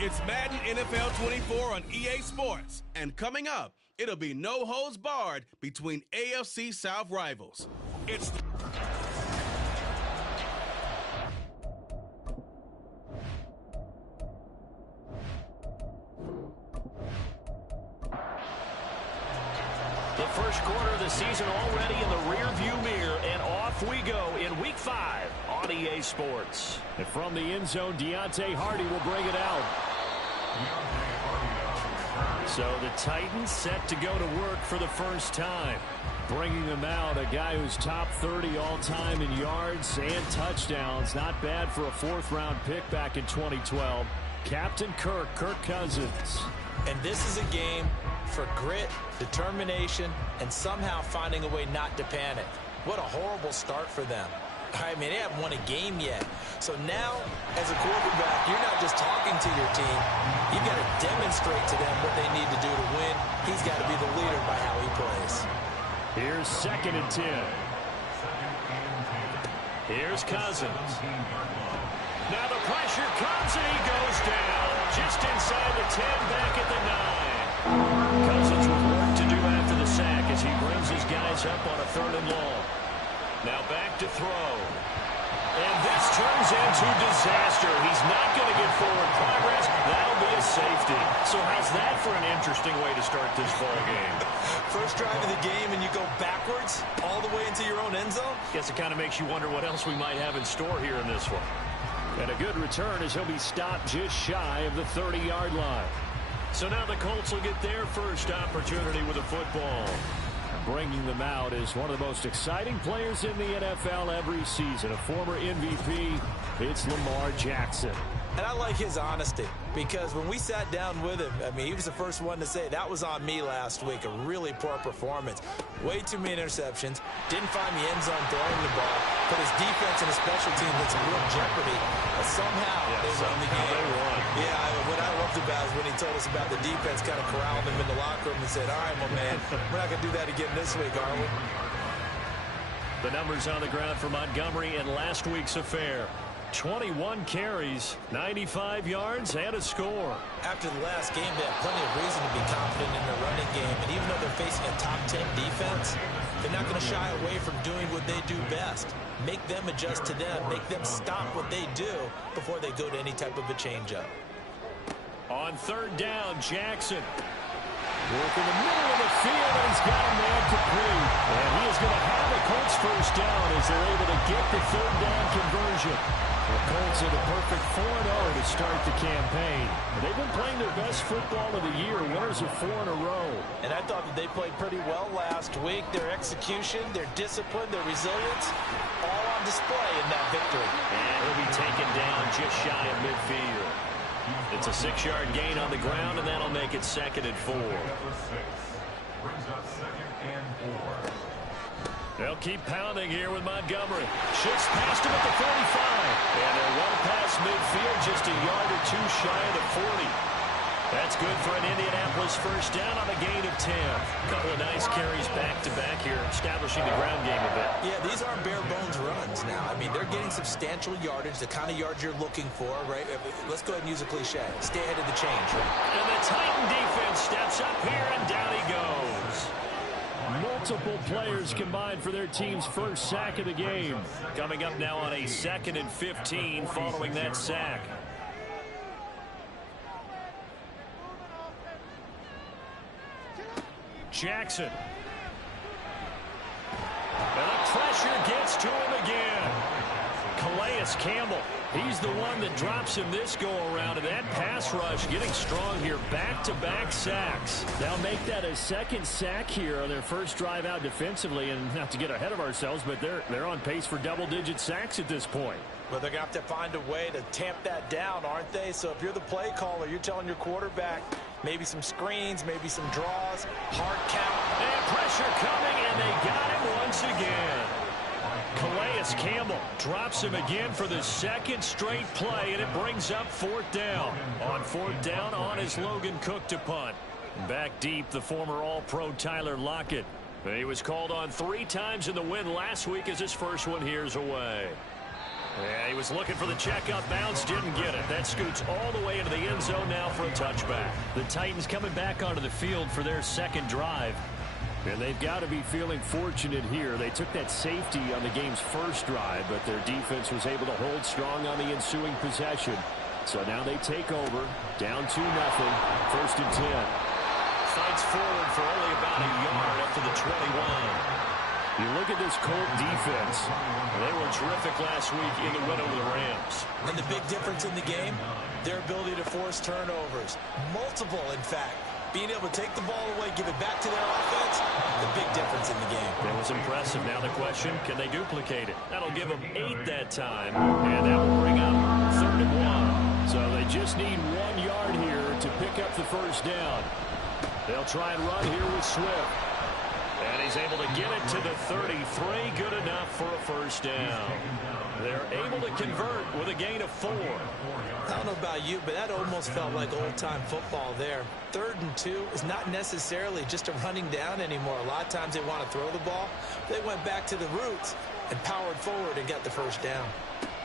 It's Madden NFL 24 on EA Sports. And coming up, it'll be no holds barred between AFC South rivals. It's the first quarter of the season already in the rearview mirror, and off we go in Week 5 on EA Sports. And from the end zone, Deontay Hardy will bring it out. So the Titans set to go to work for the first time. Bringing them out, a guy who's top 30 all-time in yards and touchdowns. Not bad for a fourth-round pick back in 2012. Captain Kirk Cousins. And this is a game for grit, determination, and somehow finding a way not to panic. What a horrible start for them. I mean, they haven't won a game yet. So now, as a quarterback, you're not just talking to your team. You've got to demonstrate to them what they need to do to win. He's got to be the leader by how he plays. Here's 2nd and 10. Here's Cousins. Now the pressure comes and he goes down. Just inside the 10, back at the 9. Cousins with work to do after the sack as he brings his guys up on a 3rd and long. Now back to throw. And this turns into disaster. He's not going to get forward progress. That'll be a safety. So how's that for an interesting way to start this ball game? First drive of the game and you go backwards all the way into your own end zone? Guess it kind of makes you wonder what else we might have in store here in this one. And a good return as he'll be stopped just shy of the 30-yard line. So now the Colts will get their first opportunity with the football. bringing them out is one of the most exciting players in the NFL every season. A former MVP, it's Lamar Jackson. And I like his honesty, because when we sat down with him, I mean, he was the first one to say, that was on me last week, a really poor performance. Way too many interceptions, didn't find the end zone throwing the ball, put his defense and his special teams in some real jeopardy, but somehow they won the game. They won. Yeah, what I loved about is when he told us about the defense, kind of corralled him in the locker room and said, all right, my man, we're not going to do that again this week, are we? The numbers on the ground for Montgomery in last week's affair. 21 carries, 95 yards, and a score. After the last game, they have plenty of reason to be confident in their running game. And even though they're facing a top 10 defense, they're not going to shy away from doing what they do best. Make them adjust to them. Make them stop what they do before they go to any type of a changeup. On third down, Jackson. Work in the middle of the field, and he's got a man complete. And he is going to have a Colts first down as they're able to get the third down conversion. The Colts are the perfect 4-0 to start the campaign. They've been playing their best football of the year, winners of 4 in a row. And I thought that they played pretty well last week. Their execution, their discipline, their resilience, all on display in that victory. And he'll be taken down just shy of midfield. It's a 6-yard gain on the ground, and that'll make it 2nd and 4. They'll keep pounding here with Montgomery. Shifts past him at the 45. And they're one past midfield, just a yard or two shy of the 40. That's good for an Indianapolis first down on a gain of 10. A couple of nice carries back-to-back here, establishing the ground game a bit. Yeah, these aren't bare-bones runs now. I mean, they're getting substantial yardage, the kind of yards you're looking for, right? Let's go ahead and use a cliche. Stay ahead of the change, right? And the Titan defense steps up here, and down he goes. Multiple players combined for their team's first sack of the game. Coming up now on a 2nd and 15 following that sack. Jackson. And the pressure gets to him again. Calais Campbell. He's the one that drops him this go-around, and that pass rush getting strong here. Back-to-back sacks. They'll make that a 2nd sack here on their first drive out defensively, and not to get ahead of ourselves, but they're on pace for double-digit sacks at this point. Well, they're going to have to find a way to tamp that down, aren't they? So if you're the play caller, you're telling your quarterback maybe some screens, maybe some draws, hard count. And pressure coming, and they got him once again. Calais Campbell drops him again for the 2nd straight play, and it brings up 4th down. On 4th down, on is Logan Cook to punt. Back deep, the former All-Pro Tyler Lockett. He was called on 3 times in the win last week as his first one here's away. Yeah, he was looking for the check-up bounce, didn't get it. That scoots all the way into the end zone now for a touchback. The Titans coming back onto the field for their 2nd drive. And they've got to be feeling fortunate here. They took that safety on the game's first drive, but their defense was able to hold strong on the ensuing possession. So now they take over, down 2-0, 1st and 10. Fights forward for only about a yard up to the 21. You look at this Colt defense. They were terrific last week in the win over the Rams. And the big difference in the game, their ability to force turnovers. Multiple, in fact. Being able to take the ball away, give it back to their offense, the big difference in the game. That was impressive. Now the question, can they duplicate it? That'll give them 8 that time, and that will bring up 3rd and 1. So they just need 1 yard here to pick up the first down. They'll try and run here with Swift. And he's able to get it to the 33. Good enough for a first down. They're able to convert with a gain of 4. I don't know about you, but that almost felt like old-time football there. 3rd and 2 is not necessarily just a running down anymore. A lot of times they want to throw the ball. They went back to the roots and powered forward and got the first down.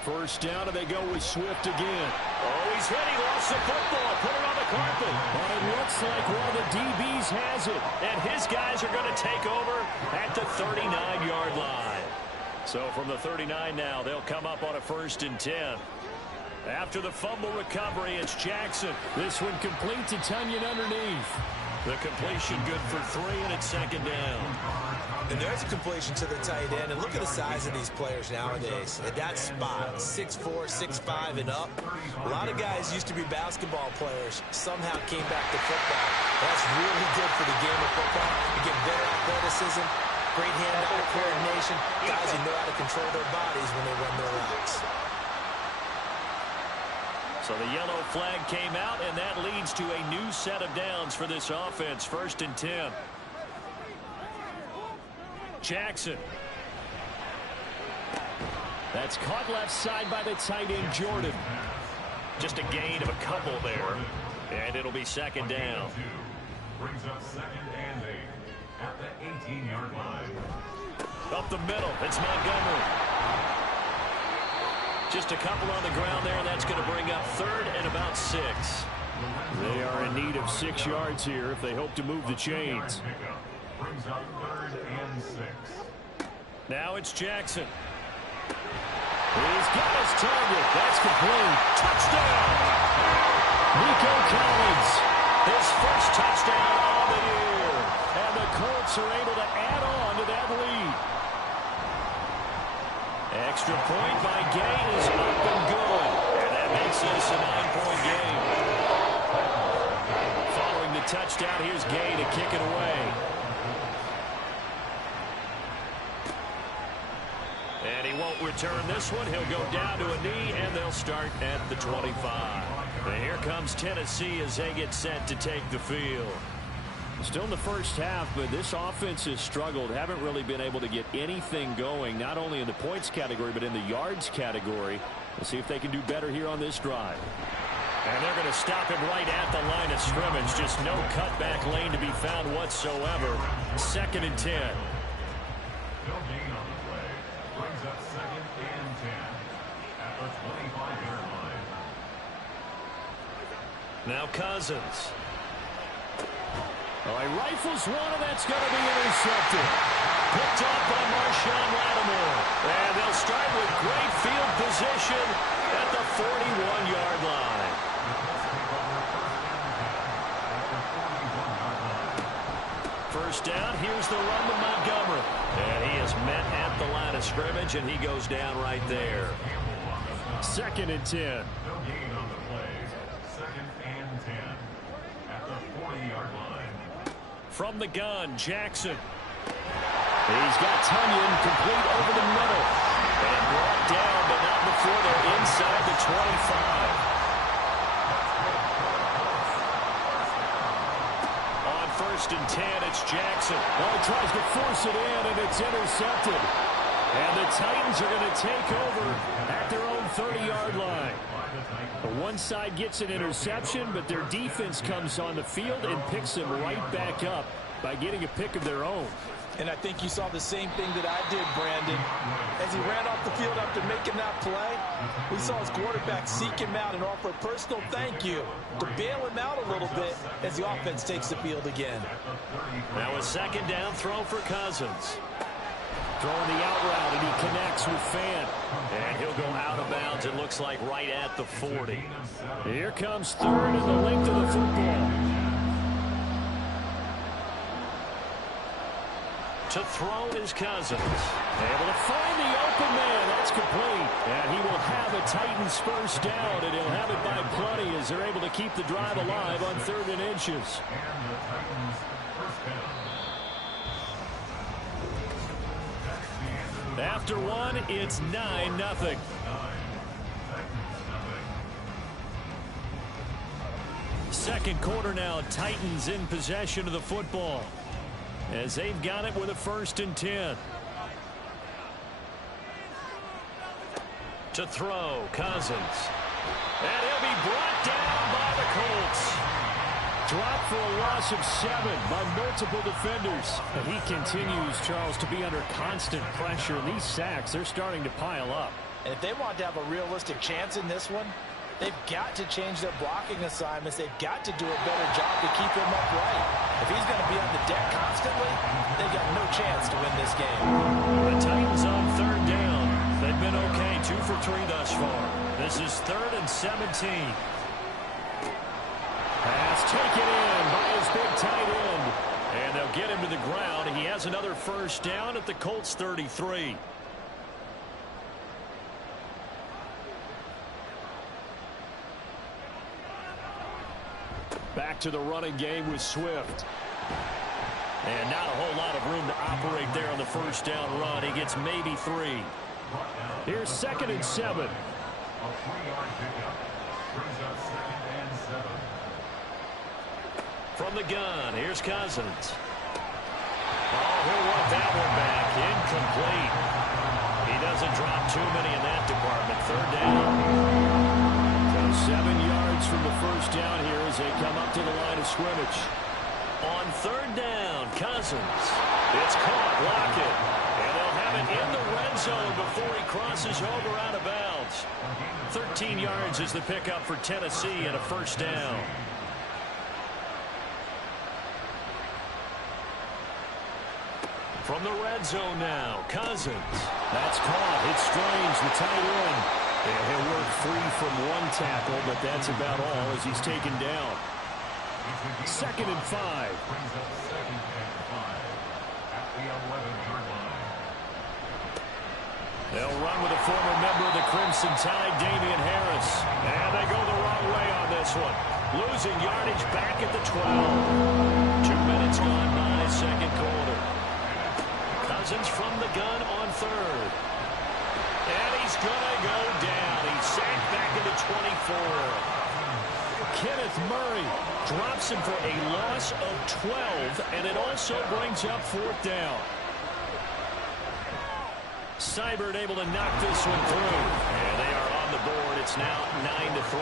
First down, and they go with Swift again. Oh, he's hit. He lost the football. Put it on the carpet. And it looks like one of the DBs has it. And his guys are going to take over at the 39-yard line. So from the 39 now, they'll come up on a 1st and 10. After the fumble recovery, it's Jackson. This one complete to Tonyan underneath. The completion good for 3, and it's second down. And there's a completion to the tight end. And look at the size of these players nowadays. At that spot, 6'4", 6'5", and up. A lot of guys used to be basketball players. Somehow came back to football. That's really good for the game of football. You get better athleticism, great hand-eye coordination. Guys who know how to control their bodies when they run their routes. So the yellow flag came out, and that leads to a new set of downs for this offense. 1st and 10. Jackson. That's caught left side by the tight end, Jordan. Just a gain of a couple there, and it'll be second down. Brings up 2nd and 8 at the 18-yard line. Up the middle, it's Montgomery. Just a couple on the ground there, and that's going to bring up 3rd and about 6. They are in need of 6 yards here if they hope to move the chains. Brings up 3rd and 6. Now it's Jackson. He's got his target. That's complete. Touchdown! Nico Collins. His first touchdown of the year. And the Colts are able to add on to that lead. Extra point by Gay is up and good. And that makes this a 9-point game. Following the touchdown, here's Gay to kick it away. And he won't return this one. He'll go down to a knee, and they'll start at the 25. And here comes Tennessee as they get set to take the field. Still in the first half, but this offense has struggled. Haven't really been able to get anything going, not only in the points category, but in the yards category. We'll see if they can do better here on this drive. And they're going to stop him right at the line of scrimmage. Just no cutback lane to be found whatsoever. 2nd and 10. No gain on the play. Brings up 2nd and 10 at the 25-yard line. Now Cousins. Oh, he rifles one, and that's going to be intercepted. Picked up by Marshawn Lattimore. And they'll start with great field position at the 41-yard line. First down, here's the run to Montgomery. And he is met at the line of scrimmage, and he goes down right there. 2nd and 10. No gain on the play. 2nd and 10 at the 40-yard line. From the gun, Jackson. He's got Tonyan complete over the middle. And brought down, but not before they're inside the 25. On 1st and 10, it's Jackson. Oh, he tries to force it in, and it's intercepted. And the Titans are going to take over at their own 30-yard line. One side gets an interception, but their defense comes on the field and picks them right back up by getting a pick of their own. And I think you saw the same thing that I did, Brandon. As he ran off the field after making that play, we saw his quarterback seek him out and offer a personal thank you to bail him out a little bit as the offense takes the field again. Now a 2nd down throw for Cousins. Throwing the out route, and he connects with Fant. And he'll go out of bounds, it looks like right at the 40. Here comes 3rd and the length of the football. To throw is Cousins. Able to find the open man. That's complete. And he will have a Titans first down, and he'll have it by plenty as they're able to keep the drive alive on 3rd and inches. And the Titans first down. After one, it's 9-0. Second quarter now, Titans in possession of the football as they've got it with a 1st and 10. To throw, Cousins. And he'll be brought down by the Colts. Dropped for a loss of 7 by multiple defenders. And he continues, Charles, to be under constant pressure. And these sacks, they're starting to pile up. And if they want to have a realistic chance in this one, they've got to change their blocking assignments. They've got to do a better job to keep him upright. If he's going to be on the deck constantly, they've got no chance to win this game. The Titans on 3rd down. They've been okay, 2 for 3 thus far. This is 3rd and 17. Pass taken in by his big tight end. And they'll get him to the ground. He has another first down at the Colts 33. Back to the running game with Swift. And not a whole lot of room to operate there on the first down run. He gets maybe 3. Here's 2nd and 7. A 3-yard pickup. Brings up 2nd and 7. From the gun, here's Cousins. Oh, he'll want that one back. Incomplete. He doesn't drop too many in that department. 3rd down. So 7 yards from the first down here as they come up to the line of scrimmage. On 3rd down, Cousins. It's caught. Lockett. And they'll have it in the red zone before he crosses over out of bounds. 13 yards is the pickup for Tennessee and a first down. From the red zone now, Cousins. That's caught. It's Strange, the tight end. And he'll work free from one tackle, but that's about all as he's taken down. 2nd and 5. Brings up 2nd and 5 at the 11-yard line. They'll run with a former member of the Crimson Tide, Damian Harris. And they go the wrong way on this one. Losing yardage back at the 12. 2 minutes gone by, second quarter. Cousins from the gun on 3rd. And he's going to go down. He's sacked back at the 24. Kenneth Murray drops him for a loss of 12, and it also brings up 4th down. Seibert able to knock this one through. And they are on the board. It's now 9-3.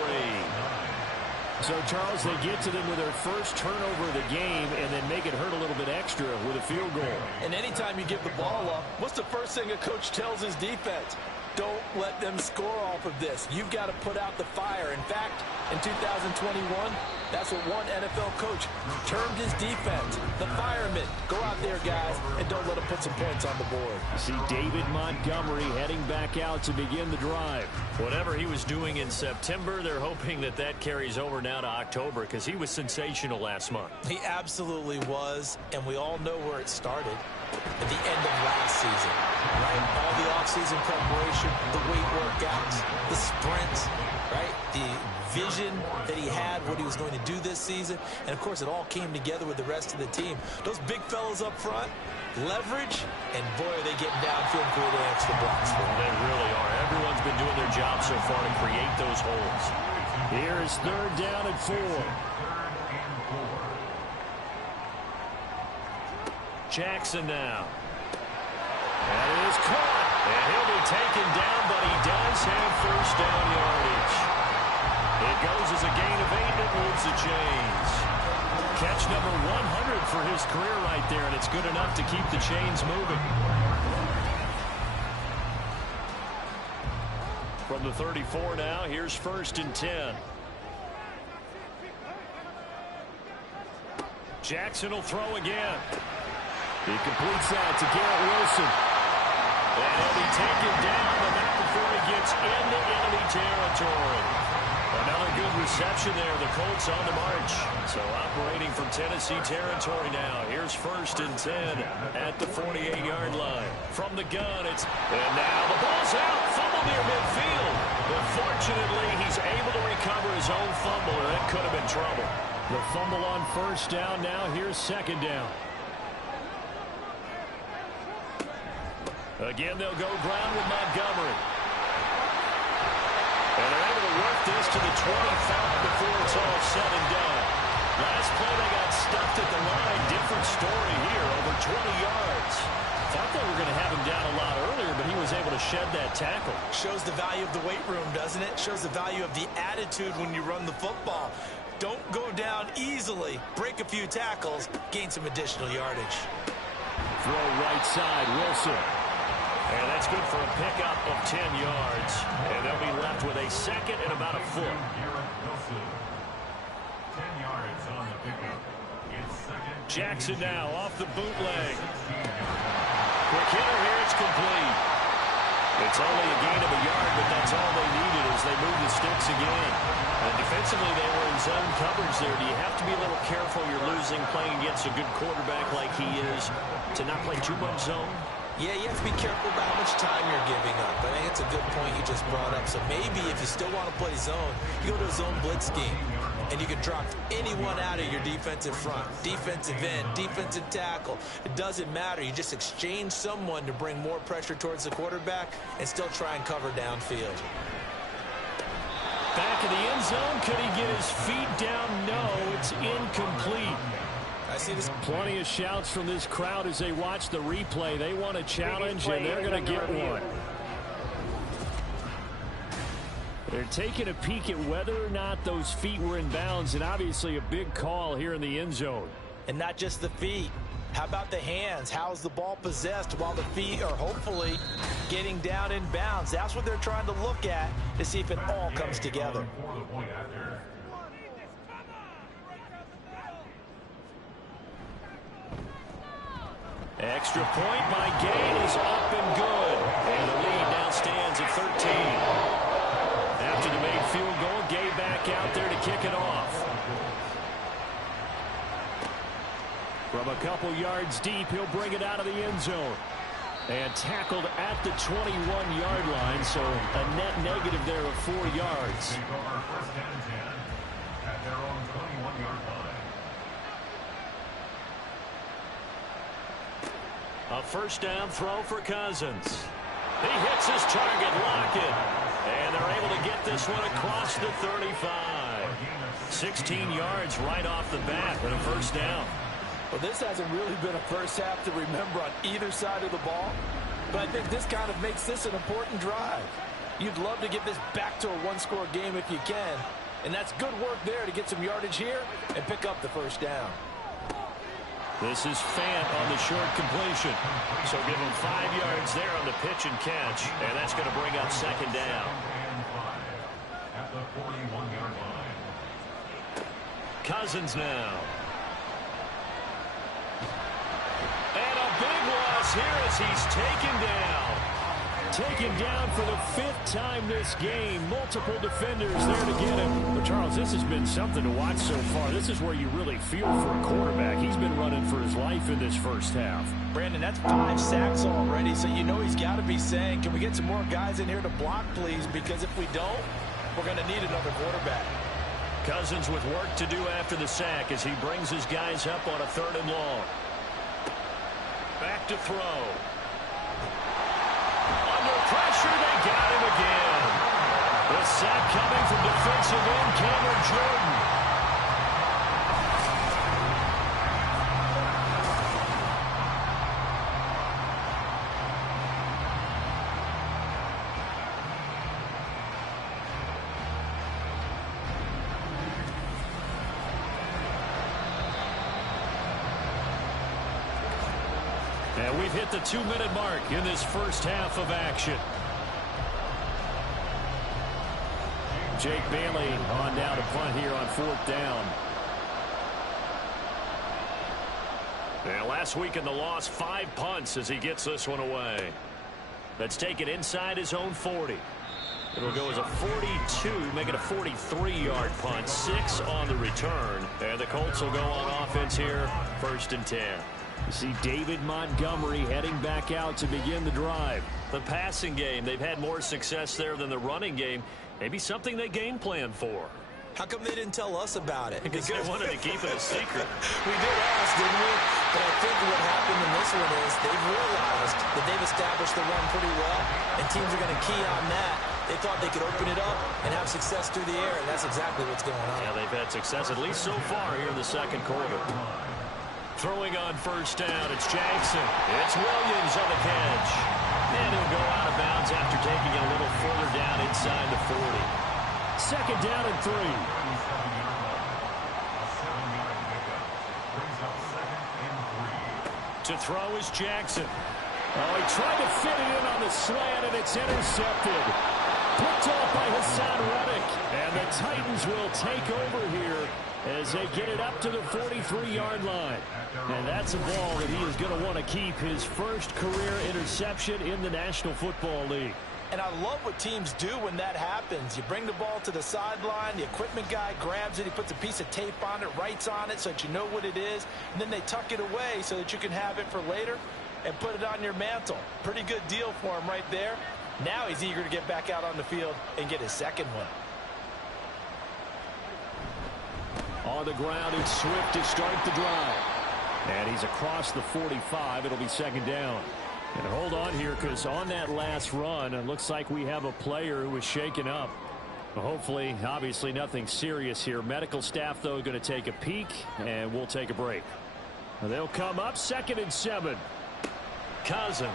So, Charles, they get to them with their first turnover of the game and then make it hurt a little bit extra with a field goal. And anytime you give the ball up, what's the first thing a coach tells his defense? Don't let them score off of this. You've got to put out the fire. In fact, in 2021, that's what one NFL coach termed his defense. The firemen. Go out there, guys, and don't let them put some points on the board. See David Montgomery heading back out to begin the drive. Whatever he was doing in September, they're hoping that that carries over now to October because he was sensational last month. He absolutely was, and we all know where it started. At the end of last season, right? All the offseason preparation, the weight workouts, the sprints, right? The vision that he had, what he was going to do this season. And, of course, it all came together with the rest of the team. Those big fellas up front, leverage, and, boy, are they getting downfield and creating extra blocks for them. They really are. Everyone's been doing their job so far to create those holes. Here is 3rd down and 4. Jackson now. That is caught. And he'll be taken down, but he does have first down yardage. It goes as a gain of 8 and moves the chains. Catch number 100 for his career right there, and it's good enough to keep the chains moving. From the 34 now, here's 1st and 10. Jackson will throw again. He completes that to Garrett Wilson. And he'll be taken down, but not before he gets into enemy territory. Another good reception there. The Colts on the march. So operating from Tennessee territory now. Here's 1st and 10 at the 48-yard line. From the gun, it's... And now the ball's out. Fumble near midfield. But fortunately, he's able to recover his own fumble, or that could have been trouble. The fumble on first down now. Here's 2nd down. Again, they'll go ground with Montgomery. And they're able to work this to the 25 before it's all said and done. Last play, they got stuffed at the line. Different story here, over 20 yards. Thought they were going to have him down a lot earlier, but he was able to shed that tackle. Shows the value of the weight room, doesn't it? Shows the value of the attitude when you run the football. Don't go down easily. Break a few tackles. Gain some additional yardage. Throw right side, Wilson. And that's good for a pickup of 10 yards. And they'll be left with a 2nd and about a foot. 10 yards on the pickup. It's 2nd. Jackson now off the bootleg. Quick hitter here, it's complete. It's only a gain of a yard, but that's all they needed as they move the sticks again. And defensively, they were in zone coverage there. Do you have to be a little careful you're losing playing against a good quarterback like he is to not play too much zone? Yeah, you have to be careful about how much time you're giving up. I think it's a good point you just brought up. So maybe if you still want to play zone, you go to a zone blitz scheme. And you can drop anyone out of your defensive front, defensive end, defensive tackle. It doesn't matter. You just exchange someone to bring more pressure towards the quarterback and still try and cover downfield. Back in the end zone. Could he get his feet down? No, it's incomplete. I see this. Plenty of shouts from this crowd as they watch the replay. They want a challenge, and they're going to get one. They're taking a peek at whether or not those feet were in bounds, and obviously a big call here in the end zone. And not just the feet. How about the hands? How's the ball possessed while the feet are hopefully getting down in bounds? That's what they're trying to look at to see if it all comes together. Extra point by Gain is up and good. And the lead now stands at 13. After the made field goal, Gay back out there to kick it off. From a couple yards deep, he'll bring it out of the end zone. And tackled at the 21-yard line, so a net negative there of 4 yards. Take over first down and 10 at their own 21-yard line. A first down throw for Cousins. He hits his target, Lockett. And they're able to get this one across the 35. 16 yards right off the bat with a first down. Well, this hasn't really been a first half to remember on either side of the ball. But I think this kind of makes this an important drive. You'd love to get this back to a one-score game if you can. And that's good work there to get some yardage here and pick up the first down. This is Fant on the short completion. So give him 5 yards there on the pitch and catch. And that's going to bring up second down. At the 41-yard line. Cousins now. And a big loss here as he's taken down. Taken down for the 5th time this game. Multiple defenders there to get him. But Charles, this has been something to watch so far. This is where you really feel for a quarterback. He's been running for his life in this first half. Brandon, that's 5 sacks already, so you know he's got to be saying, can we get some more guys in here to block, please? Because if we don't, we're going to need another quarterback. Cousins with work to do after the sack as he brings his guys up on a 3rd and long. Back to throw. Under pressure, they got him again. The sack coming from defensive end Cameron Jordan. And we've hit the 2-minute mark in this first half of action. Jake Bailey on down to punt here on 4th down. And last week in the loss, 5 punts as he gets this one away. Let's take it inside his own 40. It'll go as a 42, make it a 43-yard punt. 6 on the return. And the Colts will go on offense here, 1st and 10. You see David Montgomery heading back out to begin the drive. The passing game, they've had more success there than the running game. Maybe something they game plan for. How come they didn't tell us about it? Because they wanted to keep it a secret. We did ask, didn't we? But I think what happened in this one is they've realized that they've established the run pretty well, and teams are going to key on that. They thought they could open it up and have success through the air, and that's exactly what's going on. Yeah, they've had success, at least so far here in the second quarter. Throwing on first down, it's Jackson. It's Williams on the catch. And he'll go out of bounds after taking it a little further down inside the 40. 2nd down and 3. To throw is Jackson. Oh, he tried to fit it in on the slant, and it's intercepted. Picked off by Hassan Reddick. And the Titans will take over here as they get it up to the 43-yard line. And that's a ball that he is going to want to keep, his first career interception in the National Football League. And I love what teams do when that happens. You bring the ball to the sideline, the equipment guy grabs it, he puts a piece of tape on it, writes on it so that you know what it is, and then they tuck it away so that you can have it for later and put it on your mantle. Pretty good deal for him right there. Now he's eager to get back out on the field and get his second one. On the ground, it's Swift to start the drive. And he's across the 45. It'll be second down. And hold on here, because on that last run, it looks like we have a player who was shaken up. Hopefully, obviously nothing serious here. Medical staff, though, going to take a peek, and we'll take a break. They'll come up 2nd and 7. Cousins.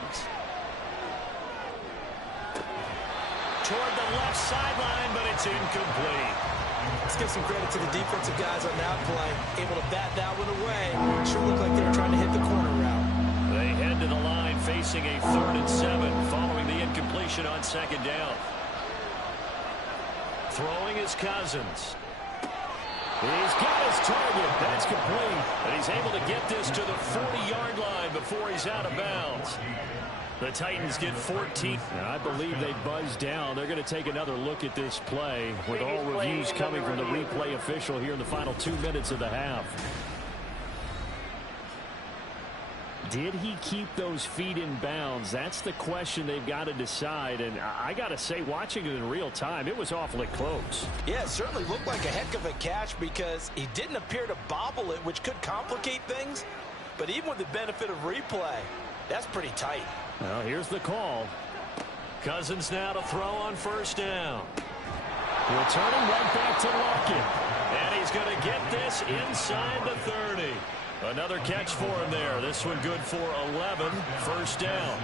Toward the left sideline, but it's incomplete. Let's give some credit to the defensive guys on that play. Able to bat that one away. Sure looked like they were trying to hit the corner route. They head to the line facing a 3rd and 7 following the incompletion on 2nd down. Throwing is Cousins. He's got his target. That's complete. And he's able to get this to the 40-yard line before he's out of bounds. The Titans get 14. I believe they buzzed down. They're going to take another look at this play with all reviews coming from the replay official here in the final 2 minutes of the half. Did he keep those feet in bounds? That's the question they've got to decide. And I got to say, watching it in real time, it was awfully close. Yeah, it certainly looked like a heck of a catch because he didn't appear to bobble it, which could complicate things. But even with the benefit of replay, that's pretty tight. Well, here's the call. Cousins now to throw on 1st down. Returning right back to Lockett. And he's going to get this inside the 30. Another catch for him there. This one good for 11. 1st down.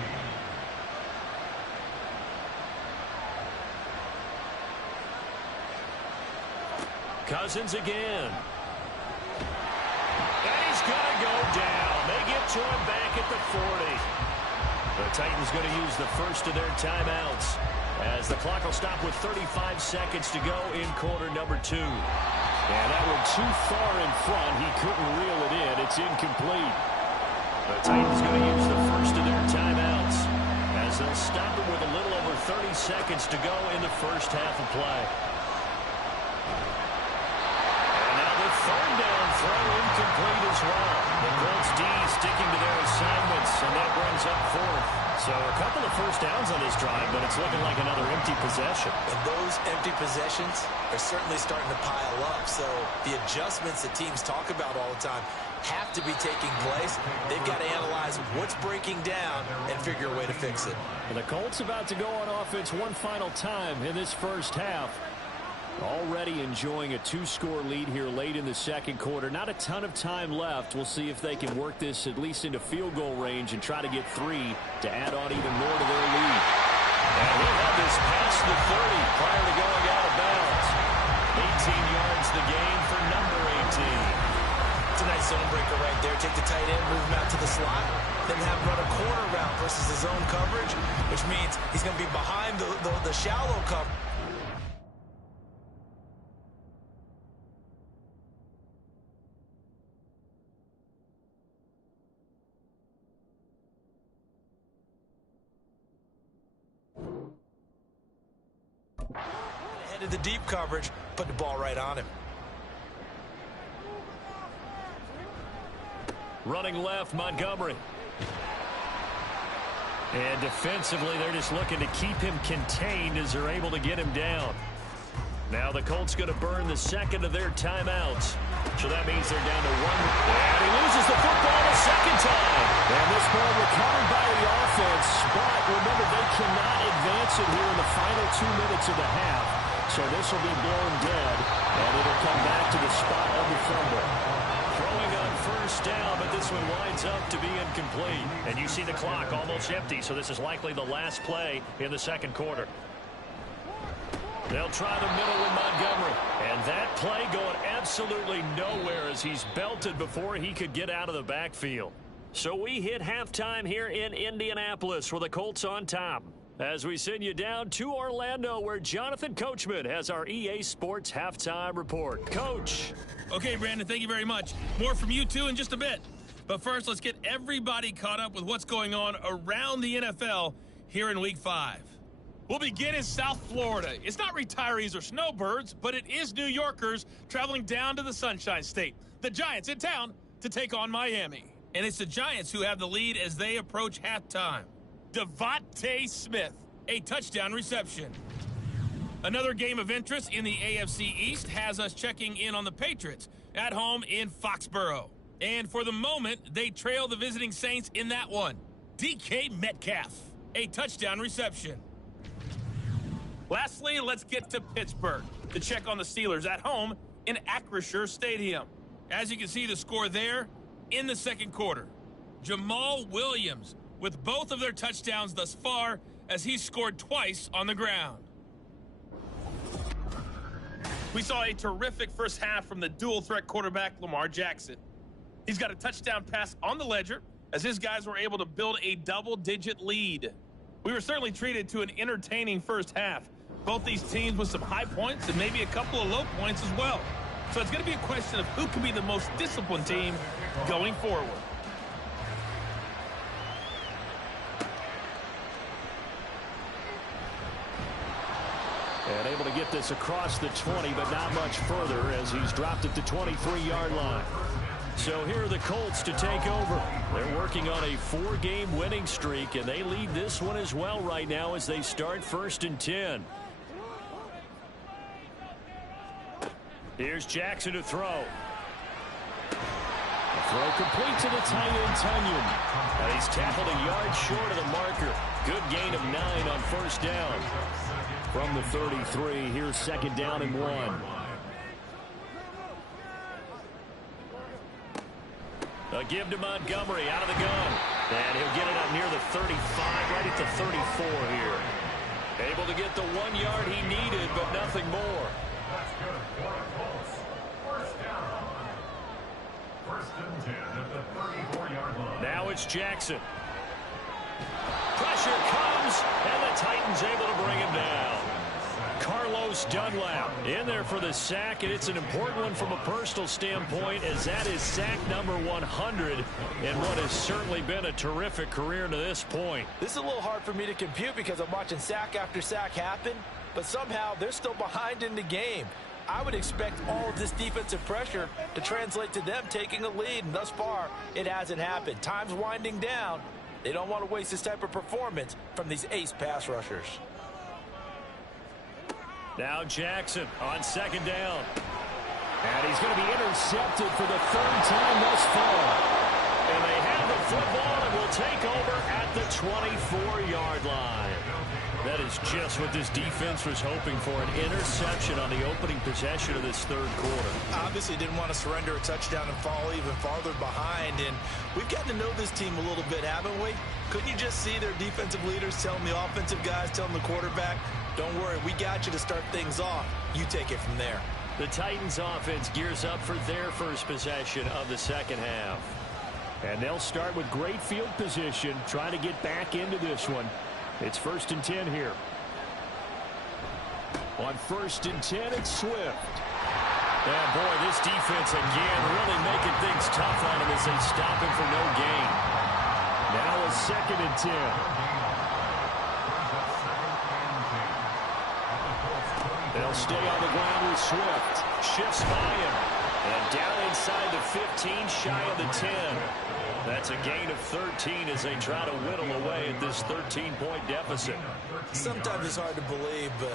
Cousins again. And he's going to go down. They get to him back at the 40. The Titans going to use the first of their timeouts as the clock will stop with 35 seconds to go in quarter number 2. And that one too far in front. He couldn't reel it in. It's incomplete. The Titans going to use the first of their timeouts as they'll stop it with a little over 30 seconds to go in the first half of play. And now the 3rd down throw incomplete as well. The Colts D sticking to their assignments, and that brings up 4th. So a couple of 1st downs on this drive, but it's looking like another empty possession. And those empty possessions are certainly starting to pile up. So the adjustments that teams talk about all the time have to be taking place. They've got to analyze what's breaking down and figure a way to fix it. And the Colts about to go on offense one final time in this first half. Already enjoying a 2-score lead here late in the 2nd quarter. Not a ton of time left. We'll see if they can work this at least into field goal range and try to get 3 to add on even more to their lead. And he had this past the 30 prior to going out of bounds. 18 yards the gain for number 18. It's a nice zone breaker right there. Take the tight end, move him out to the slot, then have him run a corner route versus the zone coverage, which means he's going to be behind the shallow cover. Headed the deep coverage, put the ball right on him. Running left, Montgomery. And defensively, they're just looking to keep him contained as they're able to get him down. Now the Colts going to burn the 2nd of their timeouts. So that means they're down to 1. And he loses the football a 2nd time. And this ball recovered by the offense. But remember, they cannot advance it here in the final 2 minutes of the half. So this will be blown dead. And it'll come back to the spot of the fumble. Throwing on 1st down, but this one winds up to be incomplete. And you see the clock almost empty, so this is likely the last play in the 2nd quarter. They'll try the middle with Montgomery. And that play going absolutely nowhere as he's belted before he could get out of the backfield. So we hit halftime here in Indianapolis with the Colts on top. As we send you down to Orlando, where Jonathan Coachman has our EA Sports halftime report. Coach. Okay, Brandon, thank you very much. More from you, too, in just a bit. But first, let's get everybody caught up with what's going on around the NFL here in Week 5. We'll begin in South Florida. It's not retirees or snowbirds, but it is New Yorkers traveling down to the Sunshine State. The Giants in town to take on Miami. And it's the Giants who have the lead as they approach halftime. Devontae Smith, a touchdown reception. Another game of interest in the AFC East has us checking in on the Patriots at home in Foxborough. And for the moment, they trail the visiting Saints in that one. DK Metcalf, a touchdown reception. Lastly, let's get to Pittsburgh to check on the Steelers at home in Acrisure Stadium. As you can see the score there in the second quarter. Jamal Williams with both of their touchdowns thus far as he scored twice on the ground. We saw a terrific first half from the dual-threat quarterback Lamar Jackson. He's got a touchdown pass on the ledger as his guys were able to build a double-digit lead. We were certainly treated to an entertaining first half. Both these teams with some high points and maybe a couple of low points as well. So it's going to be a question of who can be the most disciplined team going forward. And able to get this across the 20, but not much further as he's dropped at the 23-yard line. So here are the Colts to take over. They're working on a 4-game winning streak, and they lead this one as well right now as they start 1st and 10. Here's Jackson to throw. The throw complete to the tight end, Tunyon. And he's tackled a yard short of the marker. Good gain of 9 on first down. From the 33, here's 2nd down and 1. A give to Montgomery out of the gun. And he'll get it up near the 35, right at the 34 here. Able to get the 1 yard he needed, but nothing more. That's good for the Colts. First down. 1st and 10 at the 34-yard line. Now it's Jackson. Pressure comes, and the Titans able to bring him down. Carlos Dunlap in there for the sack, and it's an important one from a personal standpoint as that is sack number 100 in what has certainly been a terrific career to this point. This is a little hard for me to compute because I'm watching sack after sack happen, but somehow they're still behind in the game. I would expect all of this defensive pressure to translate to them taking a lead, and thus far it hasn't happened. Time's winding down. They don't want to waste this type of performance from these ace pass rushers. Now Jackson on 2nd down. And he's going to be intercepted for the 3rd time thus far. And they have the football and will take over at the 24-yard line. That is just what this defense was hoping for, an interception on the opening possession of this 3rd quarter. Obviously didn't want to surrender a touchdown and fall even farther behind, and we've gotten to know this team a little bit, haven't we? Couldn't you just see their defensive leaders telling the offensive guys, telling the quarterback, don't worry, we got you to start things off. You take it from there. The Titans offense gears up for their first possession of the second half. And they'll start with great field position, trying to get back into this one. It's 1st and 10 here. On 1st and 10, it's Swift. And boy, this defense again really making things tough on him as they stop him for no gain. Now a 2nd and 10. They'll stay on the ground with Swift. Shifts by him. And down inside the 15, shy of the 10. That's a gain of 13 as they try to whittle away at this 13-point deficit. Sometimes it's hard to believe, but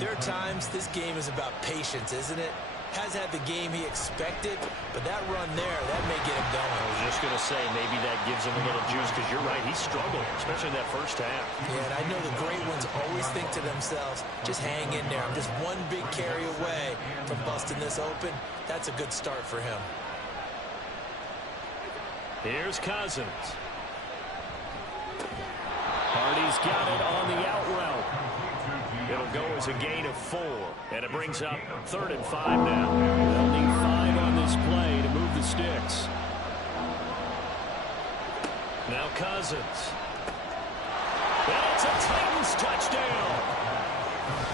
there are times this game is about patience, isn't it? Has had the game he expected, but that run there, that may get him going. I was just going to say, maybe that gives him a little juice, because you're right, he struggled, especially in that first half. Yeah, and I know the great ones always think to themselves, just hang in there. I'm just one big carry away from busting this open. That's a good start for him. Here's Cousins. Hardy's got it on the out route. It'll go as a gain of 4, and it brings up 3rd and 5 now. They'll need 5 on this play to move the sticks. Now Cousins. And it's a Titans touchdown.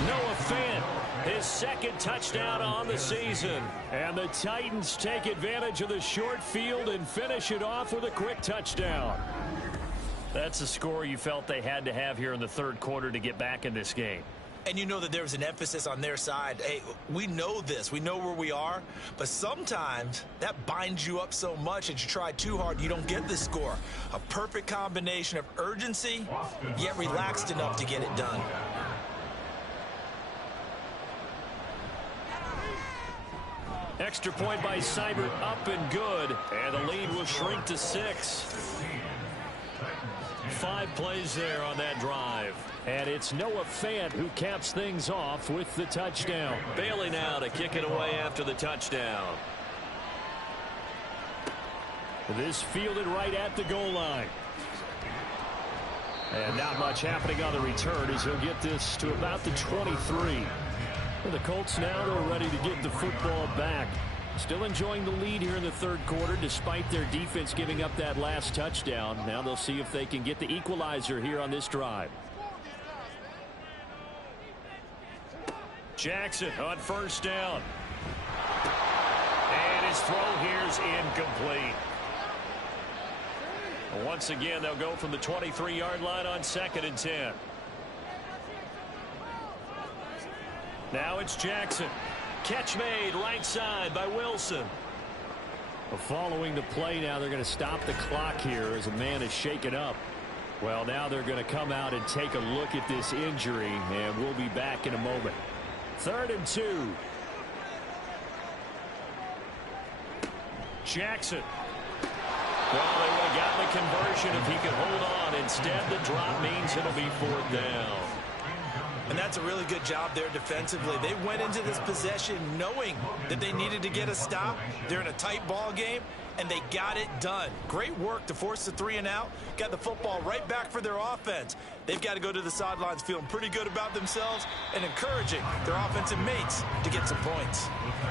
Noah Fant, his 2nd touchdown on the season. And the Titans take advantage of the short field and finish it off with a quick touchdown. That's a score you felt they had to have here in the third quarter to get back in this game. And you know that there was an emphasis on their side. Hey, we know this. We know where we are. But sometimes that binds you up so much that you try too hard, you don't get the score. A perfect combination of urgency, yet relaxed enough to get it done. Extra point by Seibert, up and good. And the lead will shrink to 6. 5 plays there on that drive. And it's Noah Fant who caps things off with the touchdown. Bailey now to kick it away after the touchdown. This fielded right at the goal line. And not much happening on the return as he'll get this to about the 23. For the Colts now, they're ready to get the football back. Still enjoying the lead here in the third quarter despite their defense giving up that last touchdown. Now they'll see if they can get the equalizer here on this drive. Jackson on first down. And his throw here's incomplete. Once again, they'll go from the 23-yard line on 2nd and 10. Now it's Jackson. Catch made right side by Wilson. Following the play now, they're going to stop the clock here as a man is shaken up. Well, now they're going to come out and take a look at this injury, and we'll be back in a moment. 3rd and 2. Jackson. Well, they would have gotten the conversion if he could hold on. Instead, the drop means it'll be 4th down. And that's a really good job there defensively. They went into this possession knowing that they needed to get a stop. They're in a tight ball game, and they got it done. Great work to force the 3 and out. Got the football right back for their offense. They've got to go to the sidelines feeling pretty good about themselves and encouraging their offensive mates to get some points.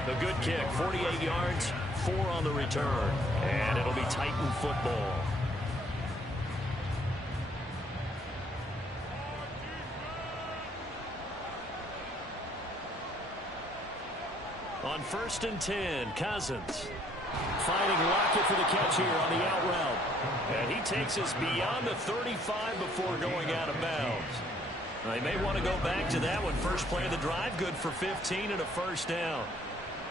A good kick, 48 yards, 4 on the return. And it'll be Titan football. On 1st and 10, Cousins. Finding Lockett for the catch here on the out route. And he takes us beyond the 35 before going out of bounds. They may want to go back to that one. First play of the drive, good for 15 and a first down.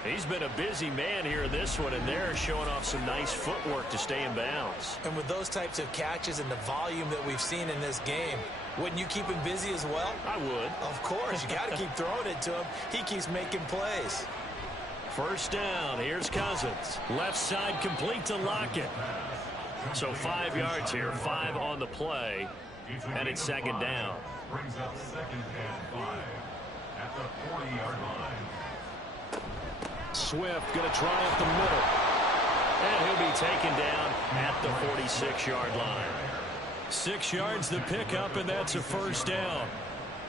He's been a busy man here in this one, and they're showing off some nice footwork to stay in bounds. And with those types of catches and the volume that we've seen in this game, wouldn't you keep him busy as well? I would. Of course. You got to keep throwing it to him. He keeps making plays. First down, here's Cousins. Left side complete to Lockett. So 5 yards here, 5 on the play, and it's 2nd down. Brings up 2nd and 5 at the 40-yard line. Swift going to try up the middle. And he'll be taken down at the 46-yard line. 6 yards the pickup, and that's a first down.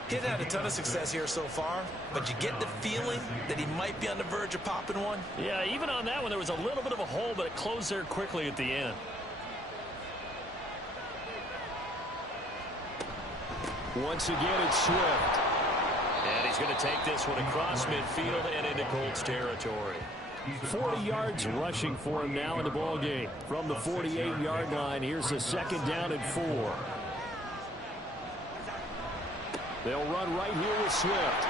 He hasn't had a ton of success here so far, but you get the feeling that he might be on the verge of popping one. Yeah, even on that one, there was a little bit of a hole, but it closed there quickly at the end. Once again, it's Swift. And he's going to take this one across midfield and into Colts territory. 40 yards rushing for him now in the ball game. From the 48-yard line, here's a 2nd down and 4. They'll run right here with Swift.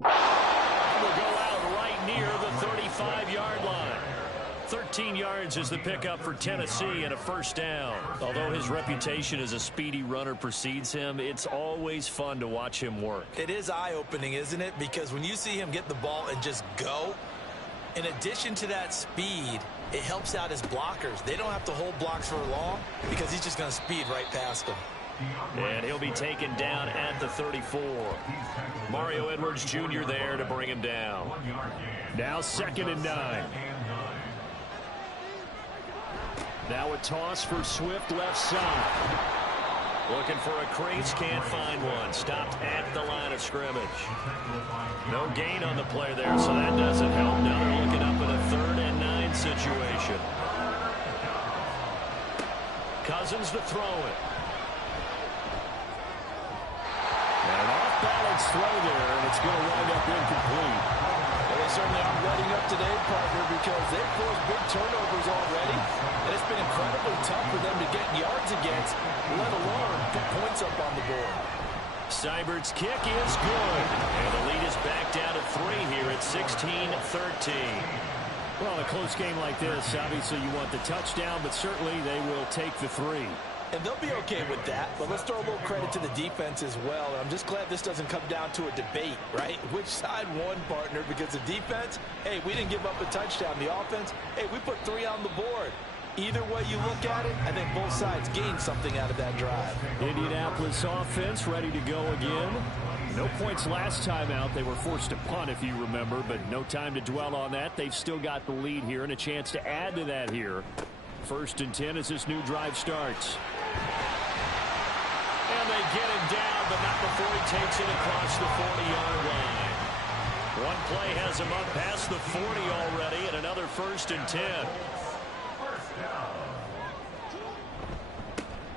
Will go out right near the 35-yard line. 13 yards is the pickup for Tennessee and a first down. Although his reputation as a speedy runner precedes him, it's always fun to watch him work. It is eye-opening, isn't it? Because when you see him get the ball and just go, in addition to that speed, it helps out his blockers. They don't have to hold blocks for long because he's just going to speed right past them. And he'll be taken down at the 34. Mario Edwards Jr. there to bring him down. Now 2nd and 9. Now a toss for Swift left side. Looking for a crease, can't find one. Stopped at the line of scrimmage. No gain on the play there, so that doesn't help. Now they're looking up at a 3rd and 9 situation. Cousins to throw it. And an off-balance throw there, and it's going to wind up incomplete. Well, they certainly aren't letting up today, partner, because they've forced big turnovers already, and it's been incredibly tough for them to get yards against, let alone put points up on the board. Seibert's kick is good, and the lead is back down to 3 here at 16-13. Well, a close game like this, obviously you want the touchdown, but certainly they will take the 3. And they'll be okay with that, but let's throw a little credit to the defense as well. And I'm just glad this doesn't come down to a debate, right? Which side won, partner? Because the defense, hey, we didn't give up a touchdown. The offense, hey, we put 3 on the board. Either way you look at it, I think both sides gained something out of that drive. Indianapolis offense ready to go again. No points last time out. They were forced to punt, if you remember, but no time to dwell on that. They've still got the lead here and a chance to add to that here. 1st and 10 as this new drive starts. And they get him down, but not before he takes it across the 40-yard line. One play has him up past the 40 already, and another 1st and 10.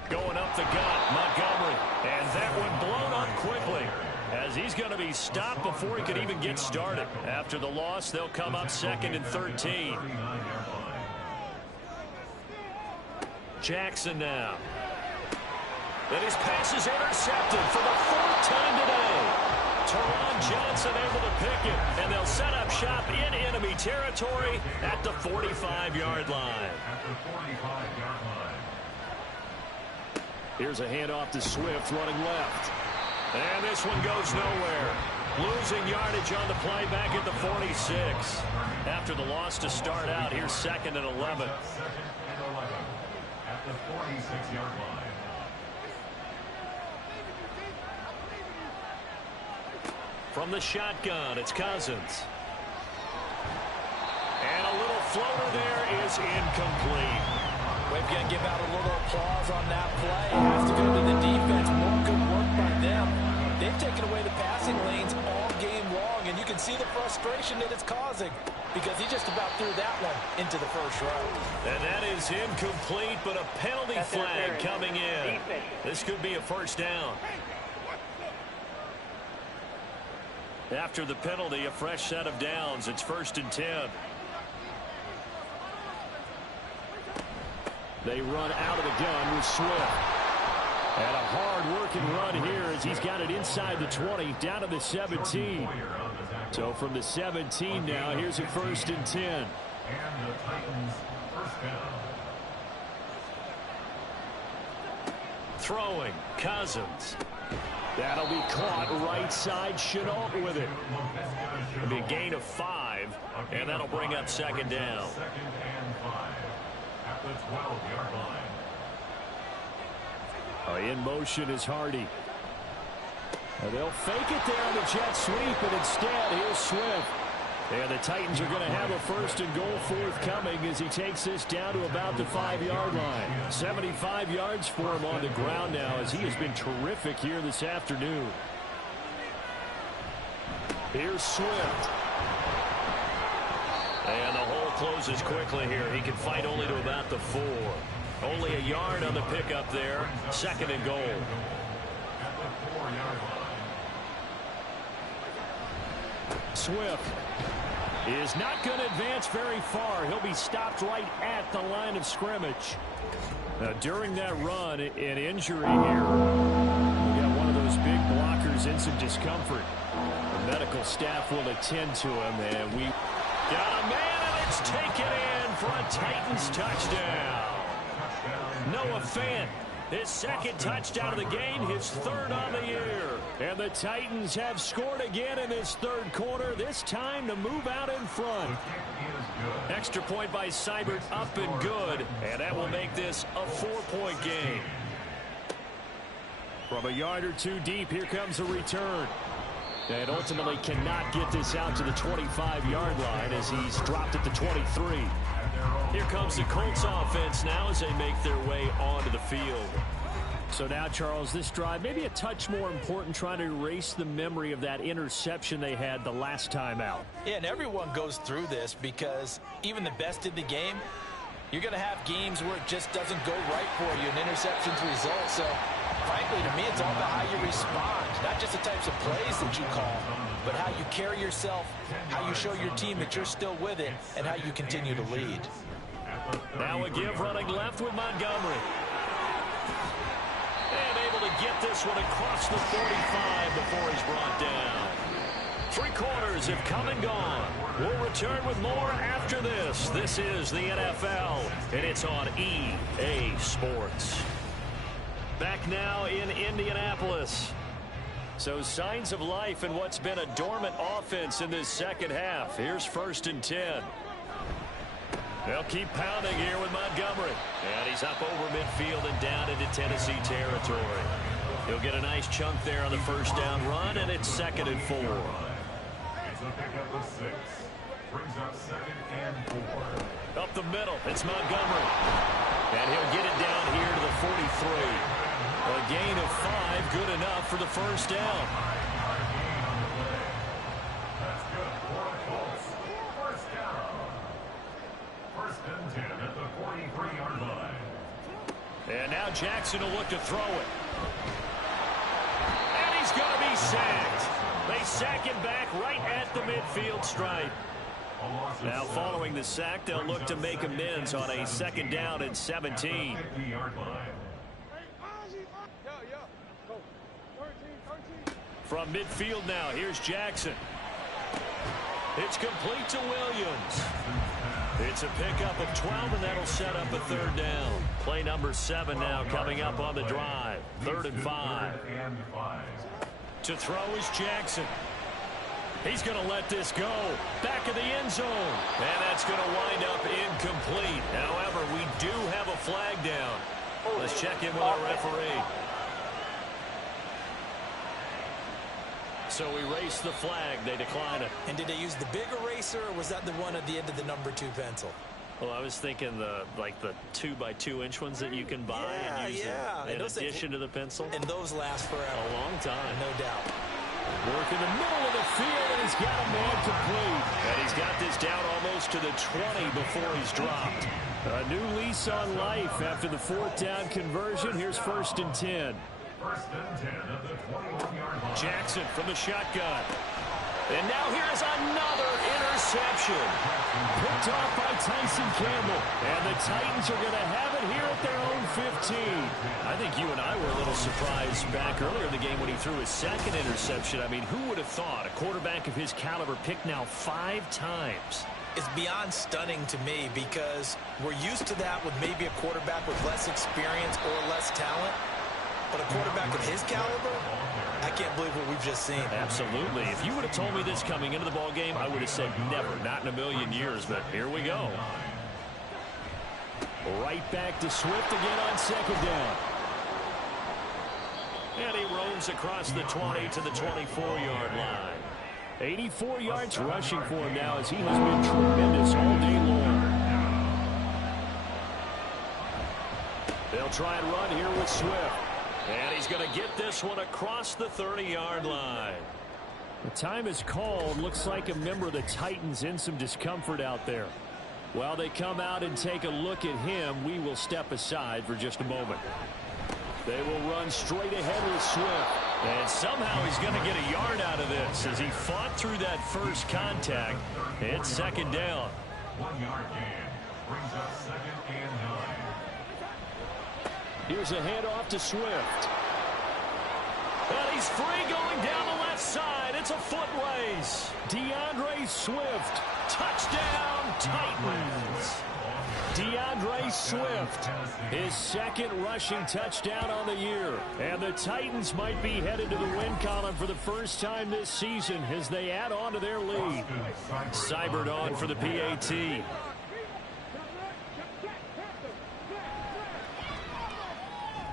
Going up the gut, Montgomery. And that one blown up quickly, as he's going to be stopped before he could even get started. After the loss, they'll come up 2nd and 13. Jackson now. And his pass is intercepted for the 4th time today. Teron Johnson able to pick it, and they'll set up shop in enemy territory at the 45-yard line. Here's a handoff to Swift running left. And this one goes nowhere. Losing yardage on the play back at the 46. After the loss to start out, here's 2nd and 11. At the 46-yard line. From the shotgun, it's Cousins. And a little floater there is incomplete. We're going to give out a little applause on that play. It has to go to the defense. More good work by them. They've taken away the passing lanes all game long, and you can see the frustration that it's causing because he just about threw that one into the first row. And that is incomplete, but a penalty flag coming in. This could be a 1st down. After the penalty, a fresh set of downs. It's 1st and 10. They run out of the gun with Swift. And a hard-working run here as he's got it inside the 20, down to the 17. So from the 17 now, here's a 1st and 10. And the Titans' 1st down. Throwing, Cousins. That'll be caught right side. Chenault with it. It'll be a gain of 5, and that'll bring up 2nd down. 2nd and 5 at the 12-yard line. In motion is Hardy. And they'll fake it there on the jet sweep, and instead, here's Swift. And the Titans are going to have a 1st and goal forthcoming as he takes this down to about the 5-yard line. 75 yards for him on the ground now as he has been terrific here this afternoon. Here's Swift. And the hole closes quickly here. He can fight only to about the 4. Only a yard on the pickup there. 2nd and goal. At the 4-yard line. Swift is not going to advance very far. He'll be stopped right at the line of scrimmage. Now, during that run, an injury here. We got one of those big blockers in some discomfort. The medical staff will attend to him, and we got a man, and it's taken in for a Titans touchdown. Noah Fant, his 2nd touchdown of the game, his 3rd on the year. And the Titans have scored again in this 3rd quarter, this time to move out in front. Extra point by Seibert, up and good, and that will make this a 4-point game. From a yard or two deep, here comes a return. And ultimately cannot get this out to the 25-yard line as he's dropped at the 23. Here comes the Colts offense now as they make their way onto the field. So now, Charles, this drive maybe a touch more important, trying to erase the memory of that interception they had the last time out. Yeah, and everyone goes through this because even the best in the game, you're going to have games where it just doesn't go right for you, and interceptions result. So, frankly, to me, it's all about how you respond, not just the types of plays that you call, but how you carry yourself, how you show your team that you're still with it, and how you continue to lead. Now a give running left with Montgomery. And able to get this one across the 45 before he's brought down. 3 quarters have come and gone. We'll return with more after this. This is the NFL, and it's on EA Sports. Back now in Indianapolis. So signs of life in what's been a dormant offense in this second half. Here's 1st and 10. They'll keep pounding here with Montgomery. And he's up over midfield and down into Tennessee territory. He'll get a nice chunk there on the first down run, and it's 2nd and 4. It's a pickup of 6. Brings up 2nd and 4. Up the middle, it's Montgomery. And he'll get it down here to the 43. A gain of 5, good enough for the first down. That's good for the Colts. First down. 1st and 10 at the 43-yard line. And now Jackson will look to throw it. And he's going to be sacked. They sack him back right at the midfield stripe. Now following the sack, they'll look to make amends on a 2nd down and 17. From midfield now, here's Jackson. It's complete to Williams. It's a pickup of 12, and that'll set up a 3rd down. Play number 7 now coming up on the drive. 3rd and 5. To throw is Jackson. He's going to let this go. Back of the end zone. And that's going to wind up incomplete. However, we do have a flag down. Let's check in with our referee. So erase the flag. They decline it. And did they use the big eraser, or was that the one at the end of the number 2 pencil? Well, I was thinking the 2x2-inch ones that you can buy and use in addition to the pencil. And those last forever. A long time. No doubt. Work in the middle of the field, and he's got a man complete. And he's got this down almost to the 20 before he's dropped. A new lease on life after the 4th down conversion. Here's 1st and 10. 1st and 10 at the 21-yard line. Jackson from the shotgun. And now here's another interception. Picked off by Tyson Campbell. And the Titans are going to have it here at their own 15. I think you and I were a little surprised back earlier in the game when he threw his 2nd interception. I mean, who would have thought a quarterback of his caliber picked now 5 times? It's beyond stunning to me because we're used to that with maybe a quarterback with less experience or less talent. But a quarterback of his caliber, I can't believe what we've just seen. Absolutely. If you would have told me this coming into the ball game, I would have said never, not in a million years. But here we go. Right back to Swift again on 2nd down. And he roams across the 20 to the 24-yard line. 84 yards rushing for him now as he has been tremendous all day long. They'll try and run here with Swift. And he's going to get this one across the 30-yard line. The time is called. Looks like a member of the Titans in some discomfort out there. While they come out and take a look at him, we will step aside for just a moment. They will run straight ahead with Swift. And somehow he's going to get a yard out of this as he fought through that first contact. It's 2nd down. 1-yard gain. Brings up 2nd and 9. Here's a handoff to Swift. And he's free going down the left side. It's a foot race. DeAndre Swift. Touchdown, Titans. DeAndre Swift, his 2nd rushing touchdown on the year. And the Titans might be headed to the win column for the first time this season as they add on to their lead. Seibert on for the PAT.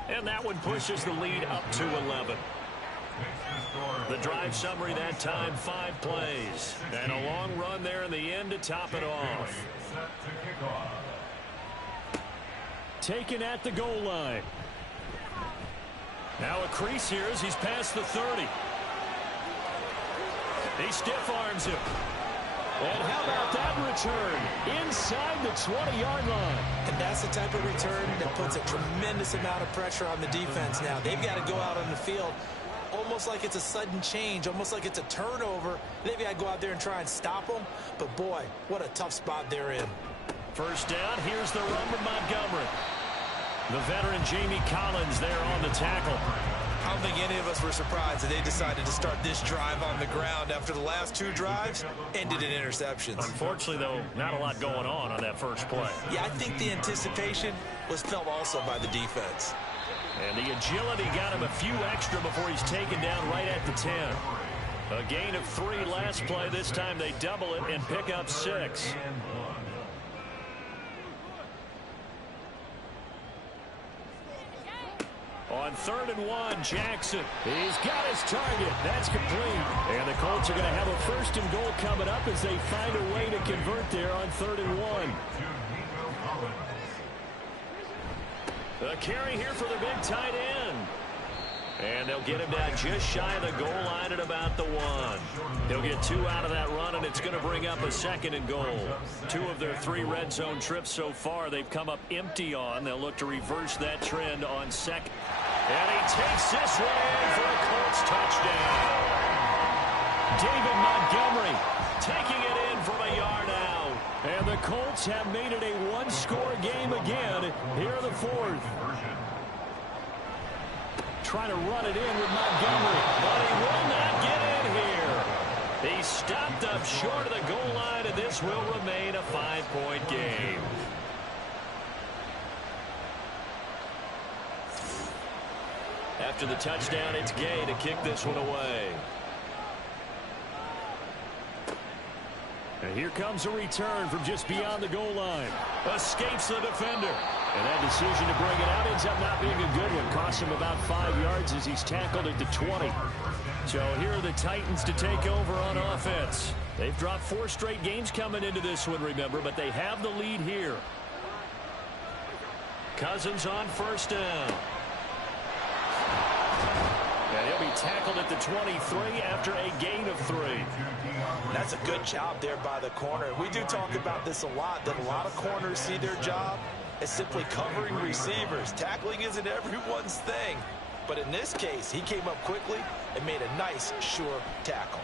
And that one pushes the lead up to 11. The drive summary that time, 5 plays. And a long run there in the end to top it off. Taken at the goal line. Now a crease here as he's past the 30. He stiff arms him. And how about that return? Inside the 20-yard line. And that's the type of return that puts a tremendous amount of pressure on the defense now. They've got to go out on the field almost like it's a sudden change, almost like it's a turnover. They've got to go out there and try and stop them. But, boy, what a tough spot they're in. First down, here's the run from Montgomery. The veteran Jamie Collins there on the tackle. I don't think any of us were surprised that they decided to start this drive on the ground after the last 2 drives ended in interceptions. Unfortunately, though, not a lot going on that first play. Yeah, I think the anticipation was felt also by the defense. And the agility got him a few extra before he's taken down right at the 10. A gain of 3 last play. This time they double it and pick up 6. On 3rd and 1, Jackson. He's got his target. That's complete. And the Colts are going to have a 1st and goal coming up as they find a way to convert there on 3rd and 1. The carry here for the big tight end. And they'll get him down just shy of the goal line at about the 1. He'll get 2 out of that run, and it's going to bring up a 2nd and goal. 2 of their 3 red zone trips so far they've come up empty on. They'll look to reverse that trend on 2nd. And he takes this one for a Colts touchdown. David Montgomery taking it in from a yard out. And the Colts have made it a 1-score game again here in the 4th. Trying to run it in with Montgomery, but he will not get in here. He stopped up short of the goal line, and this will remain a 5-point game. After the touchdown, it's Gay to kick this one away. And here comes a return from just beyond the goal line. Escapes the defender. And that decision to bring it out ends up not being a good one. Costs him about 5 yards as he's tackled at the 20. So here are the Titans to take over on offense. They've dropped 4 straight games coming into this one, remember, but they have the lead here. Cousins on 1st down. And he'll be tackled at the 23 after a gain of 3. That's a good job there by the corner. We do talk about this a lot, that a lot of corners see their job as simply covering receivers. Tackling isn't everyone's thing. But in this case, he came up quickly and made a nice, sure tackle.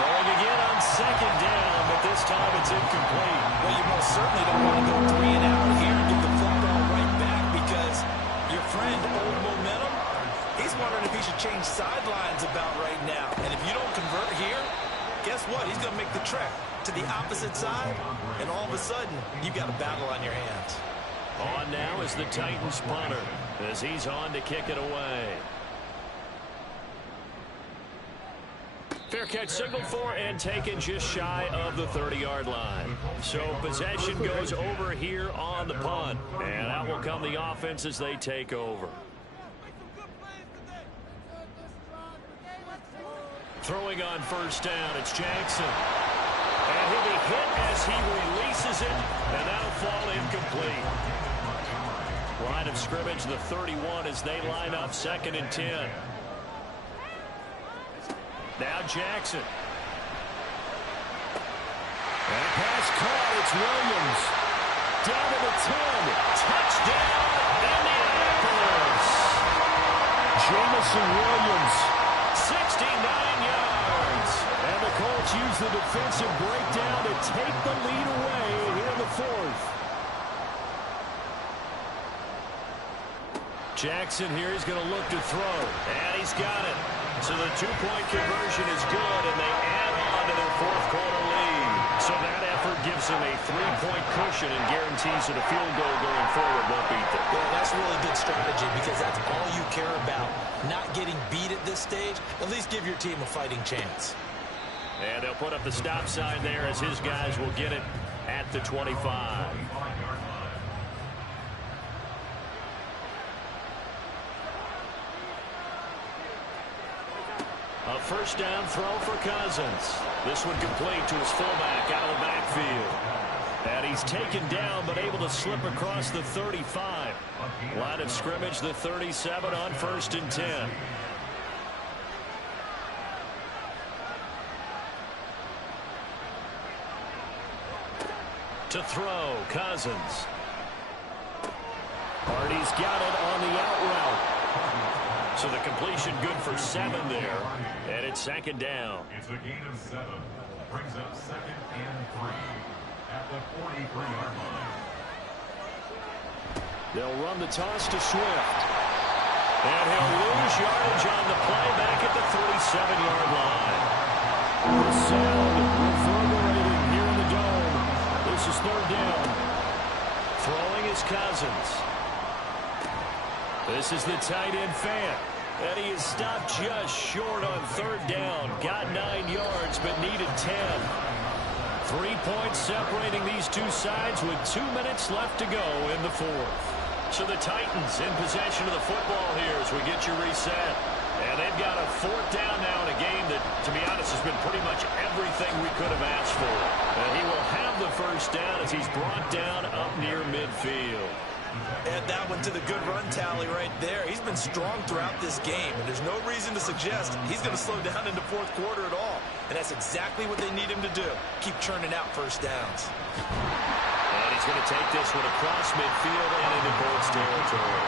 Throwing again on 2nd down, but this time it's incomplete. Well, you most certainly don't want to go 3 and out here and get the football right back because your friend, Old Momentum, he's wondering if he should change sidelines about right now. And if you don't convert here, guess what? He's going to make the trek to the opposite side, and all of a sudden, you've got a battle on your hands. On now is the Titans punter as he's on to kick it away. Fair catch signaled for and taken just shy of the 30-yard line. So possession goes over here on the punt. And out will come the offense as they take over. Throwing on 1st down, it's Jackson. And he'll be hit as he releases it, and that'll fall incomplete. Line of scrimmage, the 31, as they line up 2nd and 10. Now Jackson. And pass caught, it's Williams. Down to the 10. Touchdown, Indianapolis. Jamison Williams, 69 yards. And the Colts use the defensive breakdown to take the lead away here in the 4th. Jackson here is going to look to throw. And he's got it. So the 2-point conversion is good, and they add on to their 4th quarter lead. So that effort gives them a 3-point cushion and guarantees that a field goal going forward won't beat them. Well, that's really good strategy because that's all you care about. Not getting beat at this stage. At least give your team a fighting chance. And they'll put up the stop sign there as his guys will get it at the 25. A first down throw for Cousins. This one complete to his fullback out of the backfield. And he's taken down but able to slip across the 35. Line of scrimmage, the 37 on 1st and 10. To throw, Cousins. Hardy's got it on the out route. So the completion good for 7 there. And it's 2nd down. It's a gain of 7. Brings up 2nd and 3 at the 43-yard line. They'll run the toss to Swift. And he'll lose yardage on the play back at the 37-yard line. The sound reverberating here in the dome. This is 3rd down. Throwing is Cousins. This is the tight end Fant. And he is stopped just short on 3rd down. Got 9 yards, but needed 10. 3 points separating these two sides with 2 minutes left to go in the 4th. So the Titans in possession of the football here as we get you reset. And they've got a 4th down now in a game that, to be honest, has been pretty much everything we could have asked for. And he will have the 1st down as he's brought down up near midfield. Add that one to the good run tally right there. He's been strong throughout this game, and there's no reason to suggest he's going to slow down in the 4th quarter at all. And that's exactly what they need him to do. Keep churning out 1st downs. And he's going to take this one across midfield and into Colts territory.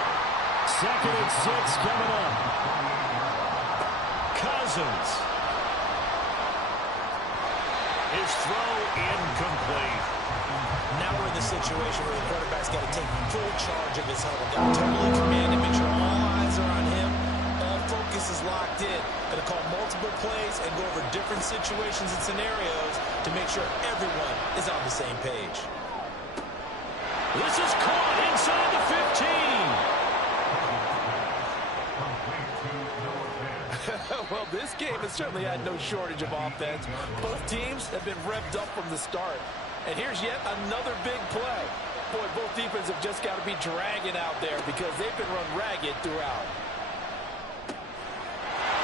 2nd and 6 coming up. Cousins. His throw incomplete. Now we're in the situation where the quarterback's got to take full charge of his huddle. Got to totally command it, make sure all eyes are on him. All focus is locked in. Going to call multiple plays and go over different situations and scenarios to make sure everyone is on the same page. This is caught inside the 15. Well, this game has certainly had no shortage of offense. Both teams have been revved up from the start. And here's yet another big play. Boy, both defenses have just got to be dragging out there because they've been run ragged throughout.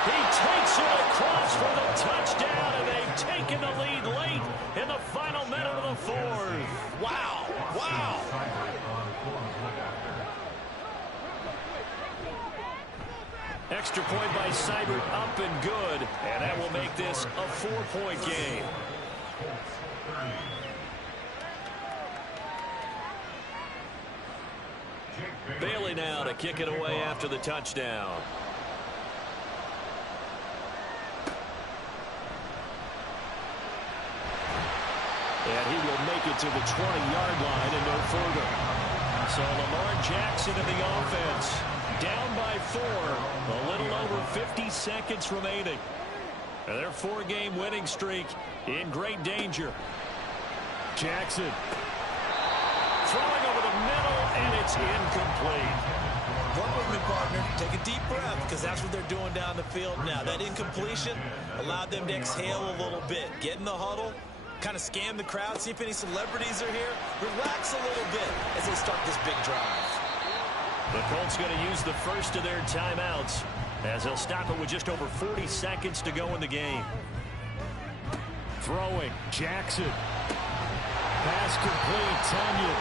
He takes it across for the touchdown, and they've taken the lead late in the final minute of the 4th. Wow. Wow. Extra point by Seibert, up and good, and that will make this a 4-point game. Bailey now to kick it away after the touchdown. And he will make it to the 20-yard line and no further. So Lamar Jackson in the offense. Down by 4. A little over 50 seconds remaining. And their 4-game winning streak in great danger. Jackson. Throwing over the middle, and it's incomplete. One with me, partner. Take a deep breath, because that's what they're doing down the field now. That incompletion allowed them to exhale a little bit. Get in the huddle, kind of scan the crowd, see if any celebrities are here. Relax a little bit as they start this big drive. The Colts going to use the first of their timeouts as they'll stop it with just over 40 seconds to go in the game. Throwing, Jackson. Pass complete, Tunyon.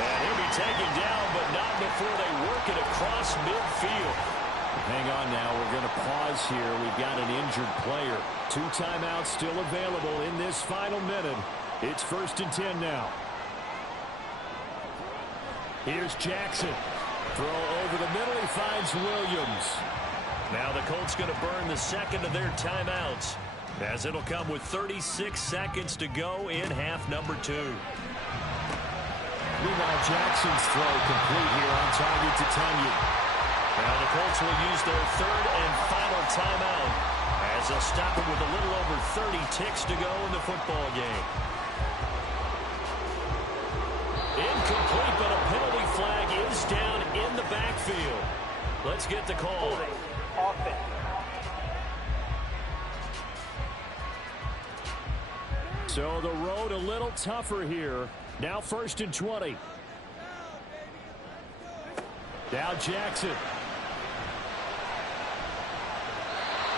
And he'll be taken down, but not before they work it across midfield. Hang on now, we're going to pause here. We've got an injured player. 2 timeouts still available in this final minute. It's 1st and 10 now. Here's Jackson. Throw over the middle, he finds Williams. Now the Colts going to burn the second of their timeouts, as it'll come with 36 seconds to go in half number 2. Meanwhile, Jackson's throw complete here on target to Tunyon. Now the Colts will use their 3rd and final timeout, as they'll stop it with a little over 30 ticks to go in the football game. Incomplete, but a penalty flag is down in the backfield. Let's get the call. So the road a little tougher here. Now 1st and 20. Now Jackson.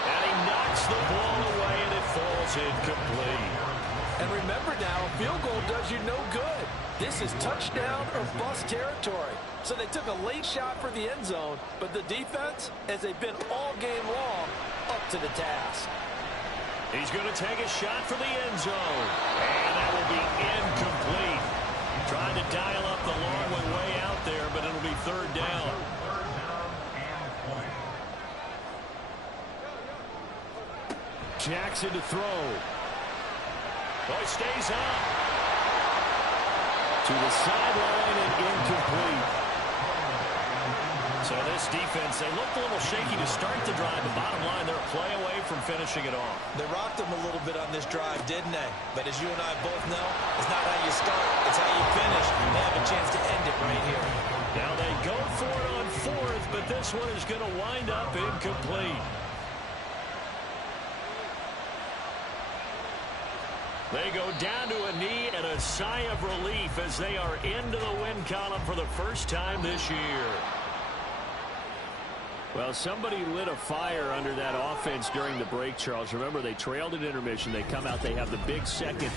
And he knocks Knocks the ball away, and it falls incomplete. And remember now, a field goal does you no good. This is touchdown or bust territory. So they took a late shot for the end zone, but the defense, as they've been all game long, up to the task. He's going to take a shot for the end zone. And that will be incomplete. Trying to dial up the long one way out there, but it'll be third down. Jackson to throw. Boy, stays up. To the sideline and incomplete. So this defense, they looked a little shaky to start the drive. The bottom line, they're a play away from finishing it off. They rocked them a little bit on this drive, didn't they? But as you and I both know, it's not how you start, it's how you finish. They have a chance to end it right here. Now they go for it on fourth, but this one is going to wind up incomplete. They go down to a knee and a sigh of relief as they are into the win column for the first time this year. Well, somebody lit a fire under that offense during the break, Charles. Remember, they trailed at intermission. They come out, they have the big second.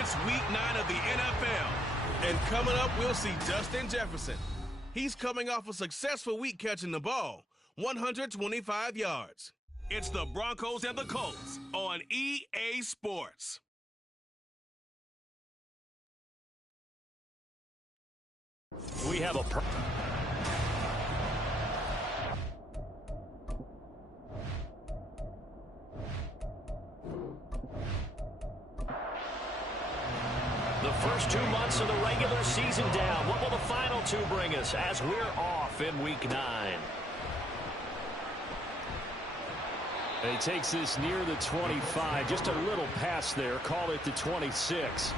It's week 9 of the NFL. And coming up, we'll see Justin Jefferson. He's coming off a successful week catching the ball, 125 yards. It's the Broncos and the Colts on EA Sports. We have a The First 2 months of the regular season down. What will the final 2 bring us as we're off in Week 9? And he takes this near the 25. Just a little pass there. Call it the 26.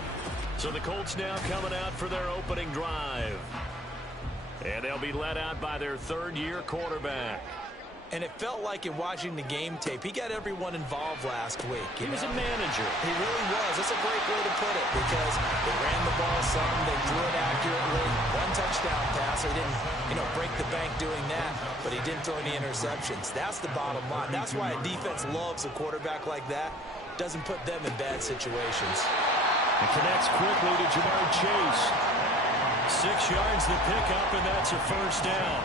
So the Colts now coming out for their opening drive. And they'll be led out by their third-year quarterback. And it felt like in watching the game tape, he got everyone involved last week. He was a manager. He really was. That's a great way to put it because they ran the ball some, they threw it accurately. 1 touchdown pass. He didn't, break the bank doing that, but he didn't throw any interceptions. That's the bottom line. That's why a defense loves a quarterback like that. Doesn't put them in bad situations. It connects quickly to Jamar Chase. 6 yards the pickup, and that's a first down.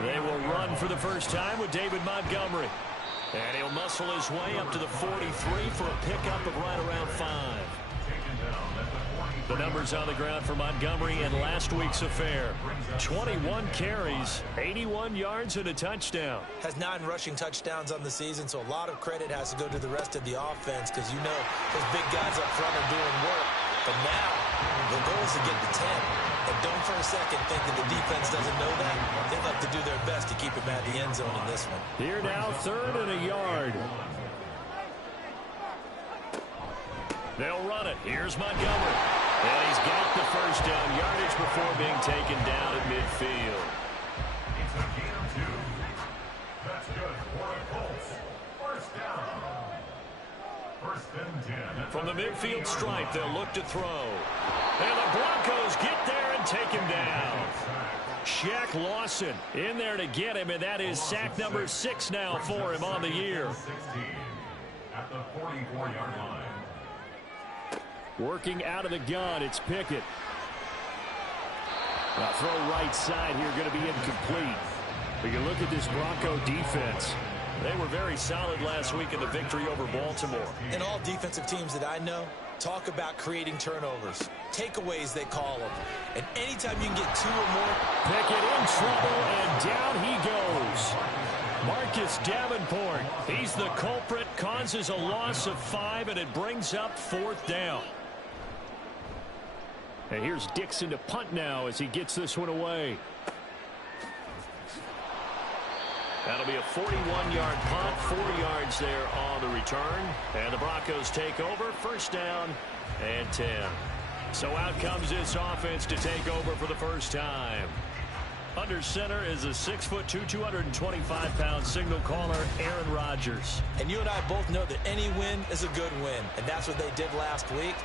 They will run for the first time with David Montgomery. And he'll muscle his way up to the 43 for a pickup of right around 5. The numbers on the ground for Montgomery in last week's affair. 21 carries, 81 yards, and a touchdown. Has 9 rushing touchdowns on the season, so a lot of credit has to go to the rest of the offense because those big guys up front are doing work. But now, the goal is to get to 10. And don't for a second think that the defense doesn't know that. They'd like to do their best to keep him at the end zone in this one. Here now, 3rd and a yard. They'll run it. Here's Montgomery. And he's got the first down yardage before being taken down at midfield. It's a gain of 2. That's good for the Colts. First down. First and 10. From the midfield stripe, they'll look to throw. And the Broncos get there and take him down. Shaq Lawson in there to get him, and that is sack number 6 now for him on the year. 16 at the 44-yard line. Working out of the gun, it's Pickett. Now throw right side here, going to be incomplete. But you look at this Bronco defense. They were very solid last week in the victory over Baltimore. And all defensive teams that I know talk about creating turnovers. Takeaways, they call them. And anytime you can get 2 or more. Pickett in trouble, and down he goes. Marcus Davenport, he's the culprit, causes a loss of 5, and it brings up 4th down. And here's Dixon to punt now as he gets this one away. That'll be a 41-yard punt, 4 yards there on the return. And the Broncos take over, first down and 10. So out comes this offense to take over for the first time. Under center is a 6'2", 225-pound signal caller, Aaron Rodgers. And you and I both know that any win is a good win, and that's what they did last week.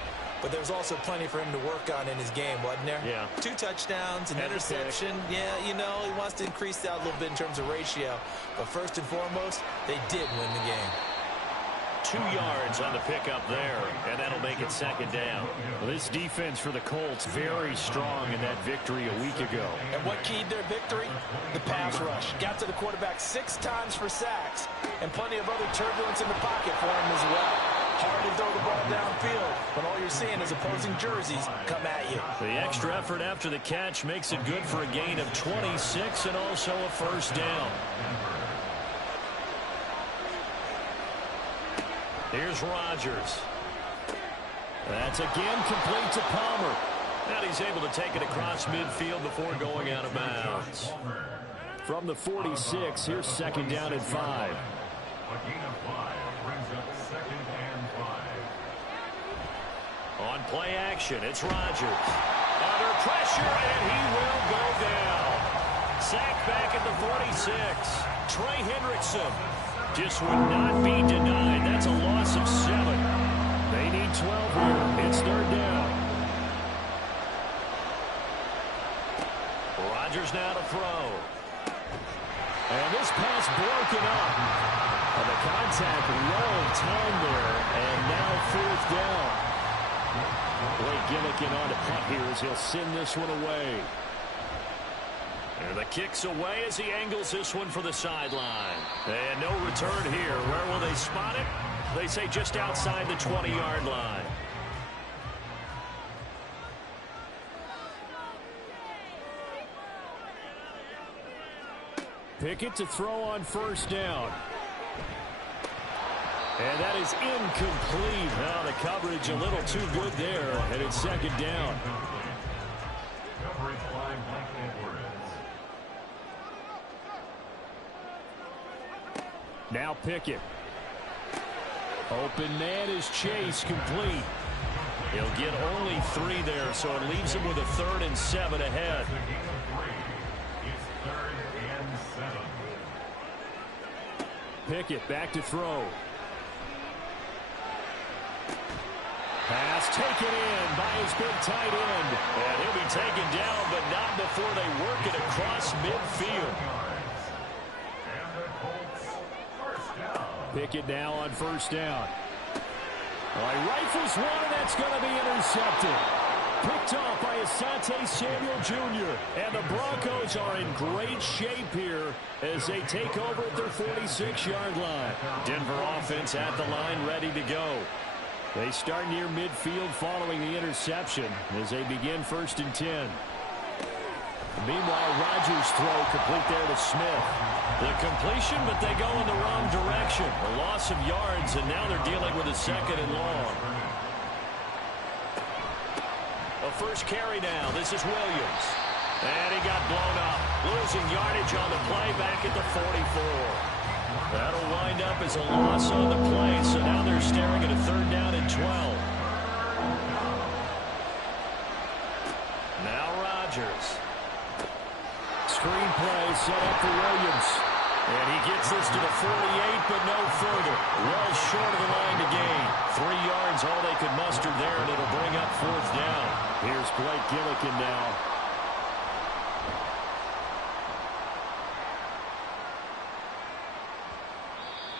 But there's also plenty for him to work on in his game, wasn't there? Yeah. 2 touchdowns, an interception. Yeah, he wants to increase that a little bit in terms of ratio. But first and foremost, they did win the game. 2 yards on the pickup there, and that'll make it second down. Well, this defense for the Colts very strong in that victory a week ago. And what keyed their victory? The pass rush. Got to the quarterback 6 times for sacks, and plenty of other turbulence in the pocket for him as well. Hard to throw the ball downfield when all you're seeing is opposing jerseys come at you. The extra effort after the catch makes it good for a gain of 26 and also a first down. Here's Rodgers. That's again complete to Palmer. And he's able to take it across midfield before going out of bounds. From the 46, here's second down and 5. A gain of 5 brings up second and 5. On play action, it's Rodgers. Under pressure, and he will go down. Sacked back at the 46. Trey Hendrickson just would not be denied. That's a loss of 7. They need 12 here. It's third down. Rodgers now to throw. And this pass broken up. And the contact long time there. And now fourth down. Blake Gillikin on to punt here as he'll send this one away. And the kick's away as he angles this one for the sideline. And no return here. Where will they spot it? They say just outside the 20-yard line. Pickett to throw on first down. And that is incomplete. Now the coverage a little too good there, and it's second down. Coverage by Mike Edwards. Now Pickett. Open man is Chase, complete. He'll get only 3 there, so it leaves him with a 3rd and 7 ahead. It's 3rd and 7. Pickett back to throw. Pass taken in by his big tight end. And he'll be taken down, but not before they work it across midfield. And the Colts, first down. Pickett now on first down. All right, rifles one, and that's going to be intercepted. Picked off by Asante Samuel Jr. And the Broncos are in great shape here as they take over at their 46-yard line. Denver offense at the line, ready to go. They start near midfield following the interception as they begin 1st and 10. Meanwhile, Rodgers' throw complete there to Smith. The completion, but they go in the wrong direction. A loss of yards, and now they're dealing with a 2nd and long. A first carry now. This is Williams. And he got blown up. Losing yardage on the play back at the 44. That'll wind up as a loss on the play, so now they're staring at a 3rd down and 12. Now Rodgers. Screen play set up for Williams. And he gets this to the 48, but no further. Well short of the line to gain. 3 yards, all they could muster there, and it'll bring up 4th down. Here's Blake Gillikin now.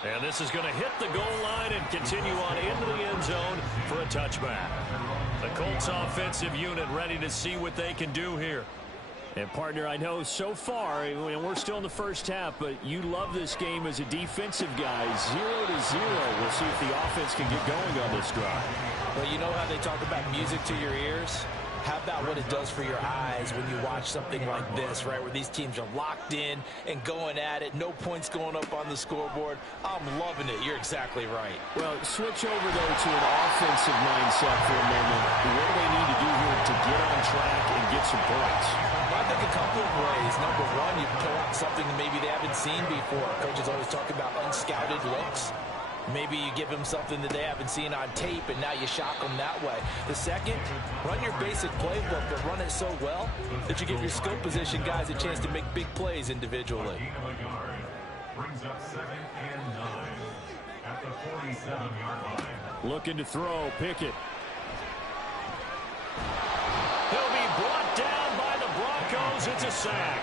And this is going to hit the goal line and continue on into the end zone for a touchback. The Colts offensive unit ready to see what they can do here. And, partner, I know so far, and we're still in the first half, but you love this game as a defensive guy. 0-0. We'll see if the offense can get going on this drive. Well, you know how they talk about music to your ears? How about what it does for your eyes when you watch something like this, right, where these teams are locked in and going at it, no points going up on the scoreboard? I'm loving it. You're exactly right. Well, switch over, though, to an offensive mindset for a moment. What do they need to do here to get on track and get some points? I think a couple of ways. Number one, you pull out something that maybe they haven't seen before. Coaches always talk about unscouted looks. Maybe you give them something that they haven't seen on tape, and now you shock them that way. The second, run your basic playbook, but run it so well that you give your skill position guys a chance to make big plays individually. Brings up 2nd and 9 at the 47-yard line. Looking to throw, Pickett. He'll be brought down by the Broncos. It's a sack.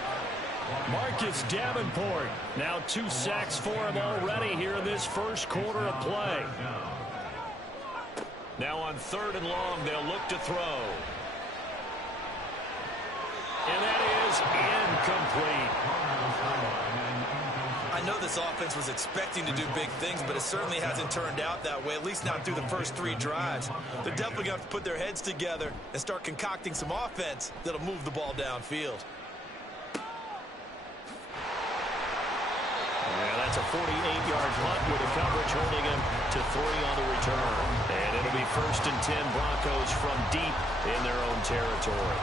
Marcus Davenport. Now 2 sacks for him already here in this first quarter of play. Now on 3rd and long, they'll look to throw. And that is incomplete. I know this offense was expecting to do big things, but it certainly hasn't turned out that way, at least not through the first 3 drives. They're definitely going to have to put their heads together and start concocting some offense that'll move the ball downfield. Yeah, that's a 48-yard punt with the coverage holding him to 3 on the return. And it'll be 1st and 10 Broncos from deep in their own territory.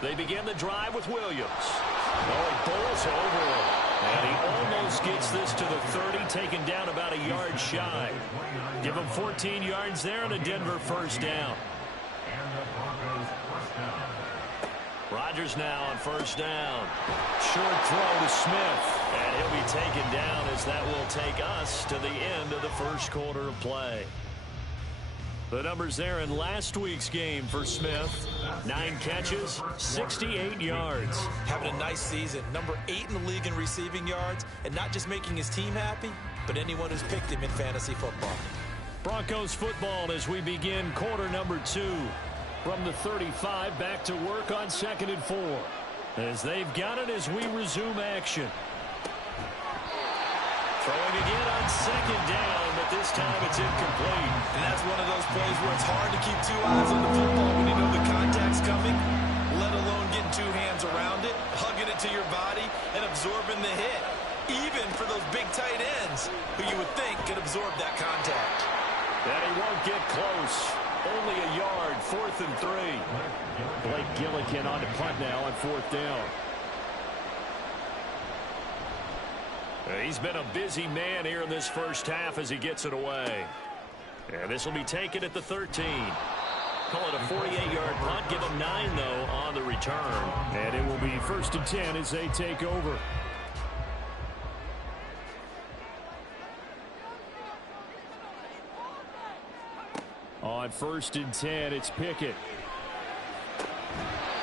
They begin the drive with Williams. Oh, it bowls over him. And he almost gets this to the 30, taken down about a yard shy. Give him 14 yards there and a Denver first down. And the Broncos first down. Rodgers now on first down. Short throw to Smith. And he'll be taken down as that will take us to the end of the first quarter of play. The numbers there in last week's game for Smith. 9 catches, 68 yards. Having a nice season. Number 8 in the league in receiving yards. And not just making his team happy, but anyone who's picked him in fantasy football. Broncos football as we begin quarter number 2. From the 35 back to work on 2nd and 4. As they've got it as we resume action. Throwing again on 2nd down, but this time it's incomplete. And that's one of those plays where it's hard to keep 2 eyes on the football when you know the contact's coming. let alone getting two hands around it, hugging it to your body, and absorbing the hit. Even for those big tight ends who you would think could absorb that contact. And he won't get close. Only a yard, 4th and 3. Blake Gillikin on the punt now on 4th down. He's been a busy man here in this first half as he gets it away. And this will be taken at the 13. Call it a 48-yard punt. Give him 9, though, on the return. And it will be 1st and 10 as they take over. On 1st and 10, it's Pickett.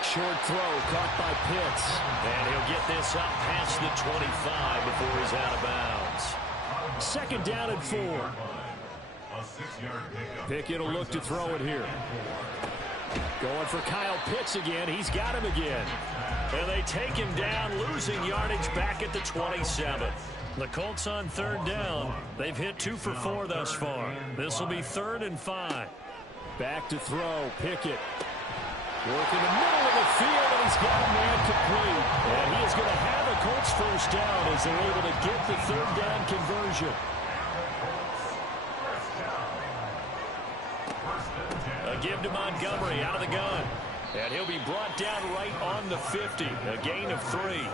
Short throw caught by Pitts. And he'll get this up past the 25 before he's out of bounds. 2nd down and 4. Pickett will look to throw it here. Going for Kyle Pitts again. He's got him again. And they take him down, losing yardage back at the 27. The Colts on 3rd down. They've hit 2 for 4 thus far. This will be 3rd and 5. Back to throw. Pickett. Working the middle of the field, and he's got a man complete. And he is going to have a Colts 1st down as they're able to get the 3rd down conversion. A give to Montgomery out of the gun. And he'll be brought down right on the 50. A gain of 3.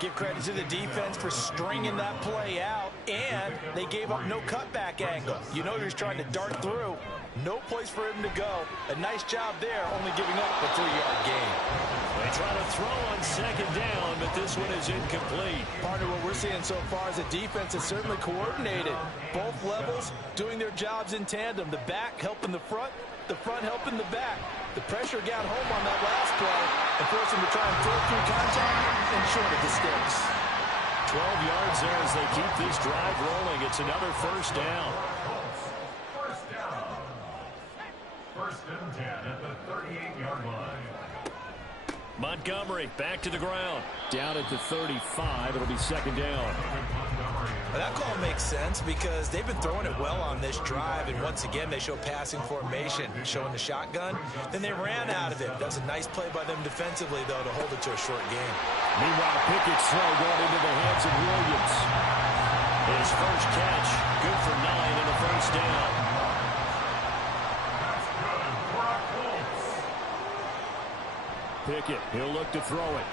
Give credit to the defense for stringing that play out, and they gave up no cutback angle. You know he was trying to dart through. No place for him to go. A nice job there, only giving up a 3-yard gain. They try to throw on 2nd down, but this one is incomplete. Partner, what we're seeing so far is a defense that's certainly coordinated. Both levels doing their jobs in tandem. The back helping the front helping the back. The pressure got home on that last play and forced him to try and throw through contact and short of the sticks. 12 yards there as they keep this drive rolling. It's another 1st down. 1st and 10 at the 38-yard line. Montgomery back to the ground. Down at the 35. It'll be 2nd down. That call makes sense because they've been throwing it well on this drive, and once again they show passing formation, showing the shotgun. Then they ran out of it. That was a nice play by them defensively, though, to hold it to a short game. Meanwhile, Pickett's throw going into the hands of Williams. His first catch, good for 9 and a 1st down. Pickett, he'll look to throw it.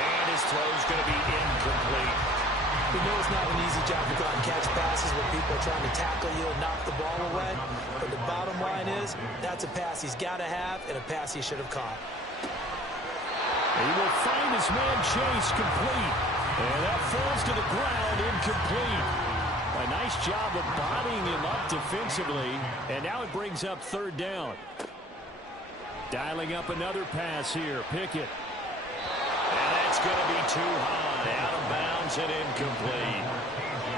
And his throw's going to be incomplete. We know it's not an easy job to go out and catch passes when people are trying to tackle you and knock the ball away. But the bottom line is, that's a pass he's got to have and a pass he should have caught. He will find his man Chase complete. And that falls to the ground incomplete. A nice job of bodying him up defensively. And now it brings up 3rd down. Dialing up another pass here. Pickett. And that's going to be too high. Out of bounds and incomplete.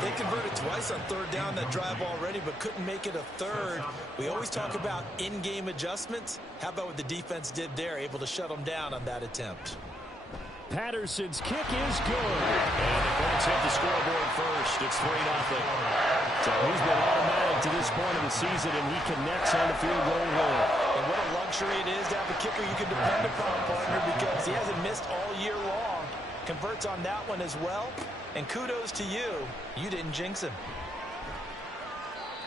They converted twice on 3rd down that drive already, but couldn't make it a 3rd. We always talk about in-game adjustments. How about what the defense did there, able to shut them down on that attempt? Patterson's kick is good. And the Colts hit the scoreboard first. It's 3-0. So he's been automatic to this point of the season, and he connects on the field goal line. And what a luxury it is to have a kicker you can depend upon, partner, because he hasn't missed all year long. Converts on that one as well. And kudos to you. You didn't jinx him.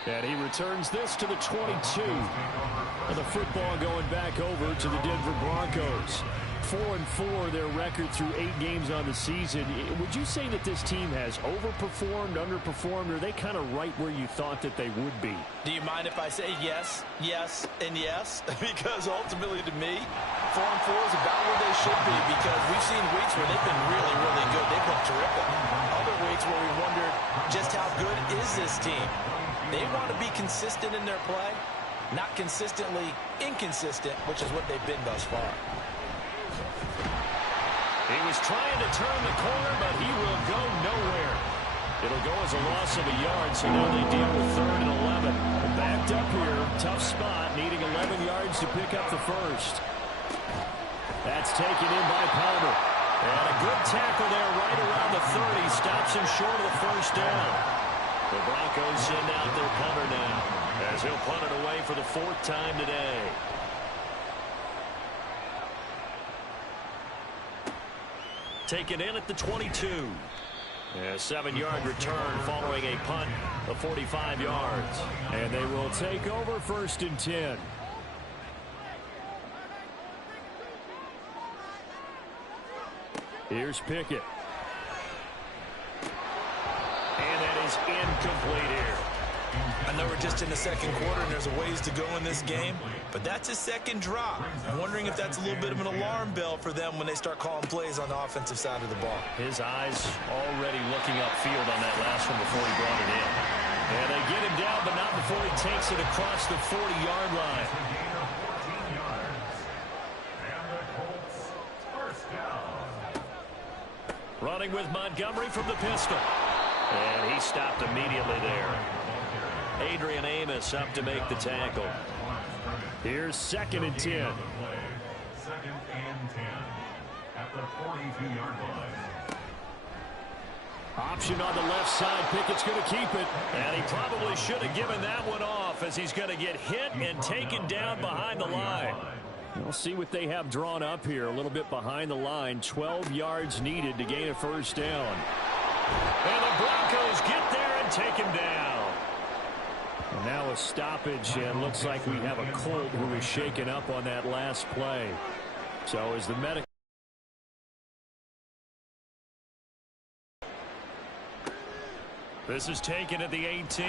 And he returns this to the 22. And the football going back over to the Denver Broncos. 4-4 their record through 8 games on the season. Would you say that this team has overperformed, underperformed, or are they kind of right where you thought that they would be? Do you mind if I say yes, yes, and yes? Because ultimately to me, 4-4 is about where they should be, because we've seen weeks where they've been really, really good. They've looked terrific. Other weeks where we wondered just how good is this team. They want to be consistent in their play, not consistently inconsistent, which is what they've been thus far. He was trying to turn the corner, but he will go nowhere. It'll go as a loss of a yard, so now they deal with 3rd and 11. Backed up here, tough spot, needing 11 yards to pick up the first. That's taken in by Palmer. And a good tackle there right around the 30. Stops him short of the 1st down. The Broncos send out their punter now, as he'll punt it away for the 4th time today. taken in at the 22. A 7-yard return following a punt of 45 yards. And they will take over 1st and 10. Here's Pickett. And that is incomplete here. I know we're just in the second quarter and there's a ways to go in this game, but that's his second drop. I'm wondering if that's a little bit of an alarm bell for them when they start calling plays on the offensive side of the ball. His eyes already looking upfield on that last one before he brought it in. And they get him down, but not before he takes it across the 40-yard line. Running with Montgomery from the pistol. And he stopped immediately there. Adrian Amos up to make the tackle. Here's 2nd and 10. 2nd and 10 at the 42-yard line. Option on the left side. Pickett's going to keep it. And he probably should have given that one off as he's going to get hit and taken down behind the line. We'll see what they have drawn up here. A little bit behind the line. 12 yards needed to gain a 1st down. And the Broncos get there and take him down. And now a stoppage, and looks like we have a Colt who was shaken up on that last play. So as the medical... This is taken at the 18.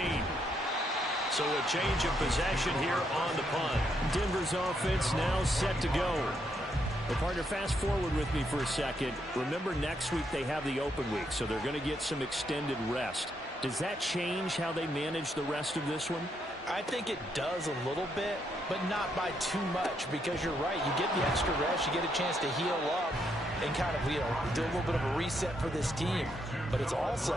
So a change of possession here on the punt. Denver's offense now set to go. Well, partner, fast forward with me for a second. Remember, next week they have the open week, so they're going to get some extended rest. Does that change how they manage the rest of this one? I think it does a little bit, but not by too much, because you're right. You get the extra rest, you get a chance to heal up and kind of, do a little bit of a reset for this team. But it's also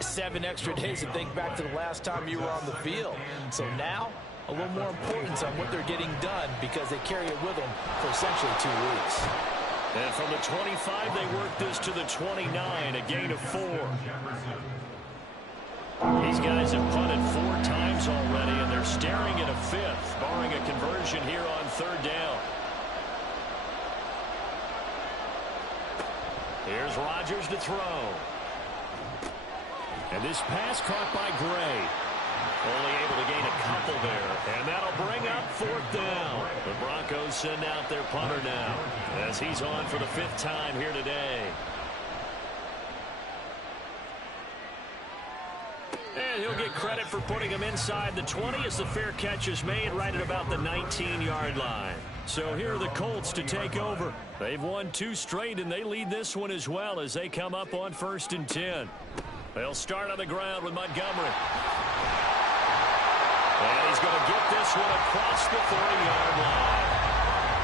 7 extra days to think back to the last time you were on the field. So now, a little more importance on what they're getting done because they carry it with them for essentially 2 weeks. And from the 25, they work this to the 29, a gain of 4. These guys have punted 4 times already, and they're staring at a 5th, barring a conversion here on 3rd down. Here's Rodgers to throw. And this pass caught by Gray. Only able to gain a couple there, and that'll bring up 4th down. The Broncos send out their punter now as he's on for the 5th time here today. And he'll get credit for putting him inside the 20 as the fair catch is made right at about the 19-yard line. So here are the Colts to take over. They've won 2 straight, and they lead this one as well as they come up on 1st and 10. They'll start on the ground with Montgomery. And he's going to get this one across the 40-yard line.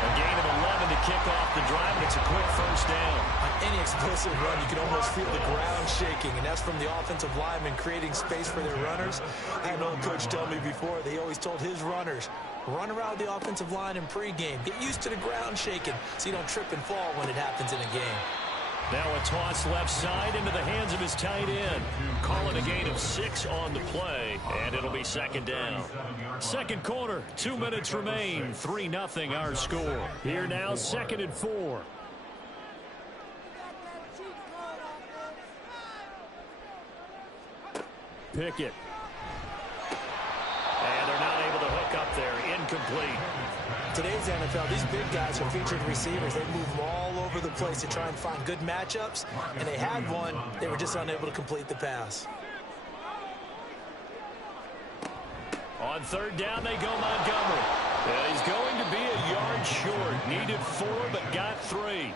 A gain of 11 to kick off the drive, and it's a quick 1st down. On any explosive run, you can almost feel the ground shaking, and that's from the offensive linemen creating space for their runners. I had an old coach tell me before, they always told his runners, run around the offensive line in pregame. Get used to the ground shaking so you don't trip and fall when it happens in a game. Now a toss left side into the hands of his tight end. Calling a gain of 6 on the play, and it'll be 2nd down. Second quarter, 2 minutes remain. 3-0 our score. Here now, 2nd and 4. Pickett. And they're not able to hook up there. Incomplete. Today's NFL, these big guys are featured receivers. They move them all over the place to try and find good matchups, and they had one. They were just unable to complete the pass. On 3rd down, they go Montgomery. Yeah, he's going to be a yard short. Needed 4, but got 3.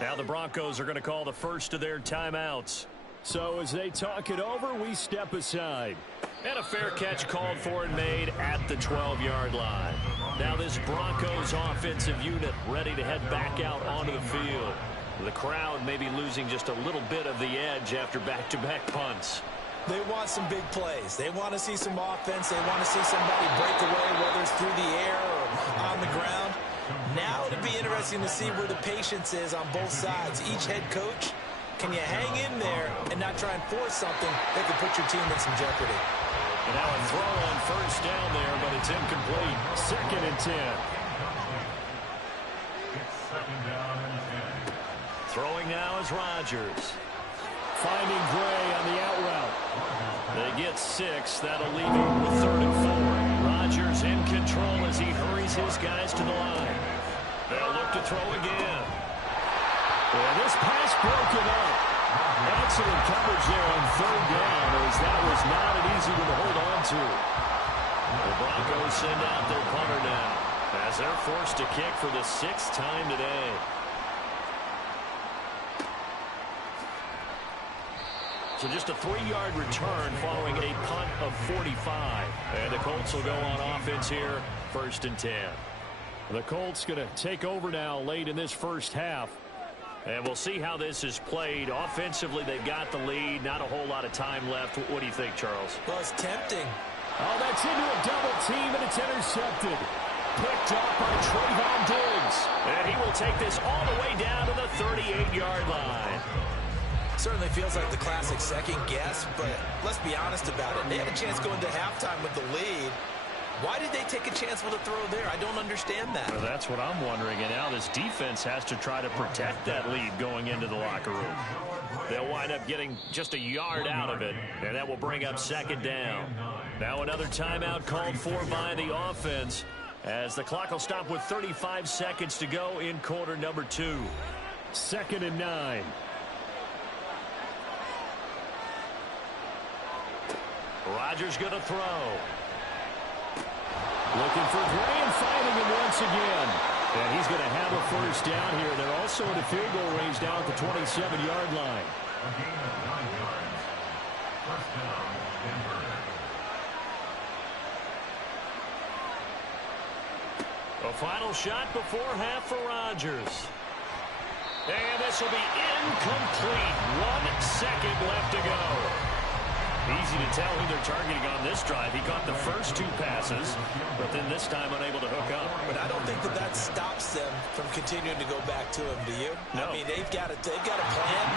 Now the Broncos are going to call the first of their timeouts. So as they talk it over, we step aside. And a fair catch called for and made at the 12-yard line. Now this Broncos offensive unit ready to head back out onto the field. The crowd may be losing just a little bit of the edge after back-to-back punts. They want some big plays. They want to see some offense. They want to see somebody break away, whether it's through the air or on the ground. Now it'll be interesting to see where the patience is on both sides. Each head coach, can you hang in there and not try and force something that could put your team in some jeopardy? And now a throw on 1st down there, but it's incomplete. 2nd and 10. It's 2nd down and 10. Throwing now is is Rodgers. Finding Gray on the out route. They get 6. That'll leave him with 3rd and 4. Rodgers in control as he hurries his guys to the line. They'll look to throw again. And this pass broken up. Excellent coverage there on 3rd down, as that was not an easy one to hold on to. The Broncos send out their punter now, as they're forced to kick for the 6th time today. So just a 3-yard return following a punt of 45. And the Colts will go on offense here, 1st and 10. The Colts going to take over now late in this first half. And we'll see how this is played. Offensively, they've got the lead. Not a whole lot of time left. What do you think, Charles? Well, it's tempting. Oh, that's into a double team, and it's intercepted. Picked up by Trayvon Diggs. And he will take this all the way down to the 38-yard line. Certainly feels like the classic second guess, but let's be honest about it. They had a chance going to halftime with the lead. Why did they take a chance with a throw there? I don't understand that. Well, that's what I'm wondering. And now this defense has to try to protect that lead going into the locker room. They'll wind up getting just a yard out of it, and that will bring up 2nd down. Now another timeout called for by the offense, as the clock will stop with 35 seconds to go in quarter number 2. 2nd and 9. Rodgers going to throw. Looking for Gray and finding him once again. And he's going to have a 1st down here. They're also in a field goal range down at the 27-yard line. A gain of 9 yards. 1st down, Denver. A final shot before half for Rodgers. And this will be incomplete. 1 second left to go. Easy to tell who they're targeting on this drive. He caught the first 2 passes, but then this time unable to hook up. But I don't think that stops them from continuing to go back to him, do you? No. I mean, they've got a plan.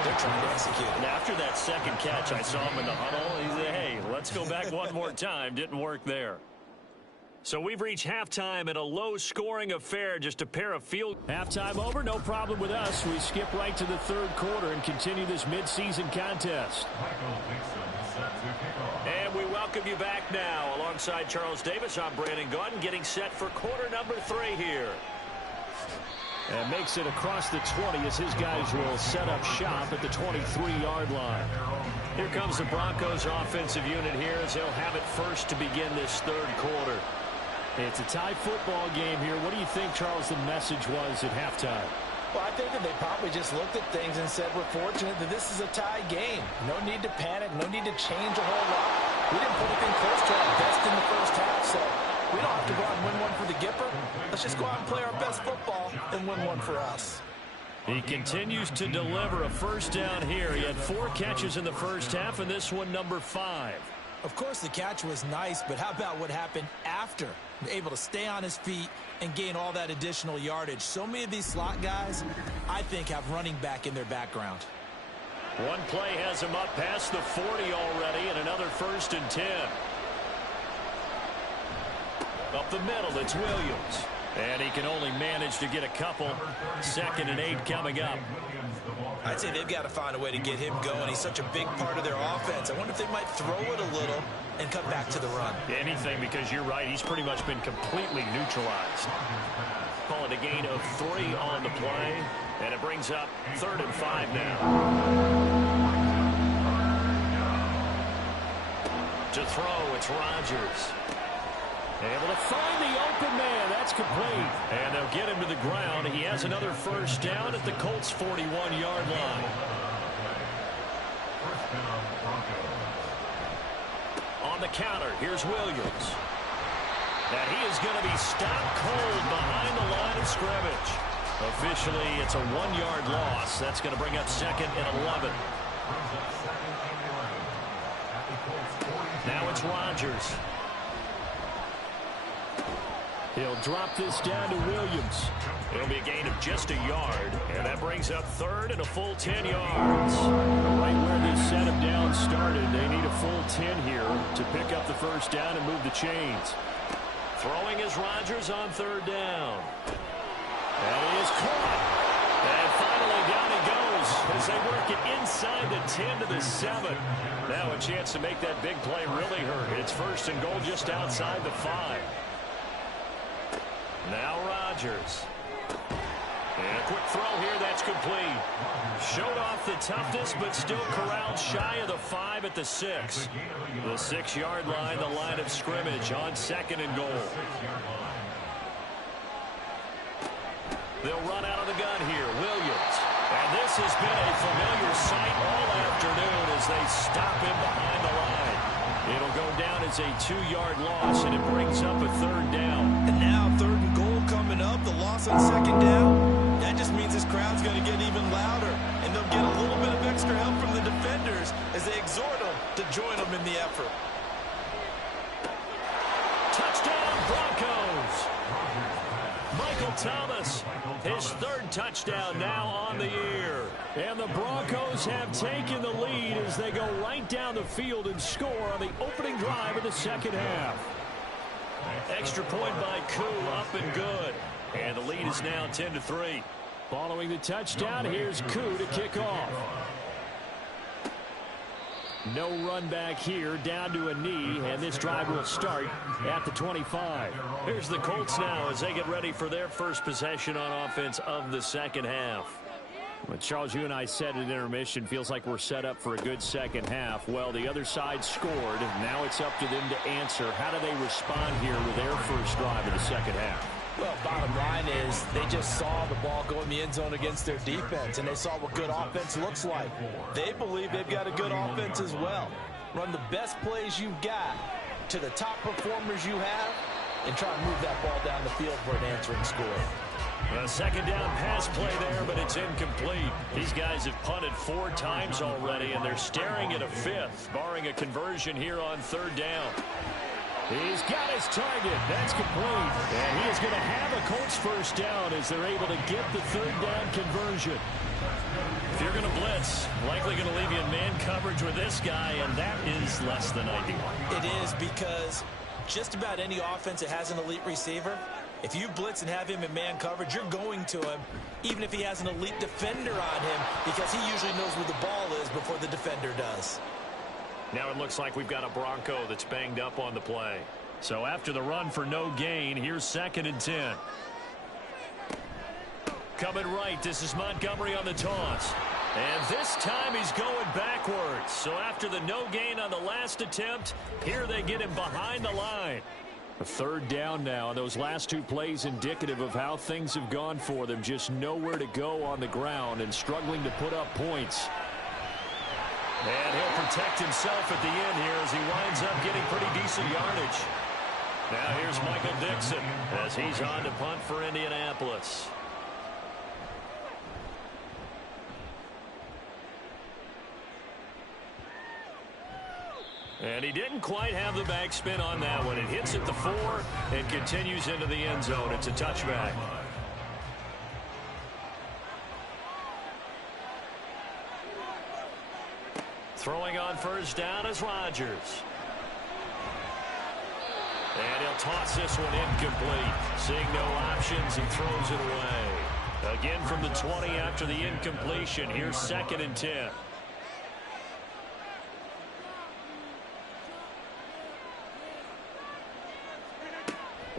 They're trying to execute it. And after that second catch, I saw him in the huddle. He said, hey, let's go back one more time. Didn't work there. So we've reached halftime in a low-scoring affair, just a pair of field. Halftime over, no problem with us. We skip right to the 3rd quarter and continue this mid-season contest. Michael Dixon set to kick off. And we welcome you back now. Alongside Charles Davis, I'm Brandon Gaudin, getting set for quarter number 3 here. And makes it across the 20 as his guys will set up shop at the 23-yard line. Here comes the Broncos offensive unit here as they'll have it first to begin this 3rd quarter. It's a tie football game here. What do you think, Charles, the message was at halftime? Well, I think that they probably just looked at things and said, we're fortunate that this is a tie game. No need to panic. No need to change a whole lot. We didn't put anything close to our best in the first half, so we don't have to go out and win one for the Gipper. Let's just go out and play our best football and win one for us. He continues to deliver a 1st down here. He had 4 catches in the first half, and this one number 5. Of course, the catch was nice, but how about what happened after? Able to stay on his feet and gain all that additional yardage. So many of these slot guys, I think, have running back in their background. One play has him up past the 40 already, and another 1st and 10. Up the middle, it's Williams. And he can only manage to get a couple. 2nd and 8 coming up. I'd say they've got to find a way to get him going. He's such a big part of their offense. I wonder if they might throw it a little and come back to the run. Anything, because you're right. He's pretty much been completely neutralized. Call it a gain of 3 on the play. And it brings up 3rd and 5 now. To throw, it's Rodgers. Able to find the open man. That's complete. And they'll get him to the ground. He has another 1st down at the Colts' 41-yard line. On the counter, here's Williams. And he is going to be stopped cold behind the line of scrimmage. Officially, it's a 1-yard loss. That's going to bring up 2nd and 11. Now it's Rodgers. He'll drop this down to Williams. It'll be a gain of just a yard, and that brings up 3rd and a full 10 yards. Right where this set of downs started, they need a full 10 here to pick up the 1st down and move the chains. Throwing is Rodgers on 3rd down. And he is caught. And finally down he goes as they work it inside the 10 to the 7. Now a chance to make that big play really hurt. It's first and goal just outside the 5. Now Rodgers. And a quick throw here, that's complete. Showed off the toughness, but still corralled shy of the 5 at the 6. The 6-yard line, the line of scrimmage on second and goal. They'll run out of the gun here. Williams. And this has been a familiar sight all afternoon as they stop him behind the line. It'll go down as a 2-yard loss, and it brings up a third down. And now third and goal coming up. The loss on second down. That just means this crowd's going to get even louder. And they'll get a little bit of extra help from the defenders as they exhort them to join them in the effort. Touchdown, Broncos. Michael Thomas, his third touchdown now on the year. And the Broncos have taken the lead as they go right down the field and score on the opening drive of the second half. Extra point by Koo, up and good. And the lead is now 10-3. Following the touchdown, here's Koo to kick off. No run back here, down to a knee, and this drive will start at the 25. Here's the Colts now as they get ready for their first possession on offense of the second half. Well, Charles, you and I said at intermission, feels like we're set up for a good second half. Well, the other side scored. Now it's up to them to answer. How do they respond here with their first drive of the second half? Well, bottom line is they just saw the ball go in the end zone against their defense, and they saw what good offense looks like. They believe they've got a good offense as well. Run the best plays you've got to the top performers you have, and try to move that ball down the field for an answering score. A second down pass play there, but it's incomplete. These guys have punted 4 times already, and they're staring at a 5th, barring a conversion here on third down. He's got his target. That's complete. And he is going to have a Colts first down as they're able to get the third down conversion. If you're going to blitz, likely going to leave you in man coverage with this guy, and that is less than ideal. It is, because just about any offense that has an elite receiver, if you blitz and have him in man coverage, you're going to him, even if he has an elite defender on him, because he usually knows where the ball is before the defender does. Now it looks like we've got a Bronco that's banged up on the play. So after the run for no gain, here's 2nd and 10. Coming right, this is Montgomery on the toss. And this time he's going backwards. So after the no gain on the last attempt, here they get him behind the line. A third down now, and those last 2 plays indicative of how things have gone for them. Just nowhere to go on the ground and struggling to put up points. And he'll protect himself at the end here as he winds up getting pretty decent yardage. Now here's Michael Dixon as he's on to punt for Indianapolis. And he didn't quite have the backspin on that one. It hits at the 4 and continues into the end zone. It's a touchback. Throwing on first down is Rodgers. And he'll toss this one incomplete. Seeing no options, he throws it away. Again from the 20 after the incompletion. Here's 2nd and 10.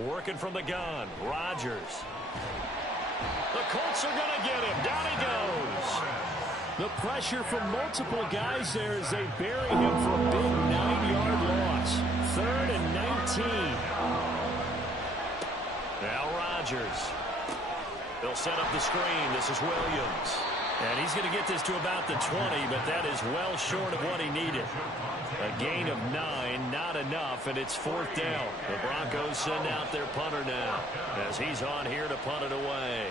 Working from the gun, Rodgers. The Colts are going to get him. Down he goes. The pressure from multiple guys there as they bury him for a big 9-yard loss. 3rd and 19. Now Rodgers. They'll set up the screen. This is Williams. And he's going to get this to about the 20, but that is well short of what he needed. A gain of 9, not enough, and it's 4th down. The Broncos send out their punter now as he's on here to punt it away.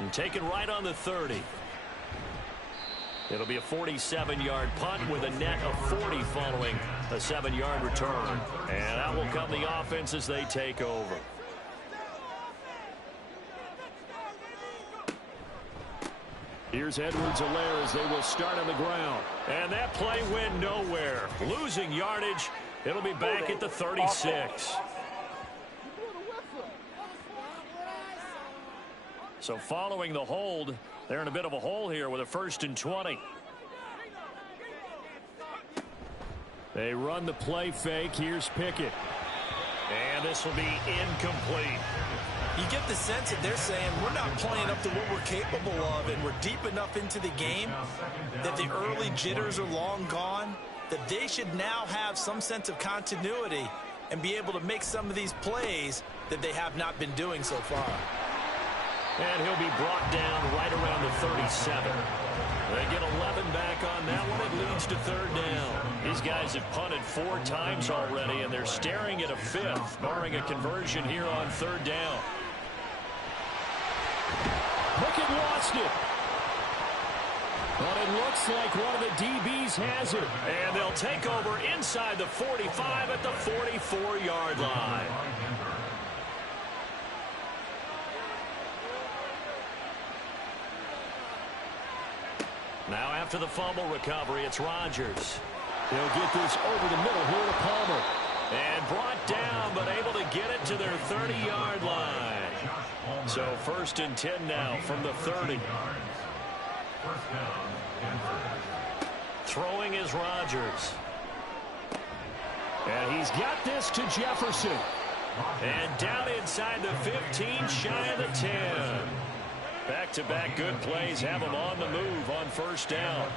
And taken right on the 30. It'll be a 47-yard punt with a net of 40 following a 7-yard return. And that will come the offense as they take over. Here's Edwards-Helaire as they will start on the ground. And that play went nowhere. Losing yardage. It'll be back at the 36. So following the hold, they're in a bit of a hole here with a 1st and 20. They run the play fake. Here's Pickett. And this will be incomplete. You get the sense that they're saying we're not playing up to what we're capable of, and we're deep enough into the game that the early jitters are long gone, that they should now have some sense of continuity and be able to make some of these plays that they have not been doing so far. And he'll be brought down right around the 37. They get 11 back on that one. It leads to 3rd down. These guys have punted 4 times already, and they're staring at a 5th, barring a conversion here on 3rd down. Pickett lost it. But it looks like one of the DBs has it. And they'll take over inside the 45 at the 44-yard line. Now after the fumble recovery, it's Rodgers. He'll get this over the middle here to Palmer. And brought down, but able to get it to their 30-yard line. So 1st and 10 now from the 30. Throwing is Rodgers. And he's got this to Jefferson. And down inside the 15, shy of the 10. Back-to-back good plays have them on the move on 1st down.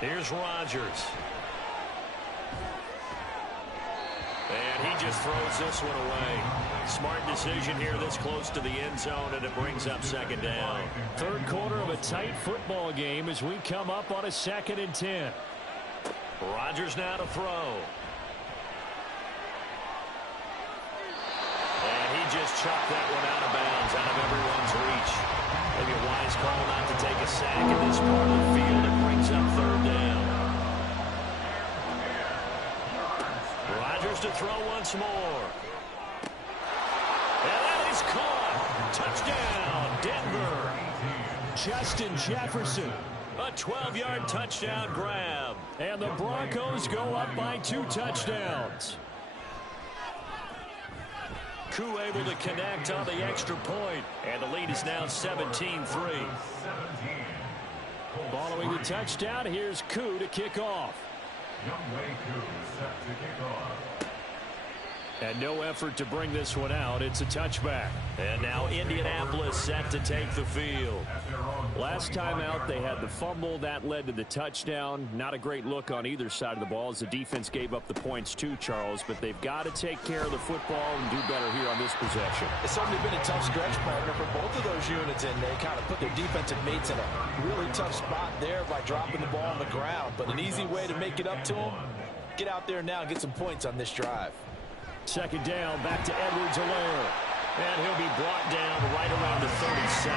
Here's Rodgers. And he just throws this one away. Smart decision here this close to the end zone, and it brings up 2nd down. 3rd quarter of a tight football game as we come up on a 2nd and 10. Rodgers now to throw. And he just chucked that one out of bounds, out of everyone's reach. Maybe a wise call not to take a sack in this part of the field. It brings up 3rd down. Rodgers to throw once more. And that is caught. Touchdown, Denver. Justin Jefferson. A 12-yard touchdown grab. And the Broncos go up by 2 touchdowns. Koo able to connect on the extra point. And the lead is now 17-3. Following the touchdown, here's Koo to kick off. Younghoe Koo set to kick off. And no effort to bring this one out. It's a touchback. And now Indianapolis set to take the field. Last time out, they had the fumble. That led to the touchdown. Not a great look on either side of the ball as the defense gave up the points too, Charles. But they've got to take care of the football and do better here on this possession. It's certainly been a tough stretch, partner, for both of those units, and they kind of put their defensive mates in a really tough spot there by dropping the ball on the ground. But an easy way to make it up to them, get out there now and get some points on this drive. 2nd down, back to Edwards-Helaire. And he'll be brought down right around the 37.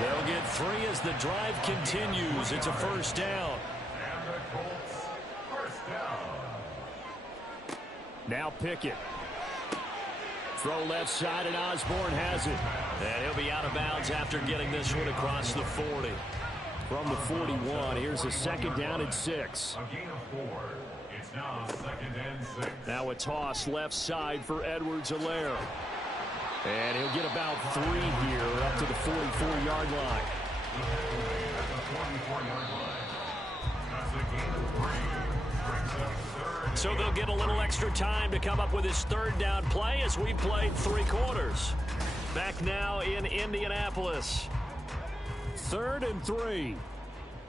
They'll get 3 as the drive continues. It's a 1st down. And the Colts, 1st down. Now Pickett. Throw left side, and Osborne has it. And he'll be out of bounds after getting this one across the 40. From the 41, here's a 2nd down and 6. A gain of 4. It's now 2nd and 6. Now a toss left side for Edwards-Helaire. And he'll get about 3 here up to the 44-yard line. At the 44-yard line. That's a gain of 3. Brings up 3rd. So they'll get a little extra time to come up with his 3rd down play as we played 3 quarters. Back now in Indianapolis. 3rd and 3.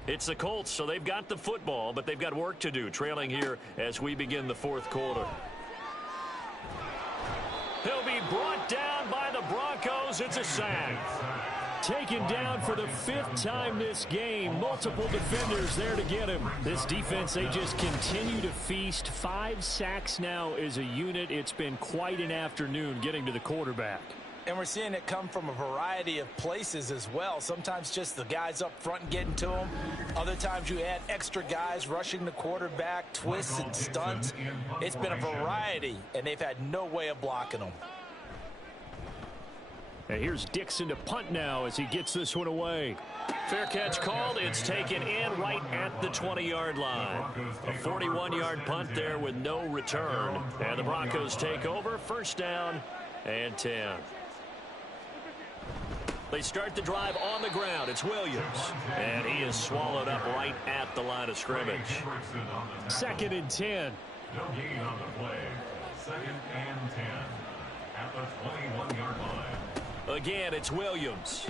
It's the Colts, so they've got the football, but they've got work to do, trailing here as we begin the 4th quarter. He'll be brought down by the Broncos. It's a sack. Taken down for the 5th time this game. Multiple defenders there to get him. This defense, they just continue to feast. 5 sacks now as a unit. It's been quite an afternoon getting to the quarterback. And we're seeing it come from a variety of places as well. Sometimes just the guys up front getting to them. Other times you add extra guys rushing the quarterback, twists and stunts. It's been a variety, and they've had no way of blocking them. And here's Dixon to punt now as he gets this one away. Fair catch called. It's taken in right at the 20-yard line. A 41-yard punt there with no return. And the Broncos take over. First down and 10. They start the drive on the ground. It's Williams. And he is swallowed up right at the line of scrimmage. 2nd and 10. No gain on the play. 2nd and 10 at the 21-yard line. Again, it's Williams.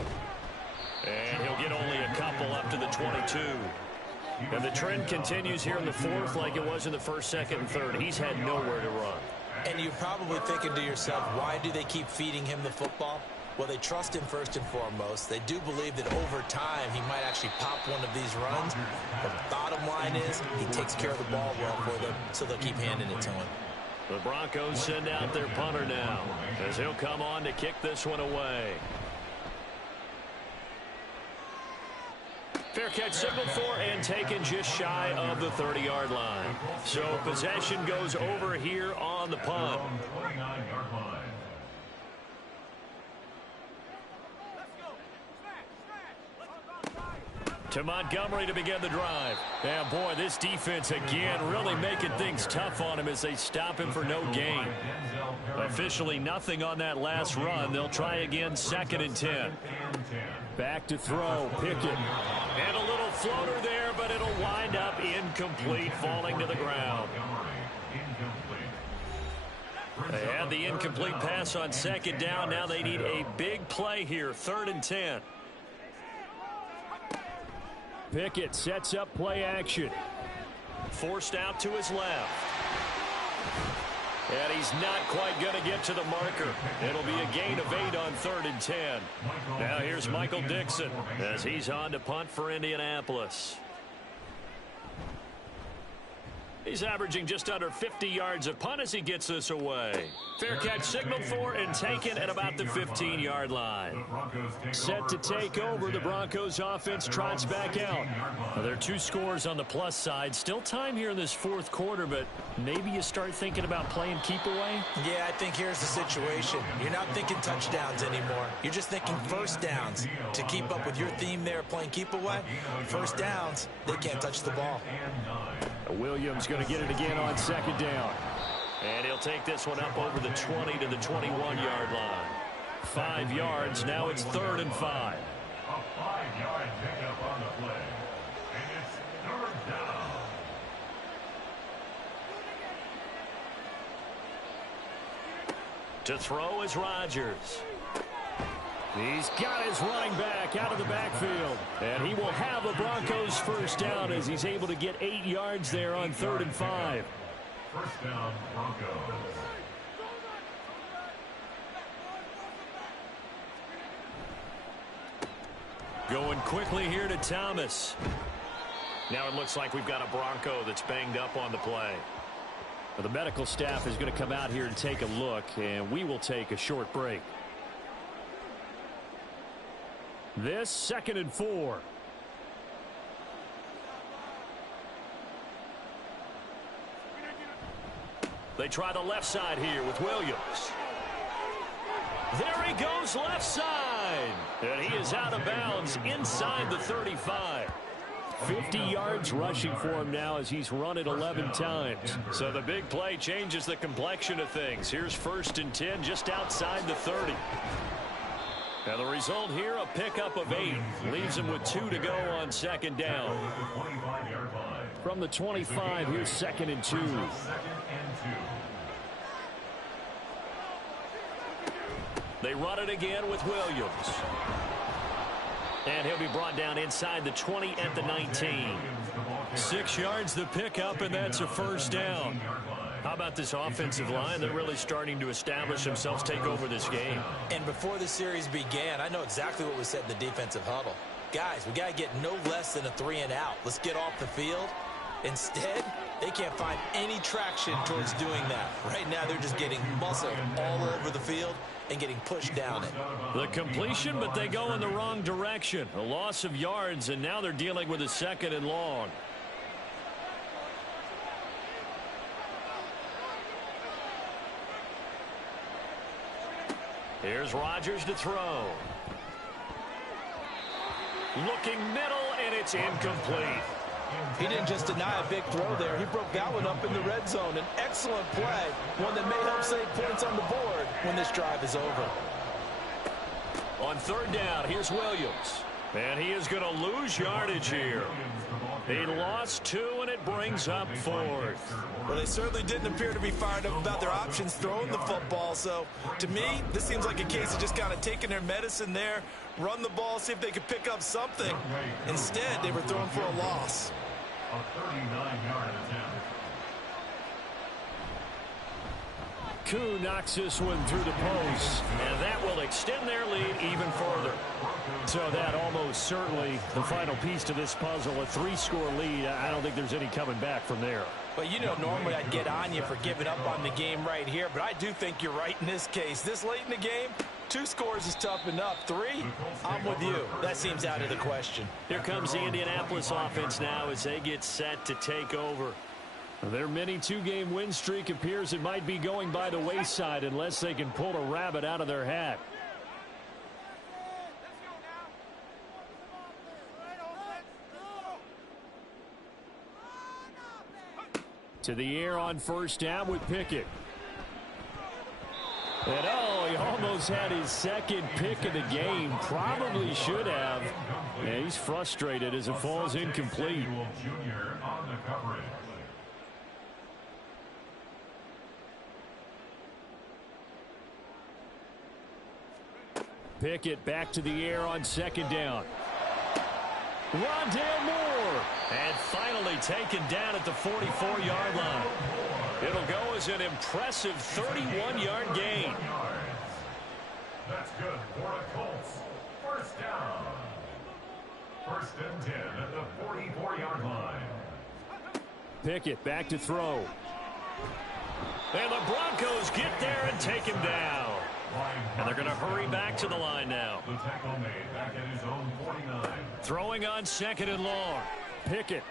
And he'll get only a couple up to the 22. And the trend continues here in the 4th like it was in the 1st, 2nd, and 3rd. He's had nowhere to run. And you're probably thinking to yourself, why do they keep feeding him the football? Well, they trust him first and foremost. They do believe that over time he might actually pop one of these runs. But the bottom line is he takes care of the ball well for them, so they'll keep handing it to him. The Broncos send out their punter now as he'll come on to kick this one away. Fair catch signaled for and taken just shy of the 30-yard line. So possession goes over here on the punt. 29-yard line. To Montgomery to begin the drive. And boy, this defense again really making things tough on him as they stop him for no gain. Officially nothing on that last run. They'll try again, 2nd and 10. Back to throw, Pickett. And a little floater there, but it'll wind up incomplete, falling to the ground. They had the incomplete pass on 2nd down. Now they need a big play here, 3rd and 10. Pickett sets up play action. Forced out to his left. And he's not quite going to get to the marker. It'll be a gain of 8 on 3rd and 10. Now here's Michael Dixon as he's on to punt for Indianapolis. He's averaging just under 50 yards a punt as he gets this away. Fair catch signaled for and taken at about the 15-yard line. Set to take over. The Broncos offense trots back out. Well, there are 2 scores on the plus side. Still time here in this 4th quarter, but maybe you start thinking about playing keep away? Yeah, I think here's the situation. You're not thinking touchdowns anymore. You're just thinking first downs. To keep up with your theme there, playing keep away, first downs, they can't touch the ball. Williams going to get it again on 2nd down. And he'll take this one up over the 20 to the 21-yard line. 5 yards. Now it's 3rd and 5. A 5-yard pickup on the play. And it's 3rd down. To throw is Rodgers. He's got his running back out of the backfield. And he will have a Broncos first down as he's able to get 8 yards there on 3rd and 5. First down, Broncos. Going quickly here to Thomas. Now it looks like we've got a Bronco that's banged up on the play. Well, the medical staff is going to come out here and take a look, and we will take a short break. This 2nd and 4. They try the left side here with Williams. There he goes left side. And he is out of bounds inside the 35. 50 yards rushing for him now as he's run it 11 times. So the big play changes the complexion of things. Here's 1st and 10 just outside the 30. And the result here, a pickup of 8. Leaves him with 2 to go on 2nd down. From the 25, here's 2nd and 2. They run it again with Williams. And he'll be brought down inside the 20 at the 19. 6 yards the pickup, and that's a first down. How about this offensive line? They're really starting to establish themselves, take over this game. And before the series began, I know exactly what was said in the defensive huddle. Guys, we got to get no less than a 3-and-out. Let's get off the field. Instead, they can't find any traction towards doing that. Right now, they're just getting muscled all over the field and getting pushed down it. The completion, but they go in the wrong direction. A loss of yards, and now they're dealing with a 2nd and long. Here's Rodgers to throw. Looking middle, and it's incomplete. He didn't just deny a big throw there. He broke that one up in the red zone. An excellent play, one that may help save points on the board when this drive is over. On third down, here's Williams. And he is going to lose yardage here. He lost 2, and it brings up 4th. Well, they certainly didn't appear to be fired up about their options throwing the football. So, to me, this seems like a case of just kind of taking their medicine there, run the ball, see if they could pick up something. Instead, they were throwing for a loss. A 39-yard attempt. Koo knocks this one through the post, and that will extend their lead even further. So that almost certainly the final piece to this puzzle, a 3-score lead. I don't think there's any coming back from there. Well, you know, normally I'd get on you for giving up on the game right here, but I do think you're right in this case. This late in the game, 2 scores is tough enough. 3, I'm with you. That seems out of the question. Here comes the Indianapolis offense now as they get set to take over. Their mini 2-game win streak appears it might be going by the wayside unless they can pull a rabbit out of their hat. To the air on first down with Pickett. And oh, he almost had his second pick of the game. Probably should have. And he's frustrated as it falls incomplete. Junior on the coverage. Pickett back to the air on second down. Rondale Moore. And finally taken down at the 44-yard line. It'll go as an impressive 31-yard gain. That's good for the Colts. First down. 1st and 10 at the 44-yard line. Pickett back to throw. And the Broncos get there and take him down. And they're going to hurry back to the line now. The tackle made back at his own 49. Throwing on 2nd and long. Pickett.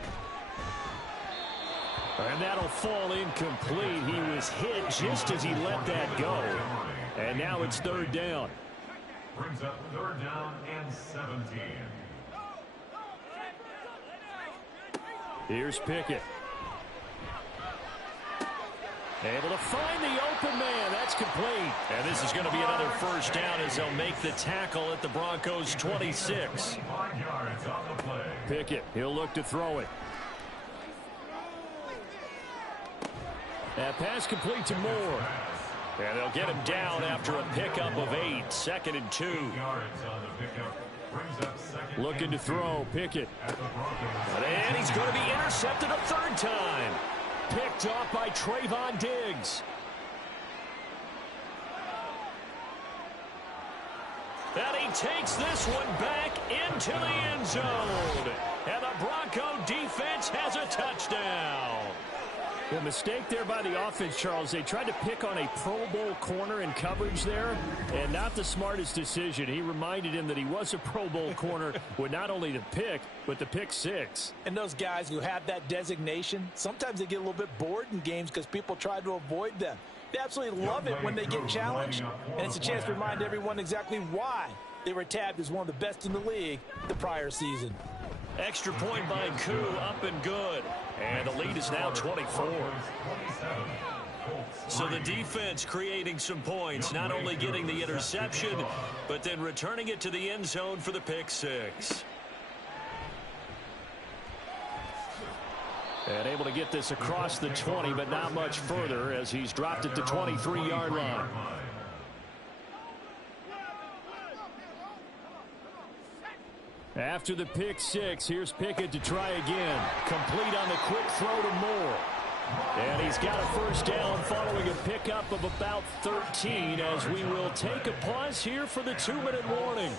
And that'll fall incomplete. He was hit just as he let that go. And now it's 3rd down. Brings up 3rd down and 17. Here's Pickett. Able to find the open man. That's complete. And this is going to be another first down as they'll make the tackle at the Broncos 26. 5 yards on the play. Pickett, he'll look to throw it. That pass complete to Moore. And they'll get him down after a pickup of 8. 2nd and 2. Yards on the pickup. Brings up 2nd. Looking to throw. Pickett. At the Broncos. And he's going to be intercepted a 3rd time. Picked off by Trayvon Diggs. And he takes this one back into the end zone. And the Bronco defense has a touchdown. The mistake there by the offense, Charles. They tried to pick on a Pro Bowl corner in coverage there, and not the smartest decision. He reminded him that he was a Pro Bowl corner with not only the pick, but the pick 6. And those guys who have that designation, sometimes they get a little bit bored in games because people try to avoid them. They absolutely love it when they get challenged, and it's a chance to remind everyone exactly why they were tabbed as one of the best in the league the prior season. Extra point by Koo, up and good. And the lead is now 24. So the defense creating some points, not only getting the interception, but then returning it to the end zone for the pick 6. And able to get this across the 20, but not much further as he's dropped at the 23-yard line. After the pick 6, here's Pickett to try again. Complete on the quick throw to Moore. And he's got a first down following a pickup of about 13 as we will take a pause here for the 2-minute warning.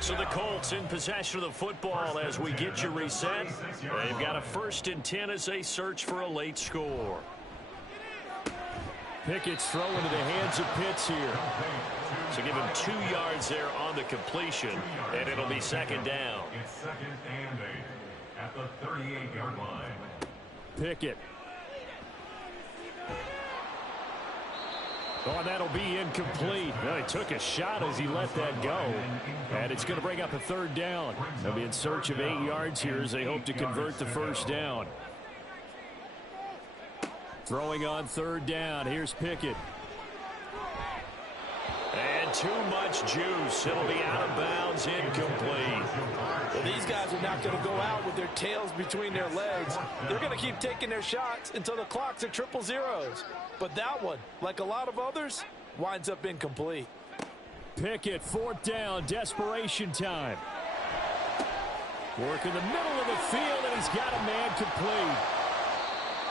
So the Colts in possession of the football as we get you reset. They've got a 1st and 10 as they search for a late score. Pickett's throw into the hands of Pitts here. So give him 2 yards there on the completion, and it'll be 2nd down. It's 2nd and 8 at the 38-yard line. Pickett. Oh, that'll be incomplete. Well, he took a shot as he let that go. And it's going to bring up a third down. They'll be in search of 8 yards here as they hope to convert the first down. Throwing on third down. Here's Pickett. And too much juice. It'll be out of bounds, incomplete. Well, these guys are not going to go out with their tails between their legs. They're going to keep taking their shots until the clock's at 0-0s. But that one, like a lot of others, winds up incomplete. Pickett, fourth down, desperation time. Work in the middle of the field, and he's got a man complete.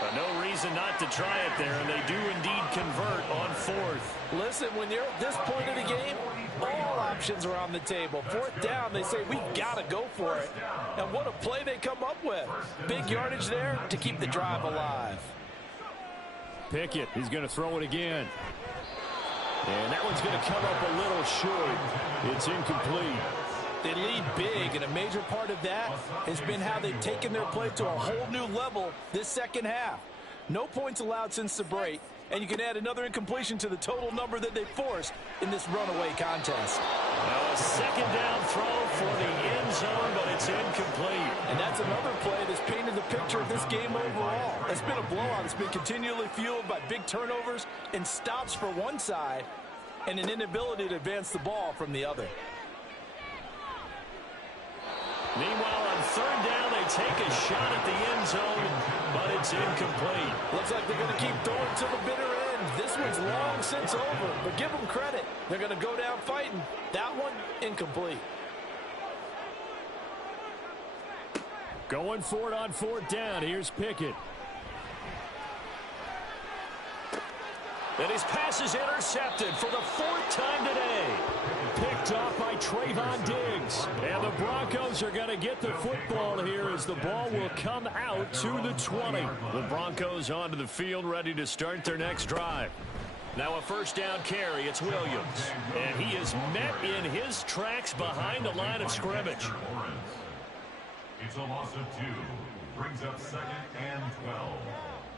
But no reason not to try it there, and they do indeed convert on fourth. Listen, when you're at this point of the game, all options are on the table. Fourth down, they say, we got to go for it. And what a play they come up with. Big yardage there to keep the drive alive. Pickett, he's going to throw it again. And that one's going to come up a little short. It's incomplete. They lead big, and a major part of that has been how they've taken their play to a whole new level this second half. No points allowed since the break, and you can add another incompletion to the total number that they forced in this runaway contest. Now a second down throw for the end zone, but it's incomplete. And that's another play that's painted the picture of this game overall. It's been a blowout. It's been continually fueled by big turnovers and stops for one side and an inability to advance the ball from the other. Meanwhile, on third down, they take a shot at the end zone, but it's incomplete. Looks like they're going to keep throwing to the bitter end. This one's long since over, but give them credit. They're going to go down fighting. That one, incomplete. Going for it on fourth down. Here's Pickett. And his pass is intercepted for the fourth time today. Picked off by Trayvon Diggs. And the Broncos are going to get the football here as the ball will come out to the 20. The Broncos onto the field, ready to start their next drive. Now a first down carry. It's Williams. And he is met in his tracks behind the line of scrimmage. It's a loss of 2. Brings up 2nd and 12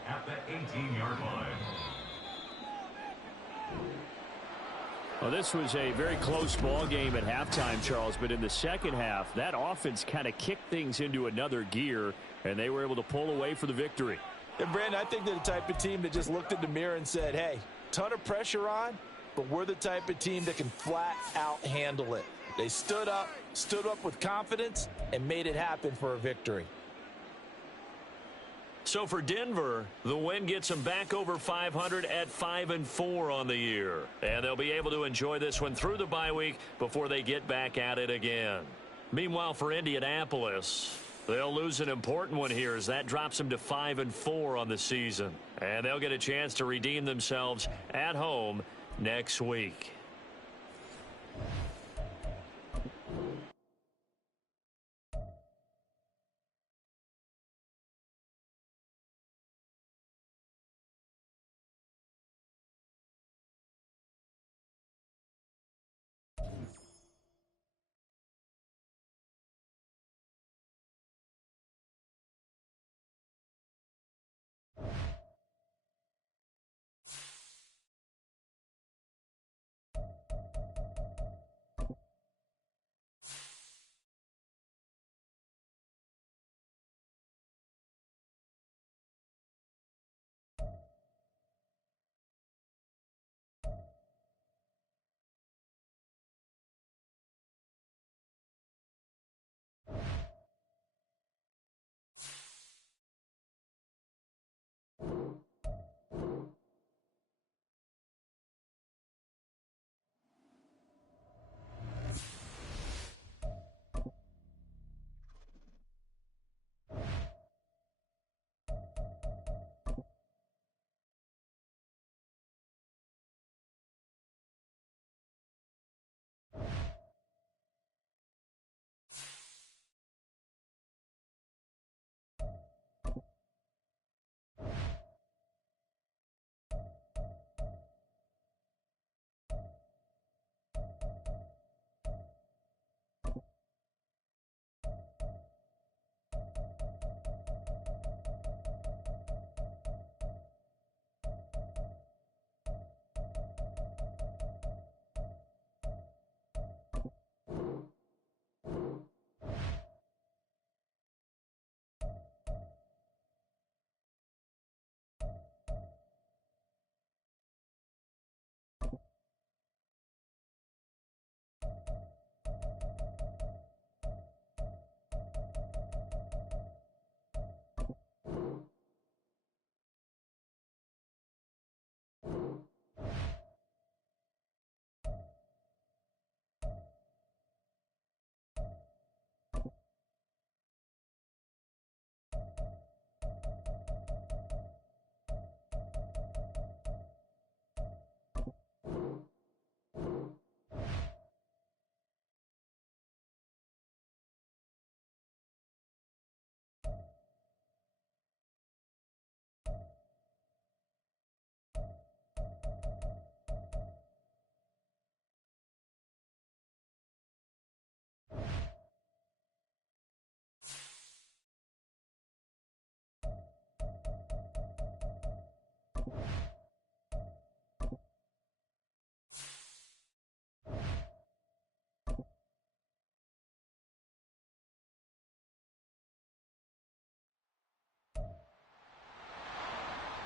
at the 18-yard line. Well, this was a very close ball game at halftime, Charles, but in the second half, that offense kind of kicked things into another gear, and they were able to pull away for the victory. And, Brandon, I think they're the type of team that just looked in the mirror and said, hey, ton of pressure on, but we're the type of team that can flat out handle it. They stood up with confidence, and made it happen for a victory. So for Denver, the win gets them back over 500 at 5-4 on the year. And they'll be able to enjoy this one through the bye week before they get back at it again. Meanwhile, for Indianapolis, they'll lose an important one here as that drops them to 5-4 on the season. And they'll get a chance to redeem themselves at home next week.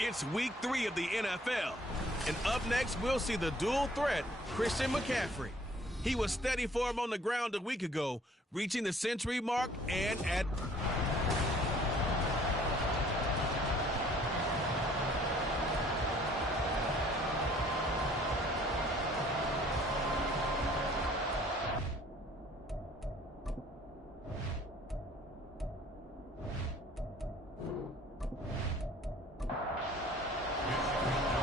It's week 3 of the NFL. And up next, we'll see the dual threat, Christian McCaffrey. He was steady for him on the ground a week ago, reaching the century mark and at...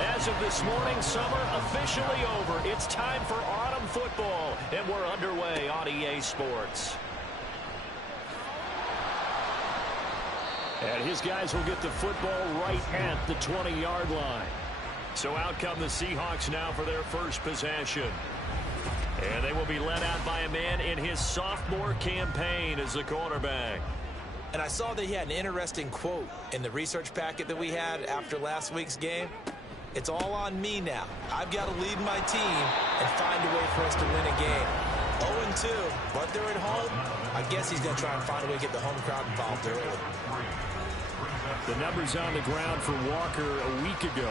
As of this morning, summer officially over. It's time for autumn football, and we're underway on EA Sports. And his guys will get the football right at the 20-yard line. So out come the Seahawks now for their first possession. And they will be led out by a man in his sophomore campaign as the quarterback. And I saw that he had an interesting quote in the research packet that we had after last week's game. It's all on me now. I've got to lead my team and find a way for us to win a game. 0-2, but they're at home. I guess he's going to try and find a way to get the home crowd involved early. The numbers on the ground for Walker a week ago.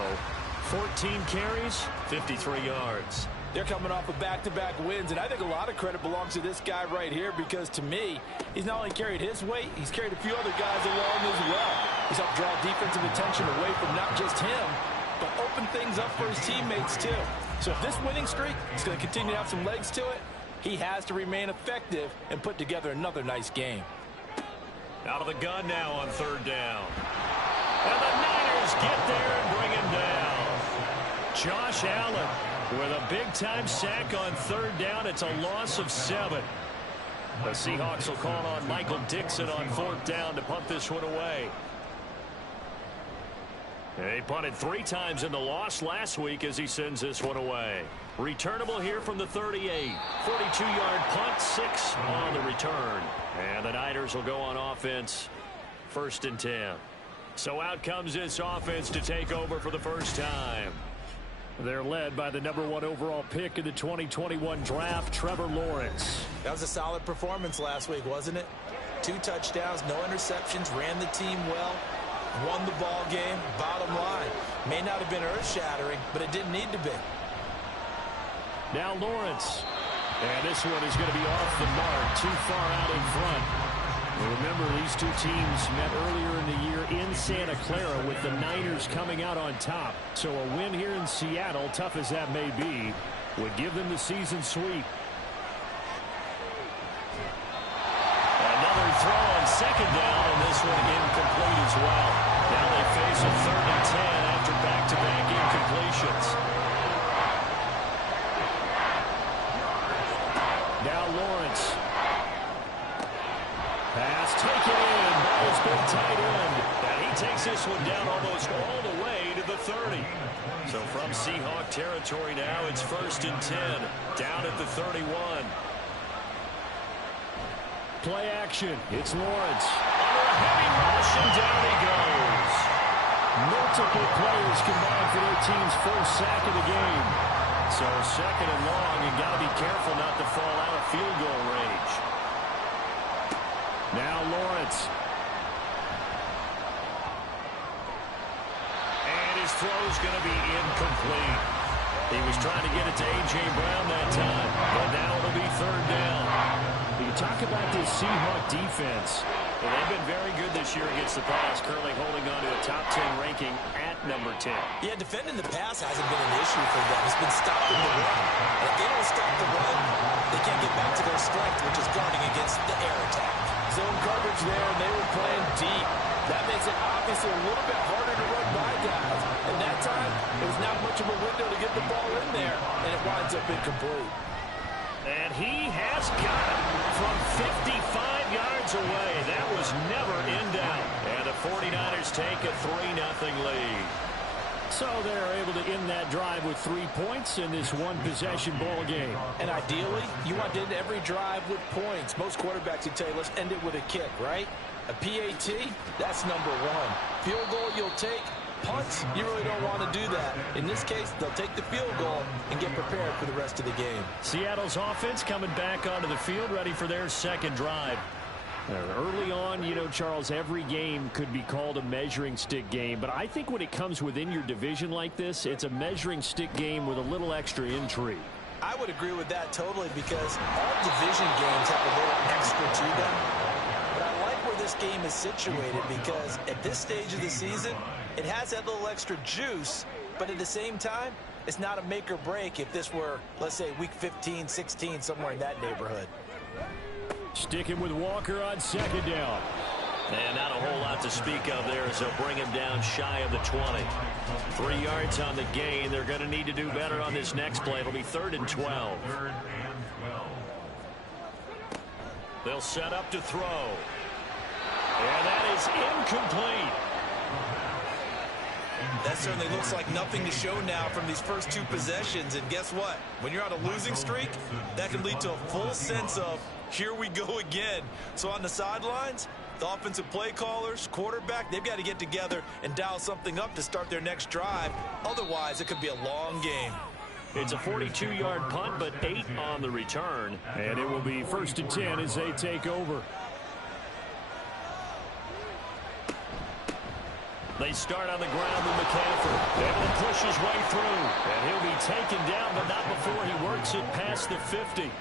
14 carries, 53 yards. They're coming off of back-to-back wins, and I think a lot of credit belongs to this guy right here because, to me, he's not only carried his weight, he's carried a few other guys along as well. He's helped draw defensive attention away from not just him, but open things up for his teammates, too. So if this winning streak is going to continue to have some legs to it, he has to remain effective and put together another nice game. Out of the gun now on third down. And the Niners get there and bring him down. Josh Allen with a big-time sack on third down. It's a loss of 7. The Seahawks will call on Michael Dixon on fourth down to punt this one away. He punted 3 times in the loss last week as he sends this one away. Returnable here from the 38. 42-yard punt, 6 on the return. And the Niners will go on offense, 1st and 10. So out comes this offense to take over for the first time. They're led by the #1 overall pick in the 2021 draft, Trevor Lawrence. That was a solid performance last week, wasn't it? 2 touchdowns, no interceptions, ran the team well. Won the ball game. Bottom line, may not have been earth-shattering, but it didn't need to be. Now Lawrence. And this one is going to be off the mark, too far out in front. Well, remember, these two teams met earlier in the year in Santa Clara with the Niners coming out on top. So a win here in Seattle, tough as that may be, would give them the season sweep. Another throw on second down, and this one incomplete as well. Now they face a 3rd and 10 after back-to-back incompletions. Now Lawrence. Pass taken in by his big tight end. And he takes this one down almost all the way to the 30. So from Seahawk territory now, it's 1st and 10. Down at the 31. Play action. It's Lawrence. Under a heavy rush, and down he goes. Multiple players combined for their team's first sack of the game. So 2nd and long, you got to be careful not to fall out of field goal range. Now Lawrence. And his throw's going to be incomplete. He was trying to get it to A.J. Brown that time, but now it'll be 3rd down. You talk about this Seahawk defense. Well, they've been very good this year against the pass, currently holding on to a top 10 ranking at number 10. Yeah, defending the pass hasn't been an issue for them. It's been stopping the run. And if they don't stop the run, they can't get back to their strength, which is guarding against the air attack. Zone coverage there, and they were playing deep. That makes it obviously a little bit harder to run by guys. And that time, it was not much of a window to get the ball in there, and it winds up incomplete. And he has got it from 55 yards away. That was never in doubt. And the 49ers take a 3-0 lead. So they're able to end that drive with 3 points in this one-possession ball game. And ideally, you want to end every drive with points. Most quarterbacks would tell you, let's end it with a kick, right? A PAT, that's #1. Field goal you'll take. Punts, you really don't want to do that. In this case, they'll take the field goal and get prepared for the rest of the game. Seattle's offense coming back onto the field, ready for their second drive. Early on, you know, Charles, every game could be called a measuring stick game. But I think when it comes within your division like this, it's a measuring stick game with a little extra intrigue. I would agree with that totally because all division games have a little extra to them. But I like where this game is situated because at this stage of the season, it has that little extra juice. But at the same time, it's not a make or break if this were, let's say, week 15, 16, somewhere in that neighborhood. Sticking with Walker on second down. And not a whole lot to speak of there as they'll bring him down shy of the 20. 3 yards on the gain. They're going to need to do better on this next play. It'll be 3rd and 12. They'll set up to throw. And that is incomplete. That certainly looks like nothing to show now from these first 2 possessions. And guess what? When you're on a losing streak, that can lead to a full sense of, here we go again. So on the sidelines, the offensive play callers, quarterback, they've got to get together and dial something up to start their next drive. Otherwise, it could be a long game. It's a 42-yard punt, but 8 on the return. And it will be 1st and 10 as they take over. They start on the ground with McCaffrey. Able to push his way through. And he'll be taken down, but not before he works it past the 50.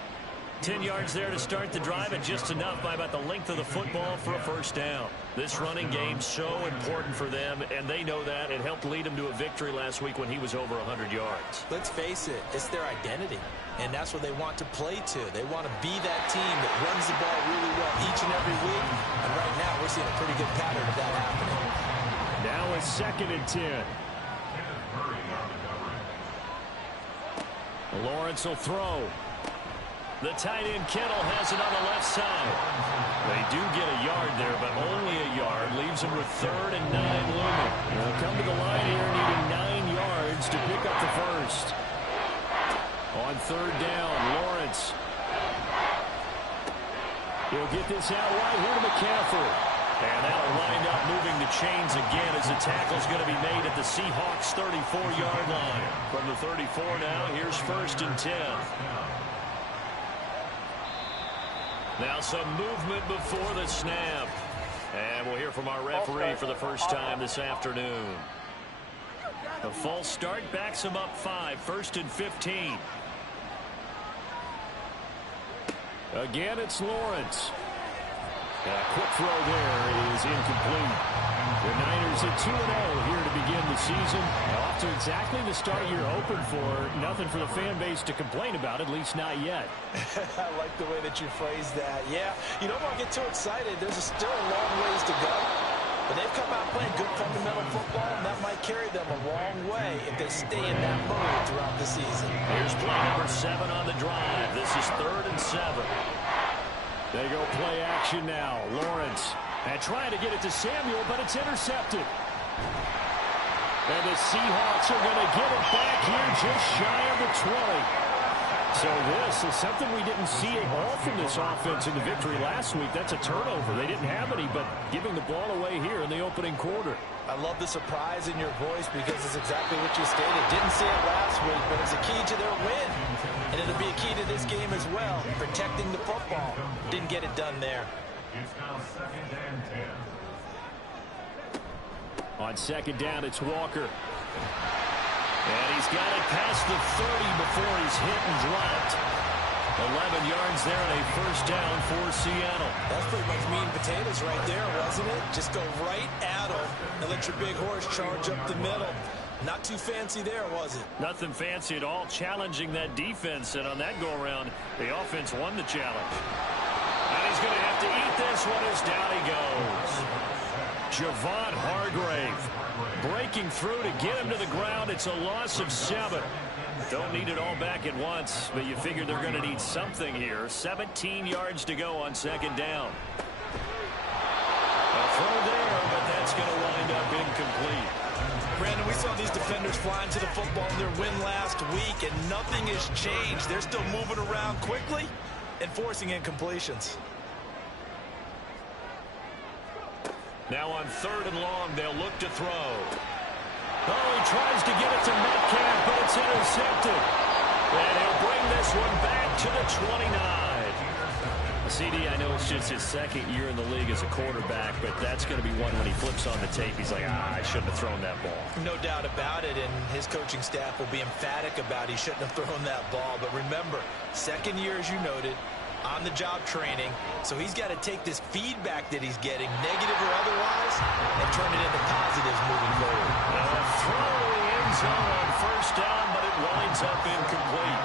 10 yards there to start the drive, and just enough by about the length of the football for a first down. This running game so important for them, and they know that. It helped lead them to a victory last week when he was over 100 yards. Let's face it, it's their identity, and that's what they want to play to. They want to be that team that runs the ball really well each and every week, and right now we're seeing a pretty good pattern of that happening. Now it's 2nd and 10. Lawrence will throw. The tight end Kittle has it on the left side. They do get a yard there, but only a yard. Leaves them with 3rd and 9 looming. They'll come to the line here needing 9 yards to pick up the first. On 3rd down, Lawrence. He'll get this out wide here to McCaffrey. And that'll wind up moving the chains again as the tackle's going to be made at the Seahawks' 34-yard line. From the 34 now, here's 1st and 10. Now some movement before the snap. And we'll hear from our referee for the first time this afternoon. A false start backs him up 5. 1st and 15. Again, it's Lawrence. A quick throw there is incomplete. The Niners at 2-0 here to begin the season. Off to exactly the start you're hoping for. Nothing for the fan base to complain about, at least not yet. I like the way that you phrased that. Yeah, you don't want to get too excited. There's still a long ways to go. But they've come out playing good fundamental football, and that might carry them a long way if they stay in that mode throughout the season. Here's play number 7 on the drive. This is 3rd and 7. They go play action now. Lawrence and trying to get it to Samuel, but it's intercepted. And the Seahawks are going to get it back here just shy of the 20. So this is something we didn't see at all from this offense in the victory last week. That's a turnover. They didn't have any, but giving the ball away here in the opening quarter. I love the surprise in your voice because it's exactly what you stated. Didn't see it last week, but it's a key to their win. And it'll be a key to this game as well, protecting the football. Didn't get it done there. It's now 2nd and 10. On 2nd down, it's Walker. And he's got it past the 30 before he's hit and dropped. 11 yards there and a first down for Seattle. That's pretty much meat and potatoes right there, wasn't it? Just go right at him and let your big horse charge up the middle. Not too fancy there, was it? Nothing fancy at all, challenging that defense. And on that go-around, the offense won the challenge. And he's going to have to eat this one as down he goes. Javon Hargrave breaking through to get him to the ground. It's a loss of 7. Don't need it all back at once, but you figure they're going to need something here. 17 yards to go on 2nd down. A throw there, but that's going to wind up incomplete. Brandon, we saw these defenders flying to the football in their win last week, and nothing has changed. They're still moving around quickly and forcing incompletions. Now on 3rd and long, they'll look to throw. Oh, he tries to get it to Metcalf, but it's intercepted. And he'll bring this one back to the 29. CD, I know it's just his second year in the league as a quarterback, but that's going to be one when he flips on the tape. He's like, I shouldn't have thrown that ball. No doubt about it, and his coaching staff will be emphatic about he shouldn't have thrown that ball. But remember, second year, as you noted, on-the-job training, so he's got to take this feedback that he's getting, negative or otherwise, and turn it into positives moving forward. A throw to the end zone on first down, but it winds up incomplete.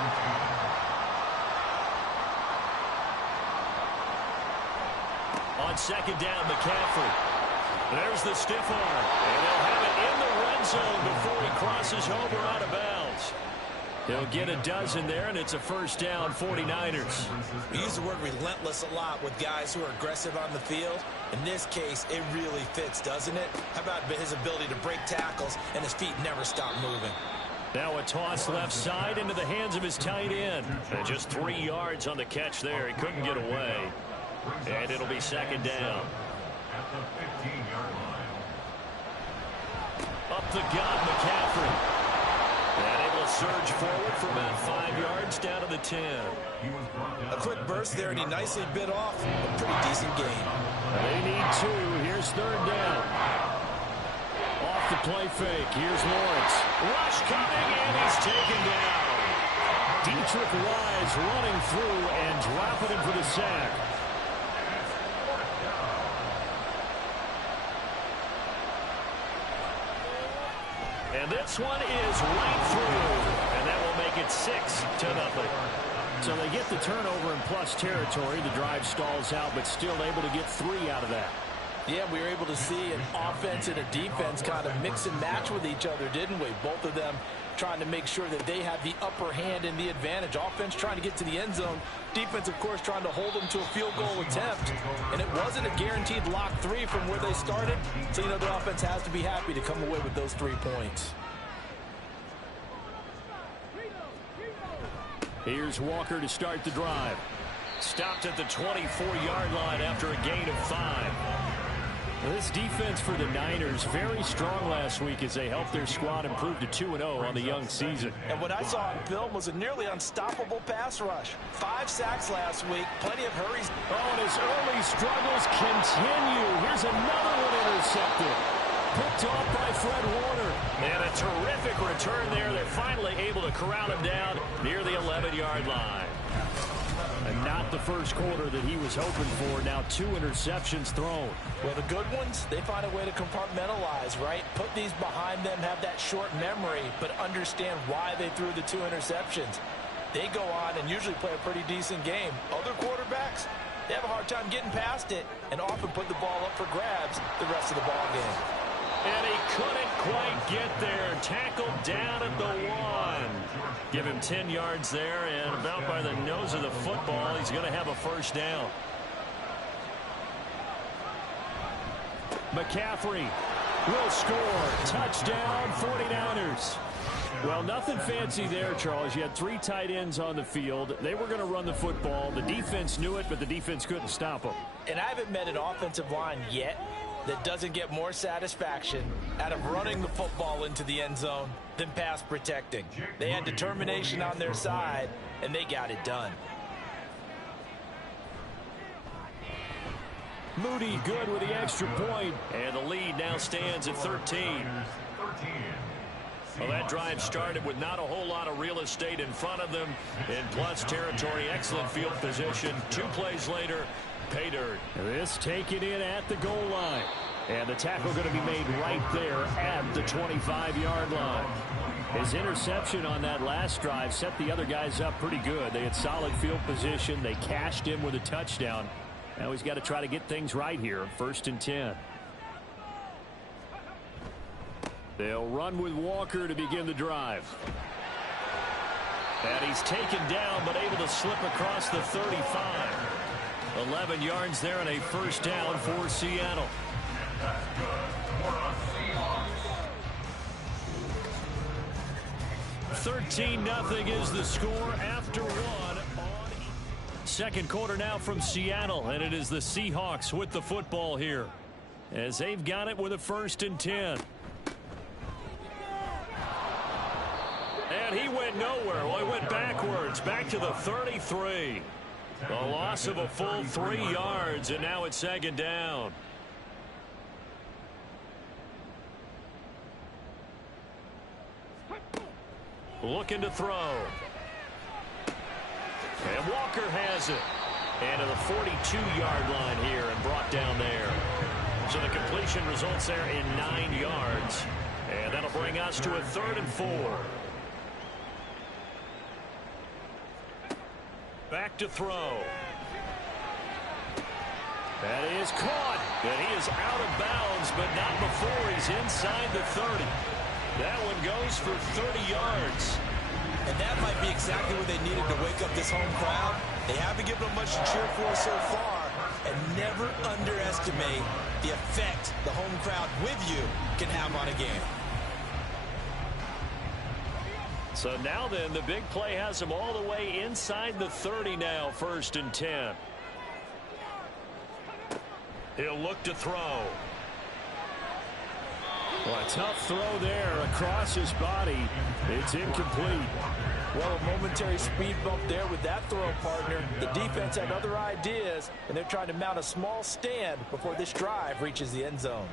On second down, McCaffrey. There's the stiff arm. And they'll have it in the red zone before he crosses over out of bounds. He'll get a dozen there, and it's a first down, 49ers. We use the word relentless a lot with guys who are aggressive on the field. In this case, it really fits, doesn't it? How about his ability to break tackles, and his feet never stop moving? Now a toss left side into the hands of his tight end. And just 3 yards on the catch there. He couldn't get away. And it'll be second down. At the 15-yard line. Up the gut, McCaffrey. And able to surge forward for about 5 yards down to the 10. A quick burst there, and he nicely bit off a pretty decent gain. They need 2. Here's third down. Off the play fake. Here's Lawrence. Rush coming, and he's taken down. Dietrich Wise running through and dropping him for the sack. And this one is right through, and that will make it 6-0. So they get the turnover in plus territory. The drive stalls out, but still able to get 3 out of that. Yeah, we were able to see an offense and a defense kind of mix and match with each other, didn't we? Both of them trying to make sure that they have the upper hand and the advantage. Offense trying to get to the end zone. Defense, of course, trying to hold them to a field goal attempt. And it wasn't a guaranteed lock 3 from where they started. So, you know, the offense has to be happy to come away with those 3 points. Here's Walker to start the drive. Stopped at the 24-yard line after a gain of 5. This defense for the Niners very strong last week as they helped their squad improve to 2-0 on the young season. And what I saw on film was a nearly unstoppable pass rush. 5 sacks last week, plenty of hurries. Oh, and his early struggles continue. Here's another one intercepted. Picked off by Fred Warner. And a terrific return there. They're finally able to corral him down near the 11-yard line. And not the first quarter that he was hoping for. Now 2 interceptions thrown. Well, the good ones, they find a way to compartmentalize, right? Put these behind them, have that short memory, but understand why they threw the 2 interceptions. They go on and usually play a pretty decent game. Other quarterbacks, they have a hard time getting past it and often put the ball up for grabs the rest of the ball game. And he couldn't quite get there. Tackled down at the 1. Give him 10 yards there, and about by the nose of the football, he's going to have a first down. McCaffrey will score. Touchdown, 49ers. Well, nothing fancy there, Charles. You had 3 tight ends on the field. They were going to run the football. The defense knew it, but the defense couldn't stop them. And I haven't met an offensive line yet that doesn't get more satisfaction out of running the football into the end zone than pass protecting. They had determination on their side, and they got it done. Moody good with the extra point, and the lead now stands at 13. Well, that drive started with not a whole lot of real estate in front of them in plus territory. Excellent field position. 2 plays later, pay dirt. This taken in at the goal line. And the tackle going to be made right there at the 25-yard line. His interception on that last drive set the other guys up pretty good. They had solid field position. They cashed him with a touchdown. Now he's got to try to get things right here. 1st and 10. They'll run with Walker to begin the drive. And he's taken down but able to slip across the 35. 11 yards there and a first down for Seattle. 13-0 is the score after 1. Second quarter now from Seattle, and it is the Seahawks with the football here as they've got it with a 1st and 10. And he went nowhere. Well, he went backwards, back to the 33. A loss of a full 3 yards, and now it's second down. Looking to throw. And Walker has it. And to the 42-yard line here and brought down there. So the completion results there in 9 yards. And that'll bring us to a 3rd and 4. Back to throw. That is caught. And he is out of bounds, but not before he's inside the 30. That one goes for 30 yards. And that might be exactly what they needed to wake up this home crowd. They haven't given them much to cheer for so far. And never underestimate the effect the home crowd with you can have on a game. So now then, the big play has him all the way inside the 30 now, 1st and 10. He'll look to throw. Well, a tough throw there across his body. It's incomplete. Well, a momentary speed bump there with that throw, partner. The defense had other ideas, and they're trying to mount a small stand before this drive reaches the end zone.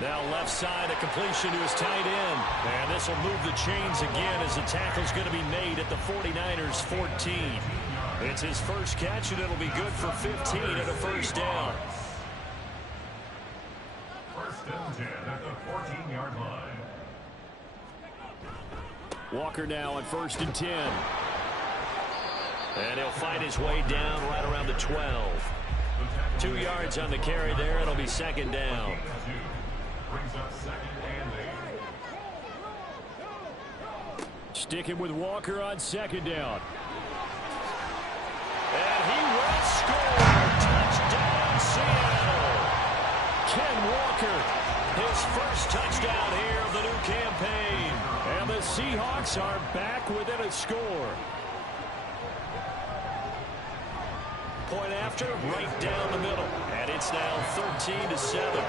Now left side, a completion to his tight end. And this will move the chains again as the tackle's going to be made at the 49ers 14. It's his first catch, and it'll be good for 15 and a 1st down. 1st and 10 at the 14-yard line. Walker now on 1st and 10. And he'll fight his way down right around the 12. 2 yards on the carry there. It'll be 2nd down. Brings up 2nd and 8. Sticking with Walker on 2nd down. And he will score. Touchdown, Seattle. Ken Walker, his first touchdown here of the new campaign. And the Seahawks are back within a score. Point after, right down the middle. And it's now 13-7.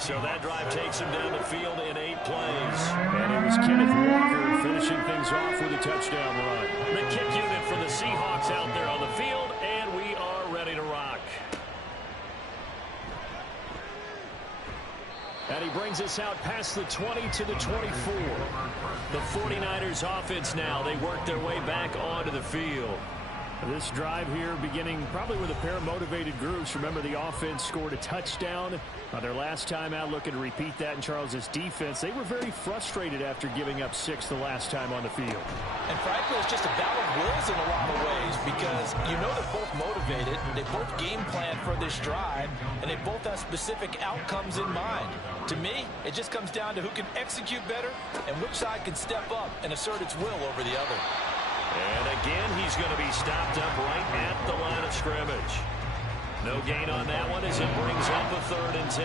So that drive takes him down the field in 8 plays. And it was Kenneth Walker finishing things off with a touchdown run. The kick unit for the Seahawks out there on the field, and we are ready to rock. And he brings us out past the 20 to the 24. The 49ers offense now, they work their way back onto the field. This drive here beginning probably with a pair of motivated groups. Remember, the offense scored a touchdown on their last time out. Looking to repeat that in Charles's defense. They were very frustrated after giving up 6 the last time on the field. And frankly, it's just a battle of wills in a lot of ways because you know they're both motivated. They both game plan for this drive, and they both have specific outcomes in mind. To me, it just comes down to who can execute better and which side can step up and assert its will over the other. And again, he's going to be stopped up right at the line of scrimmage. No gain on that one as it brings up a 3rd and 10.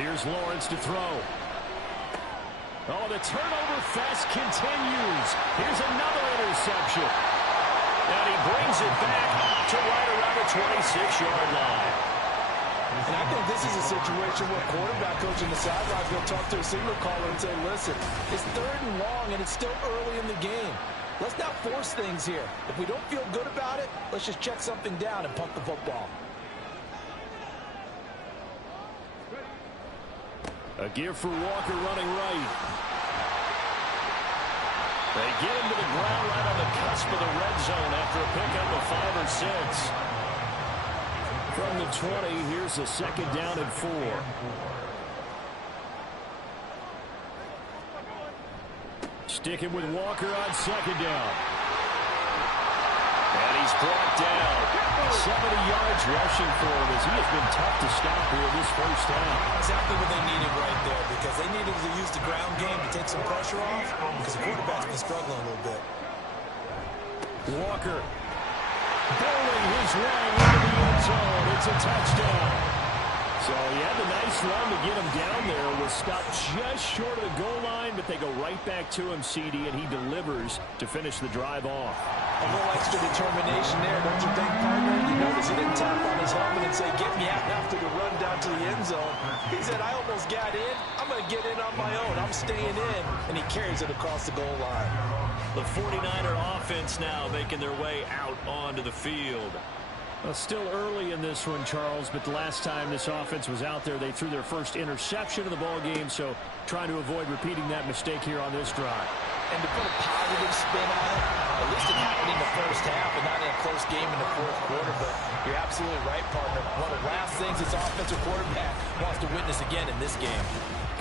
Here's Lawrence to throw. Oh, the turnover fest continues. Here's another interception. And he brings it back to right around the 26-yard line. And I think this is a situation where quarterback coach in the sidelines will talk to a signal caller and say, listen, it's 3rd and long and it's still early in the game. Let's not force things here. If we don't feel good about it, let's just check something down and punt the football. A give for Walker running right. They get him to the ground right on the cusp of the red zone after a pickup of 5 or 6. From the 20, here's a 2nd down and 4. Sticking with Walker on 2nd down. And he's brought down. 70 yards rushing for him as he has been tough to stop here this first half. Exactly what they needed right there because they needed to use the ground game to take some pressure off because the quarterback's been struggling a little bit. Walker bowling his way into the end zone. It's a touchdown. So he had a nice run to get him down there. Was stopped just short of the goal line, but they go right back to him, CD, and he delivers to finish the drive off. A little extra determination there, don't you think, partner? You notice he didn't tap on his helmet and say, get me out after the run down to the end zone. He said, I almost got in. I'm going to get in on my own. I'm staying in. And he carries it across the goal line. The 49er offense now making their way out onto the field. Well, still early in this one, Charles, but the last time this offense was out there, they threw their first interception of the ball game, so trying to avoid repeating that mistake here on this drive. And to put a positive spin on it, at least it happened in the first half and not in a close game in the fourth quarter, but you're absolutely right, partner. One of the last things this offensive quarterback wants to witness again in this game.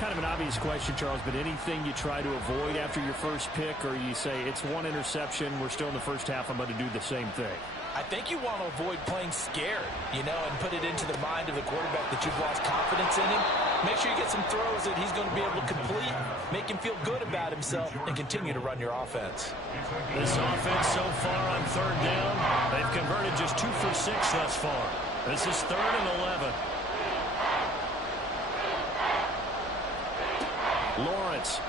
Kind of an obvious question, Charles, but anything you try to avoid after your first pick, or you say it's one interception, we're still in the first half, I'm going to do the same thing? I think you want to avoid playing scared, and put it into the mind of the quarterback that you've lost confidence in him. Make sure you get some throws that he's going to be able to complete, make him feel good about himself, and continue to run your offense. This offense so far on third down, they've converted just 2 for 6 thus far. This is 3rd and 11. Lawrence.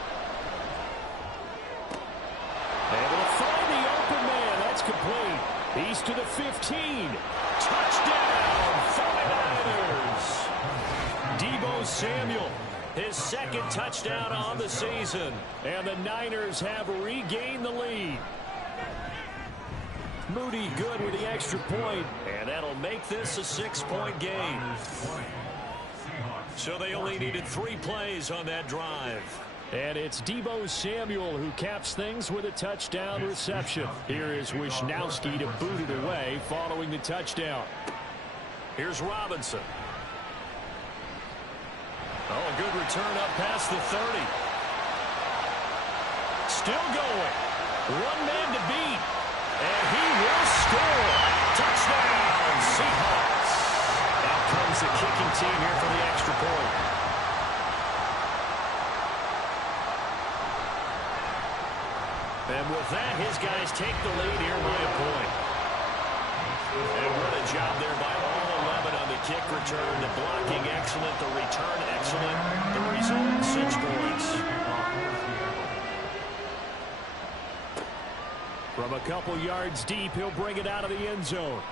Able to find the open man. That's complete. He's to the 15. Touchdown, 49ers. Deebo Samuel, his second touchdown on the season. And the Niners have regained the lead. Moody good with the extra point, and that'll make this a 6-point game. So they only needed 3 plays on that drive. And it's Deebo Samuel who caps things with a touchdown reception. Here is Wisnowski to boot it away following the touchdown. Here's Robinson. Oh, a good return up past the 30. Still going. One man to beat. And he will score. Touchdown, Seahawks. Out comes the kicking team here for the extra point. And with that, his guys take the lead here by a point. And what a job there by all 11 on the kick return. The blocking excellent, the return excellent. The result, 6 points. From a couple yards deep, he'll bring it out of the end zone.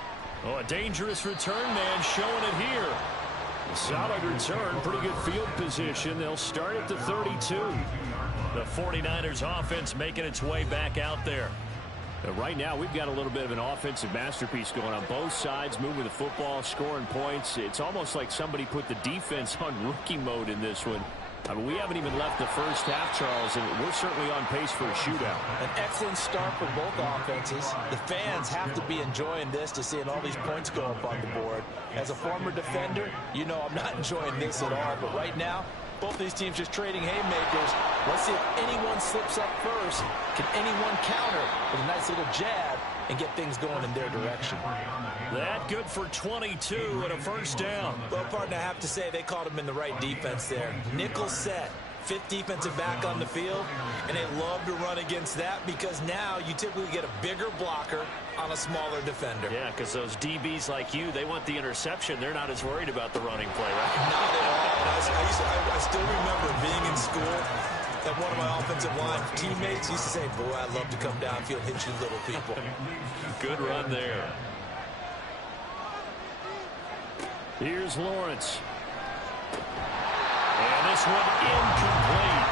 Oh, a dangerous return man showing it here. A solid return, pretty good field position. They'll start at the 32. The 49ers offense making its way back out there. Right now, we've got a little bit of an offensive masterpiece going on. Both sides moving the football, scoring points. It's almost like somebody put the defense on rookie mode in this one. I mean, we haven't even left the first half, Charles, and we're certainly on pace for a shootout. An excellent start for both offenses. The fans have to be enjoying this to seeing all these points go up on the board. As a former defender, I'm not enjoying this at all, but right now, both these teams just trading haymakers. Let's see if anyone slips up first. Can anyone counter with a nice little jab and get things going in their direction? That good for 22 and a first down. Well, partner, I have to say they called him in the right defense there. Nickel set. 5th defensive back on the field, and they love to run against that because now you typically get a bigger blocker on a smaller defender. Yeah, because those DBs like you, they want the interception. They're not as worried about the running play, right? Not at all. I still remember being in school that one of my offensive line teammates used to say, boy, I'd love to come downfield, hit you little people. Good run there. Here's Lawrence. And this one incomplete.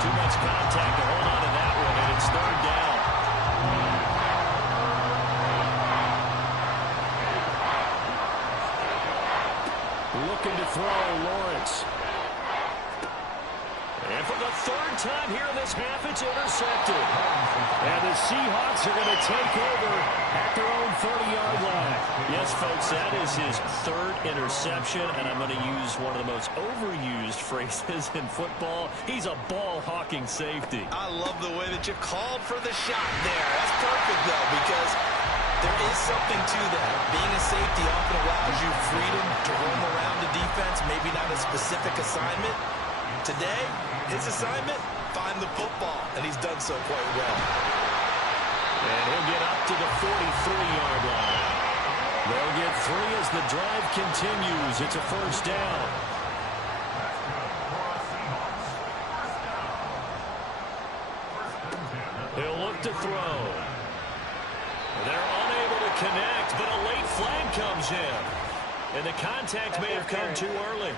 Too much contact to hold on to that one, and it's 3rd down. Looking to throw, Lawrence. And for the 3rd time here in this half, it's intercepted. And the Seahawks are going to take over at their own 30-yard line. Yes, folks, that is his 3rd interception, and I'm going to use one of the most overused phrases in football. He's a ball-hawking safety. I love the way that you called for the shot there. That's perfect, though, because there is something to that. Being a safety often allows you freedom to roam around the defense, maybe not a specific assignment. Today, his assignment, find the football, and he's done so quite well. And he'll get up to the 43-yard line. They'll get 3 as the drive continues. It's a first down. He'll look to throw. connect, but a late flag comes in. And the contact may have come too early.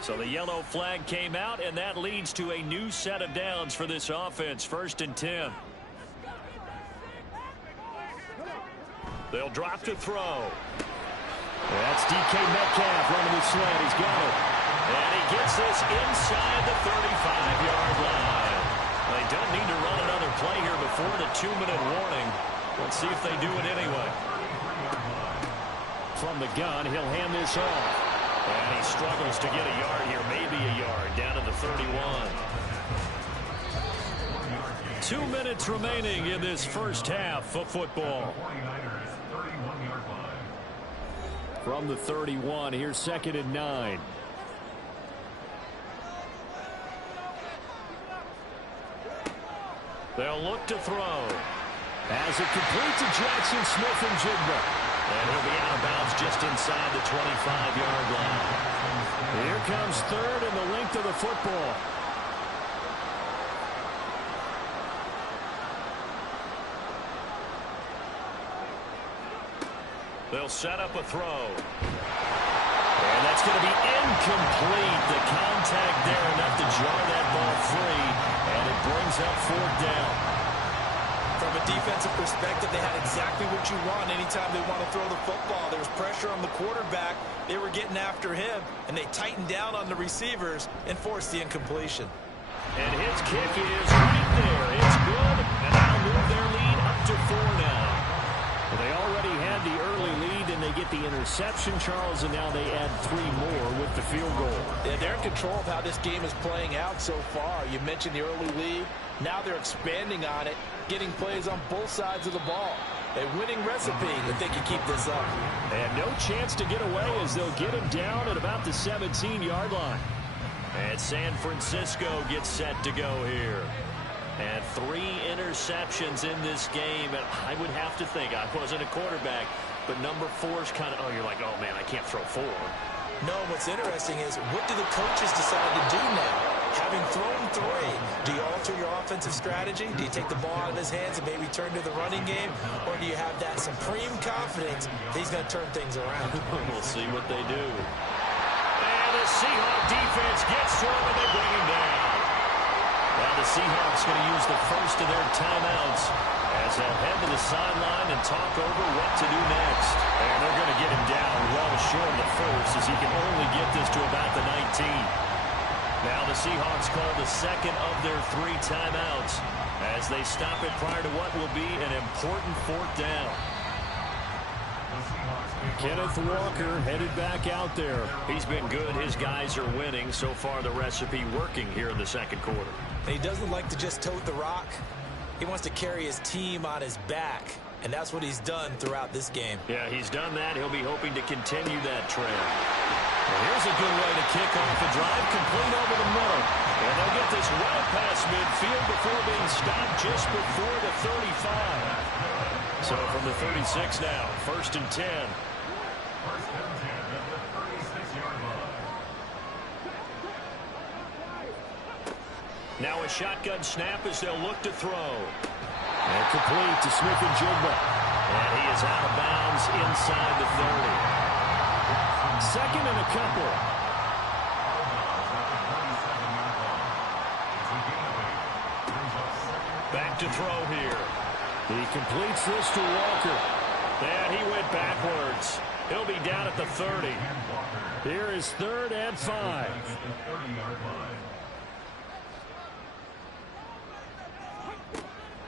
So the yellow flag came out, and that leads to a new set of downs for this offense. 1st and 10. They'll drop to throw. That's DK Metcalf running the slant. He's got it. And he gets this inside the 35-yard line. They don't need to run another play here before the 2-minute warning. Let's see if they do it anyway. From the gun, he'll hand this off. And he struggles to get a yard here, maybe a yard, down to the 31. 2 minutes remaining in this first half of football. From the 31, here's 2nd and 9. They'll look to throw. As it complete to Jackson Smith-Njigba. And he'll be out of bounds just inside the 25-yard line. Here comes 3rd and the length of the football. They'll set up a throw. And that's going to be incomplete. The contact there enough to jar that ball free. And it brings up 4th down. From a defensive perspective, they had exactly what you want anytime they want to throw the football. There was pressure on the quarterback. They were getting after him, and they tightened down on the receivers and forced the incompletion. And his kick is right there. It's good, and that'll move their lead up to 4 now. Well, they already had the early lead, and they get the interception, Charles, and now they add 3 more with the field goal. Yeah, they're in control of how this game is playing out so far. You mentioned the early lead. Now they're expanding on it, getting plays on both sides of the ball. A winning recipe if they can keep this up. And no chance to get away as they'll get him down at about the 17-yard line. And San Francisco gets set to go here. And 3 interceptions in this game. And I would have to think, I wasn't a quarterback, but number 4 is kind of, oh, you're like, oh, man, I can't throw 4. No, what's interesting is what do the coaches decide to do now? Having thrown 3, do you alter your offensive strategy? Do you take the ball out of his hands and maybe turn to the running game? Or do you have that supreme confidence that he's going to turn things around? We'll see what they do. And the Seahawks defense gets to him, and they bring him down. Now the Seahawks going to use the first of their timeouts as they'll head to the sideline and talk over what to do next. And they're going to get him down well short of the first as he can only get this to about the 19. Now the Seahawks call the second of their 3 timeouts as they stop it prior to what will be an important 4th down. Kenneth Walker headed back out there. He's been good. His guys are winning. So far the recipe working here in the second quarter. And he doesn't like to just tote the rock. He wants to carry his team on his back. And that's what he's done throughout this game. Yeah, he's done that. He'll be hoping to continue that trend. Well, here's a good way to kick off the drive, complete over the middle. And they'll get this well past midfield before being stopped just before the 35. So from the 36 now, 1st and 10. Now a shotgun snap as they'll look to throw. And complete to Smith-Njigba. And he is out of bounds inside the 30. 2nd and a couple. Back to throw here. He completes this to Walker. And he went backwards. He'll be down at the 30. Here is 3rd and 5.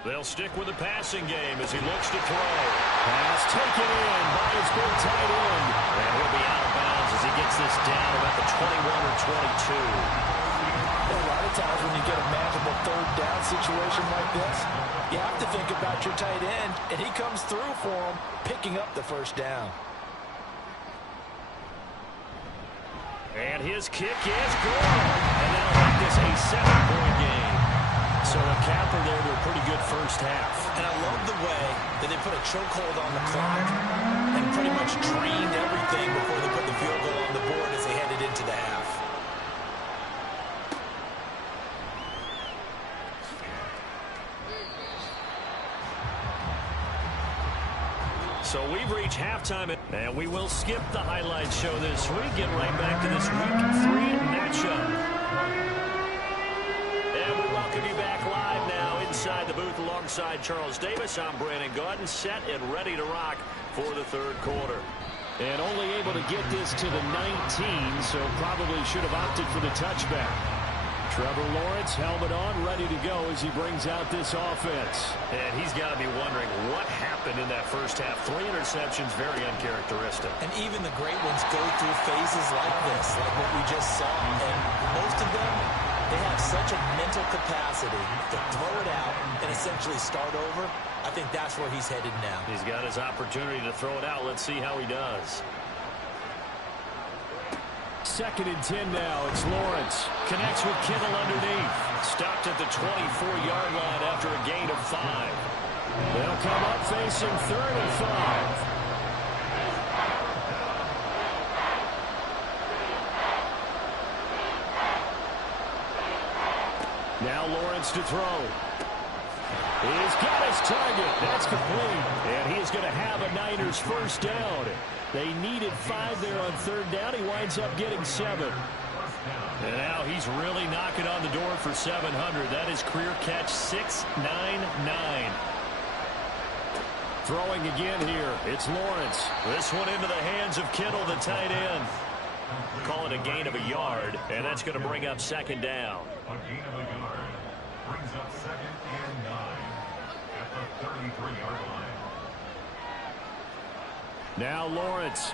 They'll stick with the passing game as he looks to throw. Pass taken in by his big tight end. And he'll be out of bounds as he gets this down about the 21 or 22. A lot of times when you get a manageable 3rd down situation like this, you have to think about your tight end, and he comes through for him, picking up the 1st down. And his kick is good. And that'll make this a 7-point game. So a capper there to a pretty good first half. And I love the way that they put a chokehold on the clock and pretty much drained everything before they put the field goal on the board as they headed into the half. So we've reached halftime, and we will skip the highlights show this week. Get right back to this Week 3 matchup. And we welcome you back live now inside the booth alongside Charles Davis. I'm Brandon Gaudin, set and ready to rock for the third quarter. And only able to get this to the 19, so probably should have opted for the touchback. Trevor Lawrence, helmet on, ready to go as he brings out this offense. And he's got to be wondering what happened in that first half. 3 interceptions, very uncharacteristic. And even the great ones go through phases like this, like what we just saw. And most of them, they have such a mental capacity to throw it out and essentially start over. I think that's where he's headed now. He's got his opportunity to throw it out. Let's see how he does. 2nd and 10 now. It's Lawrence. Connects with Kittle underneath. Stopped at the 24-yard line after a gain of 5. They'll come up facing 3rd and 5. Now Lawrence to throw. He's got his target. That's complete. And he is going to have a Niners first down. They needed 5 there on 3rd down. He winds up getting 7. And now he's really knocking on the door for 700. That is career catch 699. Throwing again here. It's Lawrence. This one into the hands of Kittle, the tight end. Call it a gain of a yard, and that's going to bring up 2nd down. A gain of a yard brings up 2nd and 9 at the 33-yard line. Now Lawrence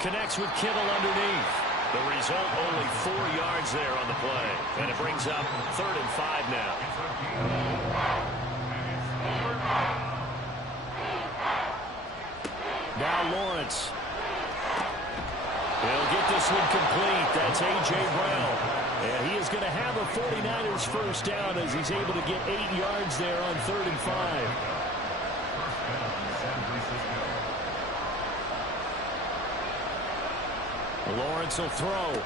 connects with Kittle underneath. The result, only 4 yards there on the play. And it brings up 3rd and 5 now. Now Lawrence. He'll get this one complete. That's A.J. Brown. And he is going to have a 49ers first down as he's able to get 8 yards there on 3rd and 5. Lawrence will throw.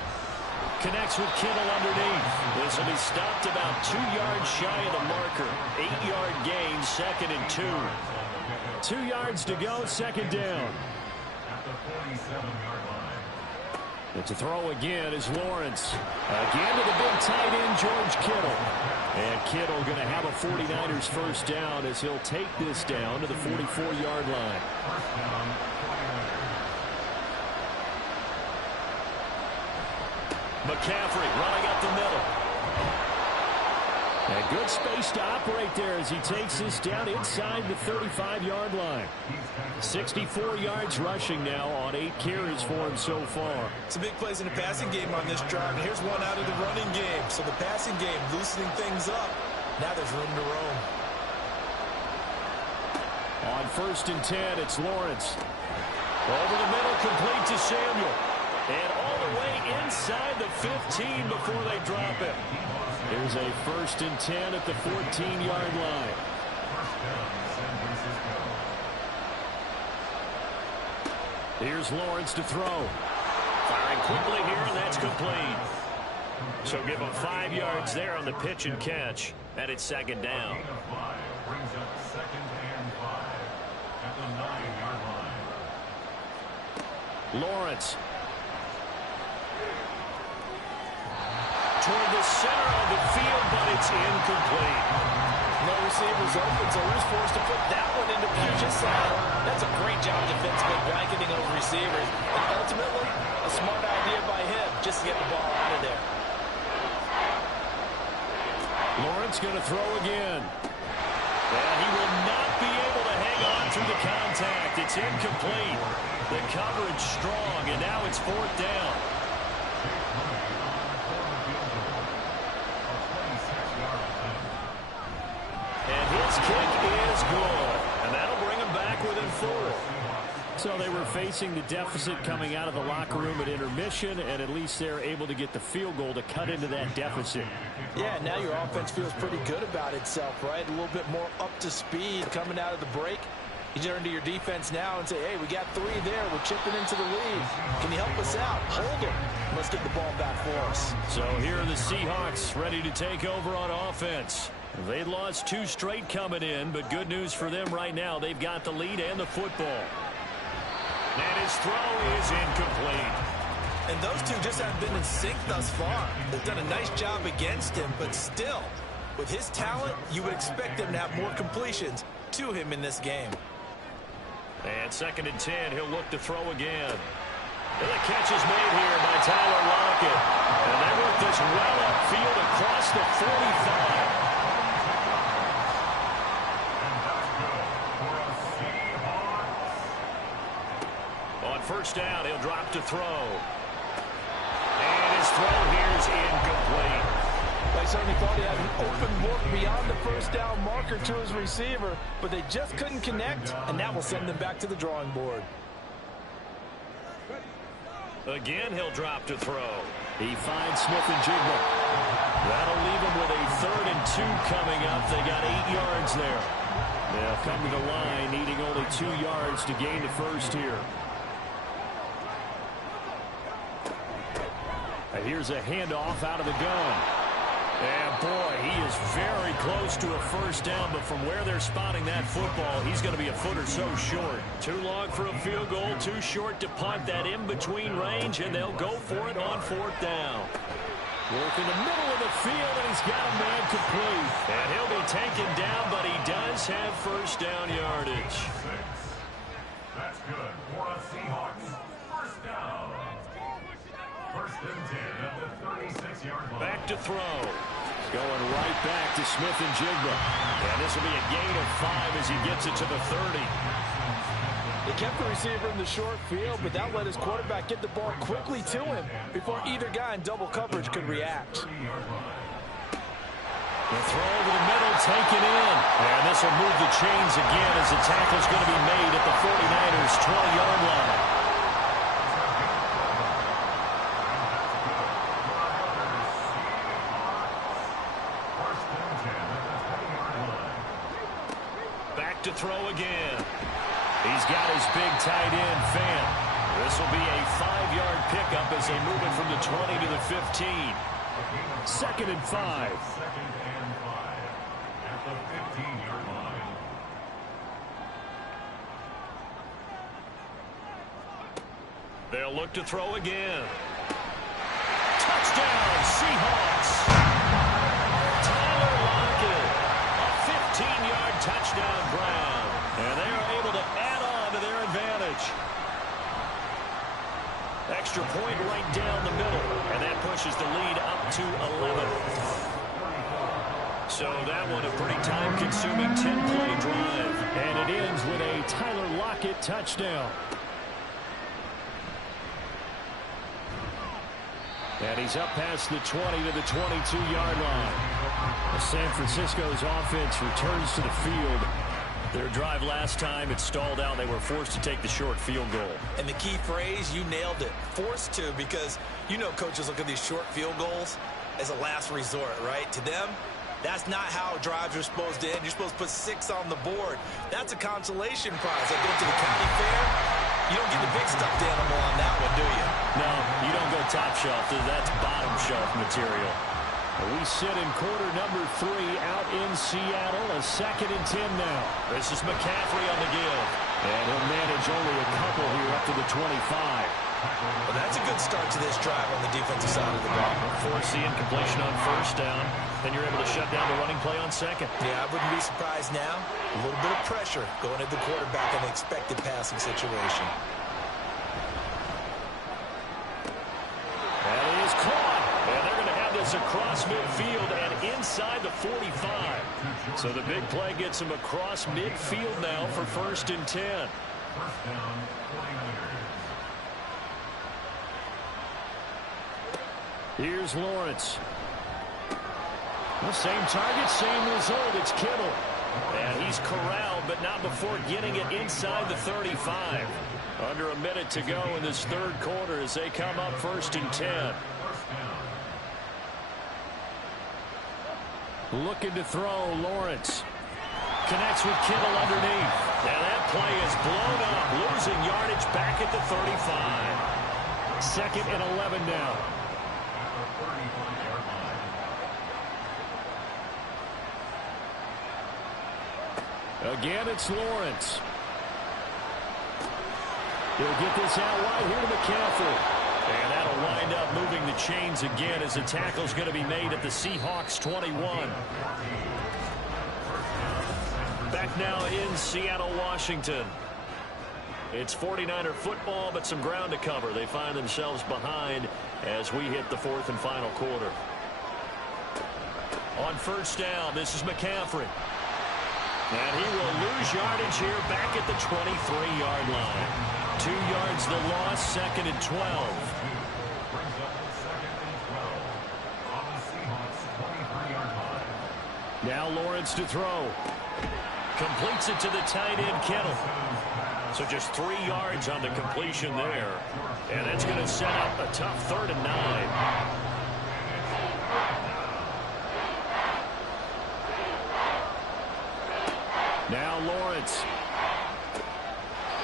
Connects with Kittle underneath. This will be stopped about 2 yards shy of the marker. 8-yard gain, 2nd and 2. 2 yards to go, 2nd down. At the 47-yard line. And to throw again is Lawrence. Again to the big tight end, George Kittle. And Kittle going to have a 49ers first down as he'll take this down to the 44-yard line. First down, 49ers. McCaffrey running up the middle. And good space to operate there as he takes this down inside the 35-yard line. 64 yards rushing now on 8 carries for him so far. Some big plays in the passing game on this drive. And here's one out of the running game. So the passing game loosening things up. Now there's room to roam. On 1st and 10, it's Lawrence. Over the middle, complete to Samuel. And all the way inside the 15 before they drop him. Here's a 1st and 10 at the 14-yard line. Here's Lawrence to throw. Firing quickly here, and that's complete. So give him 5 yards there on the pitch and catch. And it's 2nd down. Gain of 5 brings up 2nd and 5 at the 9-yard line. Lawrence. Toward the center of the field, but it's incomplete. No receivers open, so he's forced to put that one into Puget's side. That's a great job defensively blanketing those receivers. And ultimately, a smart idea by him just to get the ball out of there. Lawrence going to throw again. And he will not be able to hang on through the contact. It's incomplete. The coverage strong, and now it's 4th down. And his kick is good. And that'll bring him back within 4. So they were facing the deficit coming out of the locker room at intermission, and at least they're able to get the field goal to cut into that deficit. Yeah, now your offense feels pretty good about itself, right? A little bit more up to speed coming out of the break. You turn to your defense now and say, hey, we got 3 there. We're chipping into the lead. Can you help us out? Hold them. Let's get the ball back for us. So here are the Seahawks ready to take over on offense. They lost 2 straight coming in, but good news for them right now. They've got the lead and the football. And his throw is incomplete. And those two just haven't been in sync thus far. They've done a nice job against him, but still, with his talent, you would expect him to have more completions to him in this game. And 2nd and 10, he'll look to throw again. And the catch is made here by Tyler Lockett. And they work this well upfield across the 45. On 1st down, he'll drop to throw. And his throw here is incomplete. They certainly thought he had an open look beyond the 1st down marker to his receiver, but they just couldn't connect, and that will send them back to the drawing board. Again, he'll drop to throw. He finds Smith-Njigba. That'll leave him with a 3rd and 2 coming up. They got 8 yards there. They'll come to the line, needing only 2 yards to gain the first here. And here's a handoff out of the gun. And, boy, he is very close to a 1st down, but from where they're spotting that football, he's going to be a foot or so short. Too long for a field goal, too short to punt that in-between range, and they'll go for it on 4th down. Work in the middle of the field, and he's got a man complete. And he'll be taken down, but he does have 1st down yardage. That's good for a Seahawks. 1st down. 1st and 10 at the 36-yard line. Back to throw. Going right back to Smith-Njigba. And this will be a gain of 5 as he gets it to the 30. They kept the receiver in the short field, but that let his quarterback get the ball quickly to him before either guy in double coverage could react. The throw over the middle, taken in. And this will move the chains again as the tackle's going to be made at the 49ers' 20-yard line. To throw again. He's got his big tight end, Fant. This will be a 5-yard pickup as they move it from the 20 to the 15. 2nd and 5. 2nd and 5 at the 15-yard line. They'll look to throw again. Touchdown, Seahawks. Tyler Lockett. A 15-yard touchdown ground. And they are able to add on to their advantage. Extra point right down the middle. And that pushes the lead up to 11. So that one a pretty time-consuming 10-play drive. And it ends with a Tyler Lockett touchdown. And he's up past the 20 to the 22-yard line. San Francisco's offense returns to the field. Their drive last time, it stalled out. They were forced to take the short field goal. And the key phrase, you nailed it. Forced to, because you know coaches look at these short field goals as a last resort, right? To them, that's not how drives are supposed to end. You're supposed to put 6 on the board. That's a consolation prize. Like going to the county fair, you don't get the big stuffed animal on that one, do you? No, you don't go top shelf. That's bottom shelf material. We sit in quarter number 3 out in Seattle. A 2nd and 10 now. This is McCaffrey on the give. And he'll manage only a couple here up to the 25. Well, that's a good start to this drive on the defensive side of the ball. Force the incompletion on 1st down. Then you're able to shut down the running play on 2nd. Yeah, I wouldn't be surprised now. A little bit of pressure going at the quarterback in an expected passing situation. That is caught. And they're going to have this across midfield and inside the 45. So the big play gets him across midfield now for 1st and 10. 1st down, 49ers. Here's Lawrence. The same target, same result. It's Kittle. And he's corralled, but not before getting it inside the 35. Under a minute to go in this 3rd quarter as they come up 1st and 10. Looking to throw, Lawrence. Connects with Kittle underneath. And that play is blown up, losing yardage back at the 35. 2nd and 11 now. Again, it's Lawrence. He'll get this out wide here to McCaffrey. And that'll wind up moving the chains again as the tackle's going to be made at the Seahawks 21. Back now in Seattle, Washington. It's 49er football, but some ground to cover. They find themselves behind as we hit the fourth and final quarter. On first down, this is McCaffrey. And he will lose yardage here back at the 23-yard line. 2 yards the loss, second and 12. Now Lawrence to throw. Completes it to the tight end, Kittle. So just 3 yards on the completion there. And that's going to set up a tough 3rd and 9. Now Lawrence.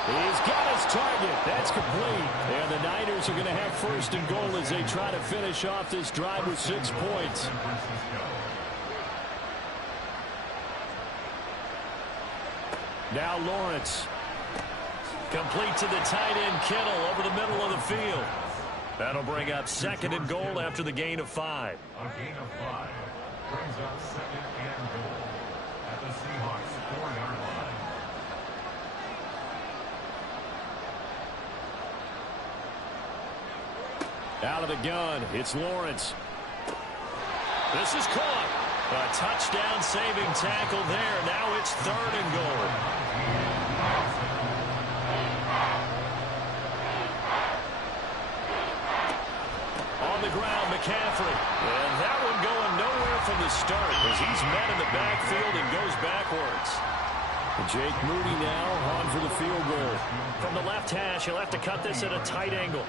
He's got his target. That's complete. And the Niners are going to have first and goal as they try to finish off this drive with 6 points. Now Lawrence. Complete to the tight end, Kittle, over the middle of the field. That'll bring up second and goal after the gain of 5. A gain of 5 brings up second and goal at the Seahawks 4-yard line. Out of the gun, it's Lawrence. This is caught. A touchdown-saving tackle there. Now it's 3rd and goal. On the ground, McCaffrey. And that one going nowhere from the start as he's met in the backfield and goes backwards. Jake Moody now on for the field goal. From the left hash, he'll have to cut this at a tight angle.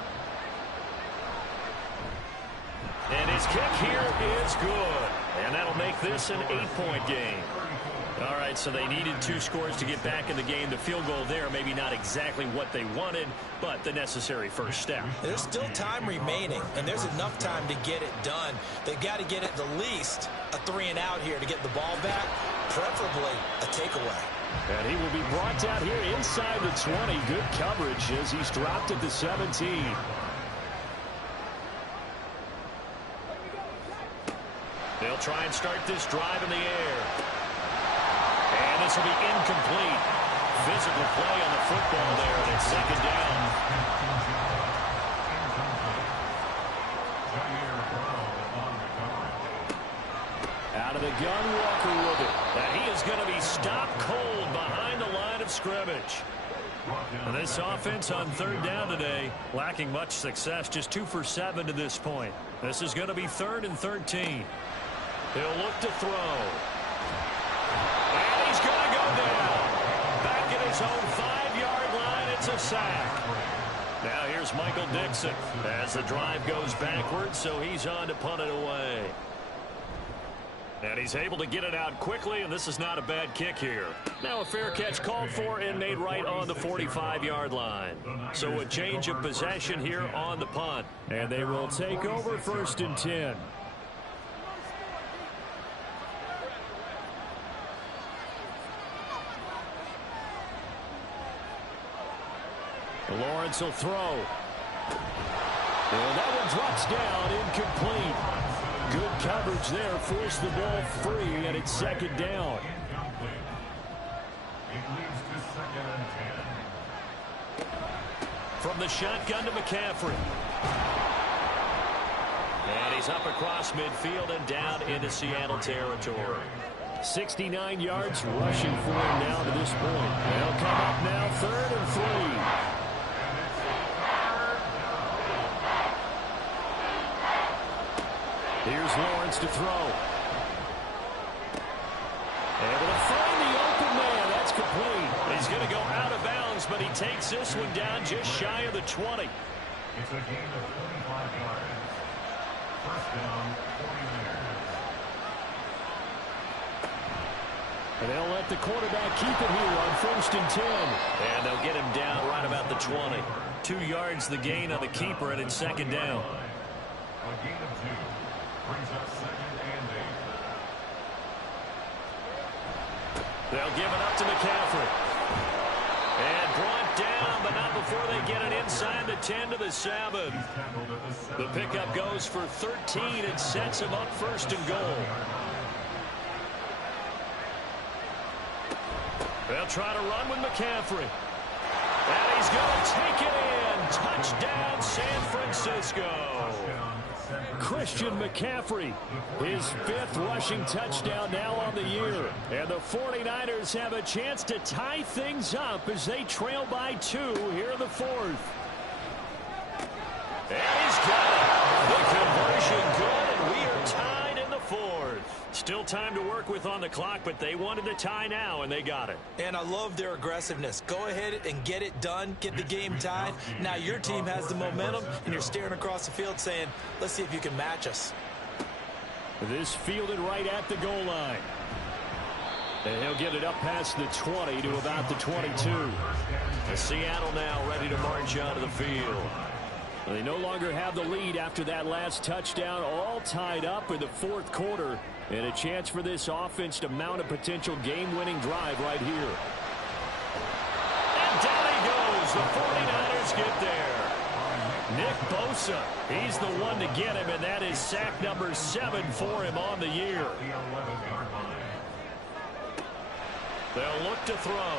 And his kick here is good. And that'll make this an 8-point game. All right, so they needed 2 scores to get back in the game. The field goal there, maybe not exactly what they wanted, but the necessary first step. There's still time remaining, and there's enough time to get it done. They've got to get at the least a 3 and out here to get the ball back, preferably a takeaway. And he will be brought down here inside the 20. Good coverage as he's dropped at the 17. They'll try and start this drive in the air. And this will be incomplete. Physical play on the football there, and it's second down. Out of the gun, Walker with it. And he is going to be stopped cold behind the line of scrimmage. And this offense on 3rd down today, lacking much success, just 2 for 7 to this point. This is going to be 3rd and 13. He'll look to throw. And he's going to go down. Back at his own 5-yard line, it's a sack. Now here's Michael Dixon as the drive goes backwards, so he's on to punt it away. And he's able to get it out quickly, and this is not a bad kick here. Now a fair catch called for and made right on the 45-yard line. So a change of possession here on the punt. And they will take over 1st and 10. Lawrence will throw. And that one drops down, incomplete. Good coverage there, forced the ball free, and it's 2nd down. It leads to 2nd and 10. From the shotgun to McCaffrey. And he's up across midfield and down into Seattle territory. 69 yards rushing for him now to this point. They'll come up now 3rd and 3. Here's Lawrence to throw. Able to find the open man. That's complete. He's going to go out of bounds, but he takes this one down just shy of the 20. It's a gain of 25 yards. First down, 49ers. And they'll let the quarterback keep it here on 1st and 10. And they'll get him down right about the 20. 2 yards the gain on the keeper, and it's 2nd down. A gain of 2 brings up 2nd and 8. They'll give it up to McCaffrey. And brought down, but not before they get it inside the 10 to the 7. The pickup goes for 13 and sets him up first and goal. They'll try to run with McCaffrey. And he's going to take it in. Touchdown, San Francisco. Christian McCaffrey, his 5th rushing touchdown now on the year. And the 49ers have a chance to tie things up as they trail by 2 here in the 4th. And he's got it. The conversion good, and we are tied in the 4th. Still time to work with on the clock, but they wanted the tie now, and they got it. And I love their aggressiveness. Go ahead and get it done, get the game tied. Now your team has the momentum, and you're staring across the field saying, let's see if you can match us. This fielded right at the goal line. And he'll get it up past the 20 to about the 22. Seattle now ready to march onto the field. They no longer have the lead after that last touchdown, all tied up in the 4th quarter. And a chance for this offense to mount a potential game-winning drive right here. And down he goes. The 49ers get there. Nick Bosa, he's the one to get him, and that is sack number 7 for him on the year. They'll look to throw.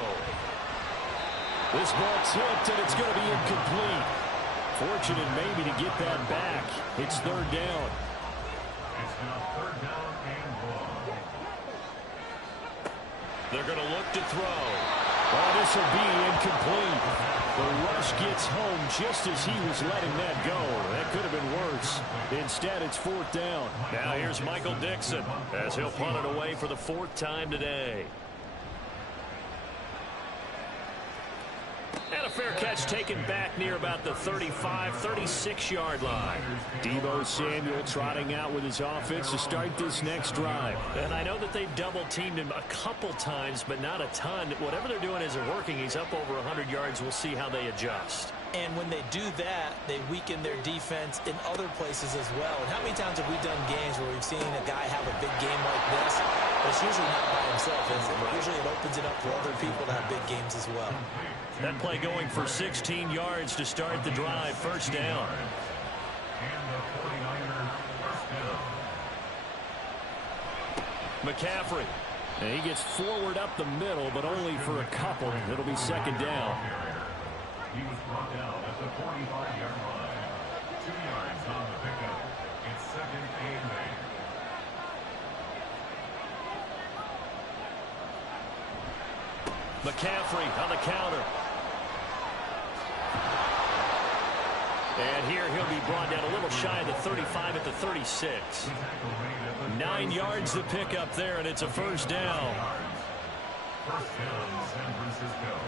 This ball tipped, and it's going to be incomplete. Fortunate maybe to get that back. It's 3rd down. It's now 3rd down and long. They're going to look to throw. Oh, this will be incomplete. The rush gets home just as he was letting that go. That could have been worse. Instead, it's 4th down. Now here's Michael Dixon as he'll punt it away for the 4th time today. And a fair catch taken back near about the 35, 36-yard line. Deebo Samuel trotting out with his offense to start this next drive. And I know that they've double-teamed him a couple times, but not a ton. Whatever they're doing isn't working. He's up over 100 yards. We'll see how they adjust. And when they do that, they weaken their defense in other places as well. And how many times have we done games where we've seen a guy have a big game like this? But it's usually not by himself, is it? Usually it opens it up for other people to have big games as well. That play going for 16 yards to start the drive. 1st down. And the 49ers first down. McCaffrey. And he gets forward up the middle, but only for a couple. It'll be 2nd down. He was brought down at the 45-yard line. 2 yards on the pickup. It's 2nd and 8. McCaffrey on the counter. And here he'll be brought down a little shy of the 35 at the 36. 9 yards to pick up there, and it's a 1st down. 1st down, San Francisco.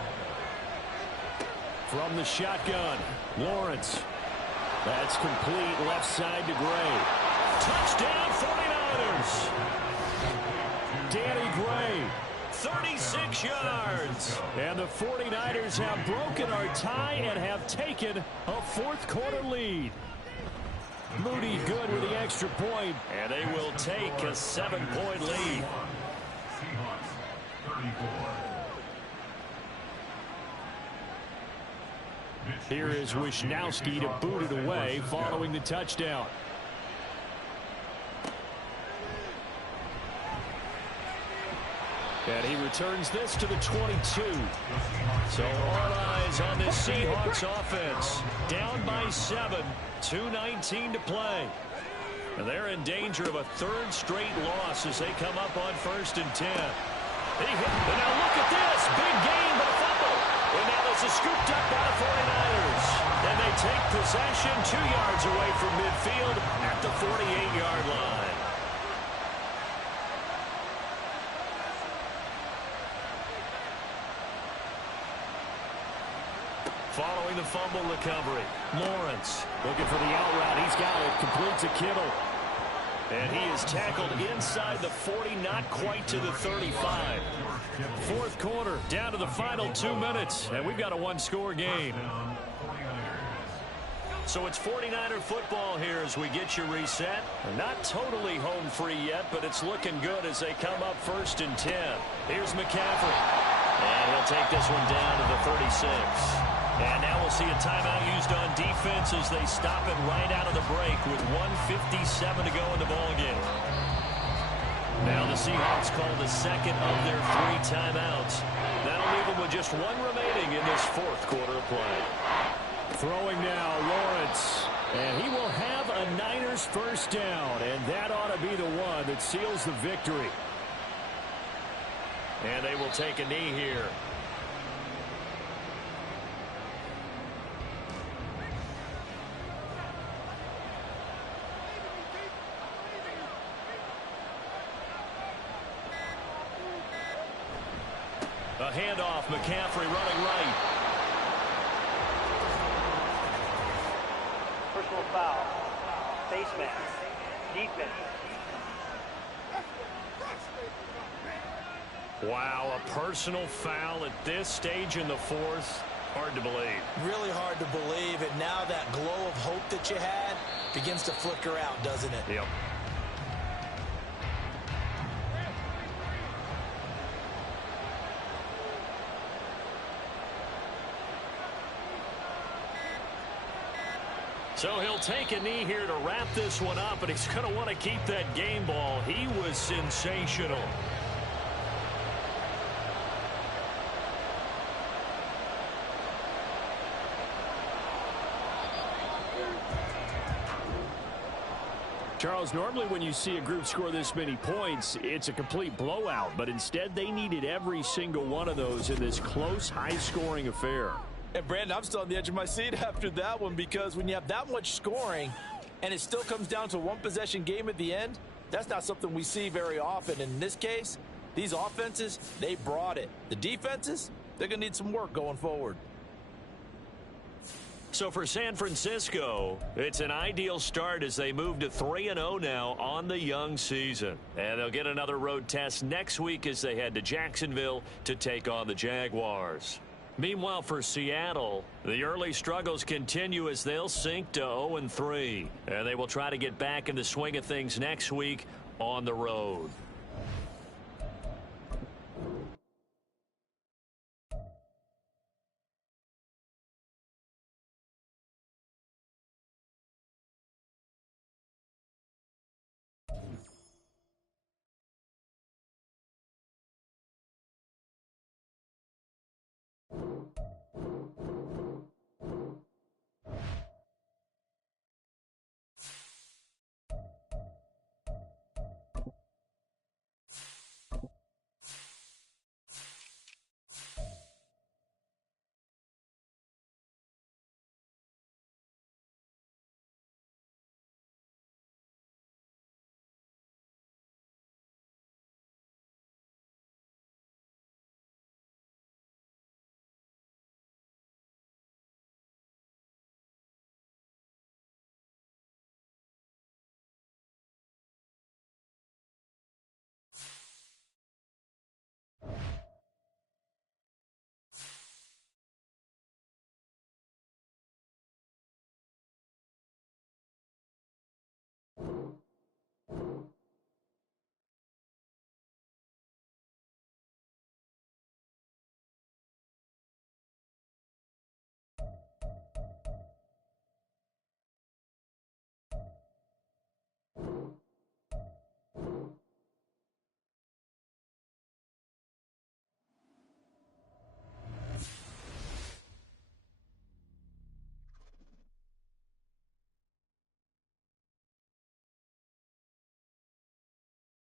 From the shotgun, Lawrence. That's complete left side to Gray. Touchdown 49ers. Danny Gray. 36 yards. And the 49ers have broken our tie and have taken a 4th quarter lead. Moody good with the extra point. And they will take a 7-point lead. Seahawks 34. Here is Wisnowski to boot it away following the touchdown. And he returns this to the 22. So all eyes on this Seahawks offense. Down by 7, 2:19 to play. And they're in danger of a 3rd straight loss as they come up on 1st and 10. He hit, and now look at this. Big gain, but a fumble. And now this is scooped up by the 49ers. And they take possession 2 yards away from midfield at the 48-yard line. Following the fumble recovery, Lawrence looking for the out route. He's got it. Completes to Kittle. And he is tackled inside the 40, not quite to the 35. 4th quarter, down to the final 2 minutes. And we've got a 1-score game. So it's 49er football here as we get you reset. Not totally home free yet, but it's looking good as they come up 1st and 10. Here's McCaffrey. And he'll take this one down to the 36. And now we'll see a timeout used on defense as they stop it right out of the break with 1:57 to go in the ballgame. Now the Seahawks call the second of their 3 timeouts. That'll leave them with just 1 remaining in this 4th quarter of play. Throwing now, Lawrence. And he will have a Niners first down. And that ought to be the one that seals the victory. And they will take a knee here. A handoff, McCaffrey running right. Personal foul. Face mask. Defense. Wow, a personal foul at this stage in the 4th. Hard to believe. Really hard to believe, and now that glow of hope that you had begins to flicker out, doesn't it? Yep. So he'll take a knee here to wrap this one up, and he's going to want to keep that game ball. He was sensational. Charles, normally when you see a group score this many points, it's a complete blowout. But instead, they needed every single one of those in this close, high-scoring affair. And, Brandon, I'm still on the edge of my seat after that one because when you have that much scoring and it still comes down to 1-possession game at the end, that's not something we see very often. In this case, these offenses, they brought it. The defenses, they're going to need some work going forward. So for San Francisco, it's an ideal start as they move to 3-0 now on the young season. And they'll get another road test next week as they head to Jacksonville to take on the Jaguars. Meanwhile, for Seattle, the early struggles continue as they'll sink to 0-3. And they will try to get back in the swing of things next week on the road.